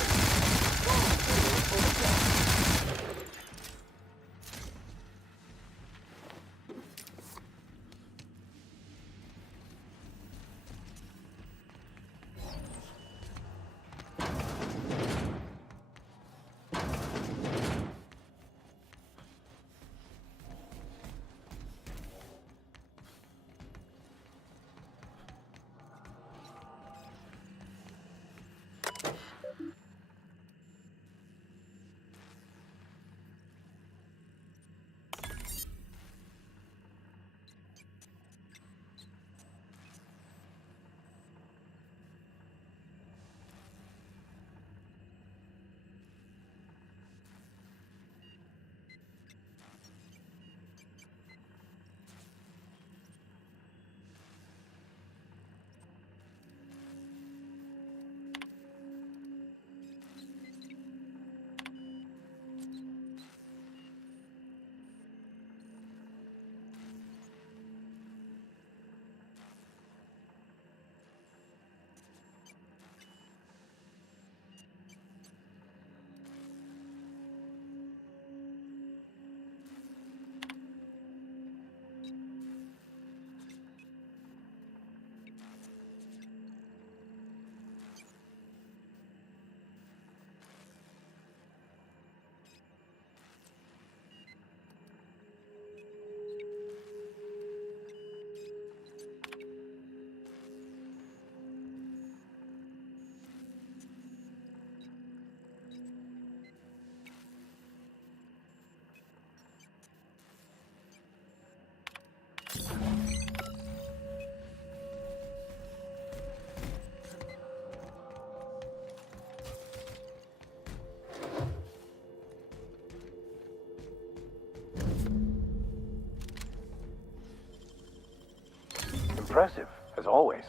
Impressive, as always.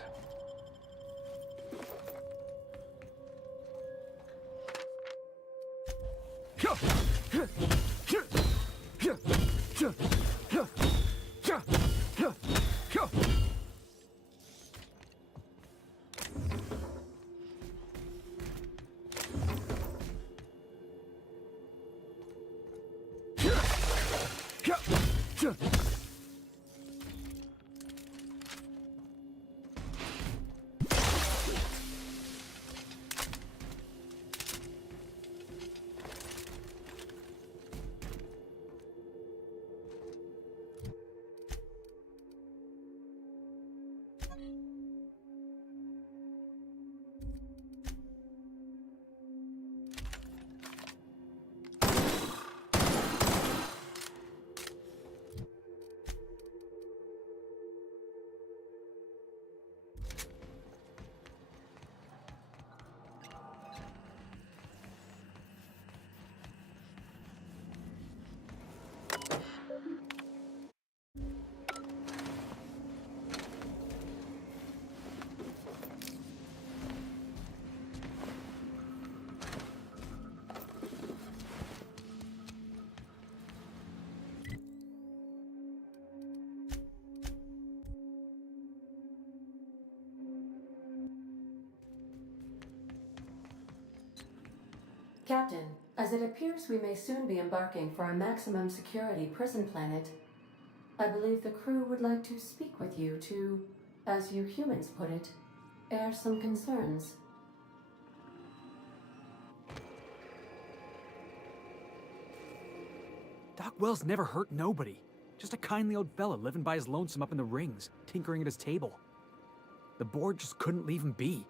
Captain, as it appears we may soon be embarking for a maximum security prison planet, I believe the crew would like to speak with you to, as you humans put it, air some concerns. Doc Wells never hurt nobody. Just a kindly old fella living by his lonesome up in the rings, tinkering at his table. The board just couldn't leave him be.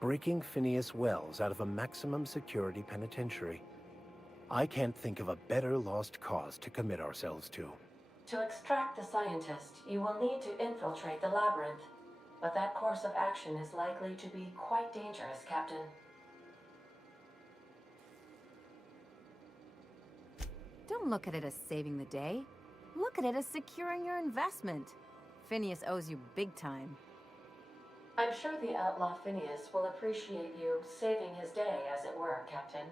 Breaking Phineas Wells out of a maximum security penitentiary. I can't think of a better lost cause to commit ourselves to. To extract the scientist, you will need to infiltrate the labyrinth. But that course of action is likely to be quite dangerous, Captain. Don't look at it as saving the day. Look at it as securing your investment. Phineas owes you big time. I'm sure the outlaw Phineas will appreciate you saving his day, as it were, Captain.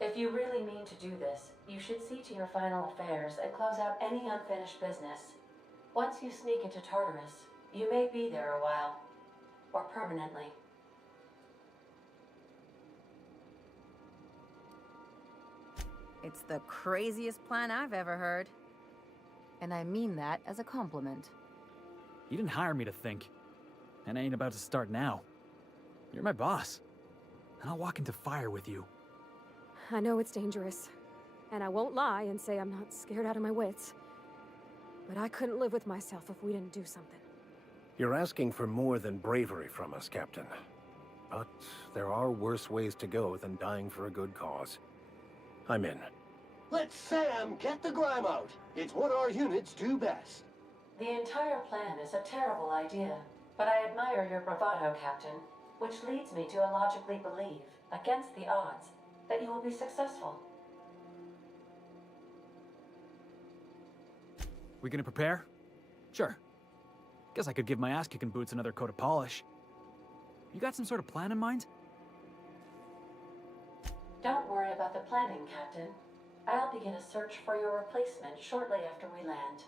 If you really mean to do this, you should see to your final affairs and close out any unfinished business. Once you sneak into Tartarus, you may be there a while. Or permanently. It's the craziest plan I've ever heard. And I mean that as a compliment. You didn't hire me to think. And I ain't about to start now. You're my boss. And I'll walk into fire with you. I know it's dangerous. And I won't lie and say I'm not scared out of my wits. But I couldn't live with myself if we didn't do something. You're asking for more than bravery from us, Captain. But there are worse ways to go than dying for a good cause. I'm in. Let Sam get the grime out. It's what our units do best. The entire plan is a terrible idea, but I admire your bravado, Captain, which leads me to illogically believe, against the odds, that you will be successful. We gonna prepare? Sure. Guess I could give my ass-kicking boots another coat of polish. You got some sort of plan in mind? Don't worry about the planning, Captain. I'll begin a search for your replacement shortly after we land.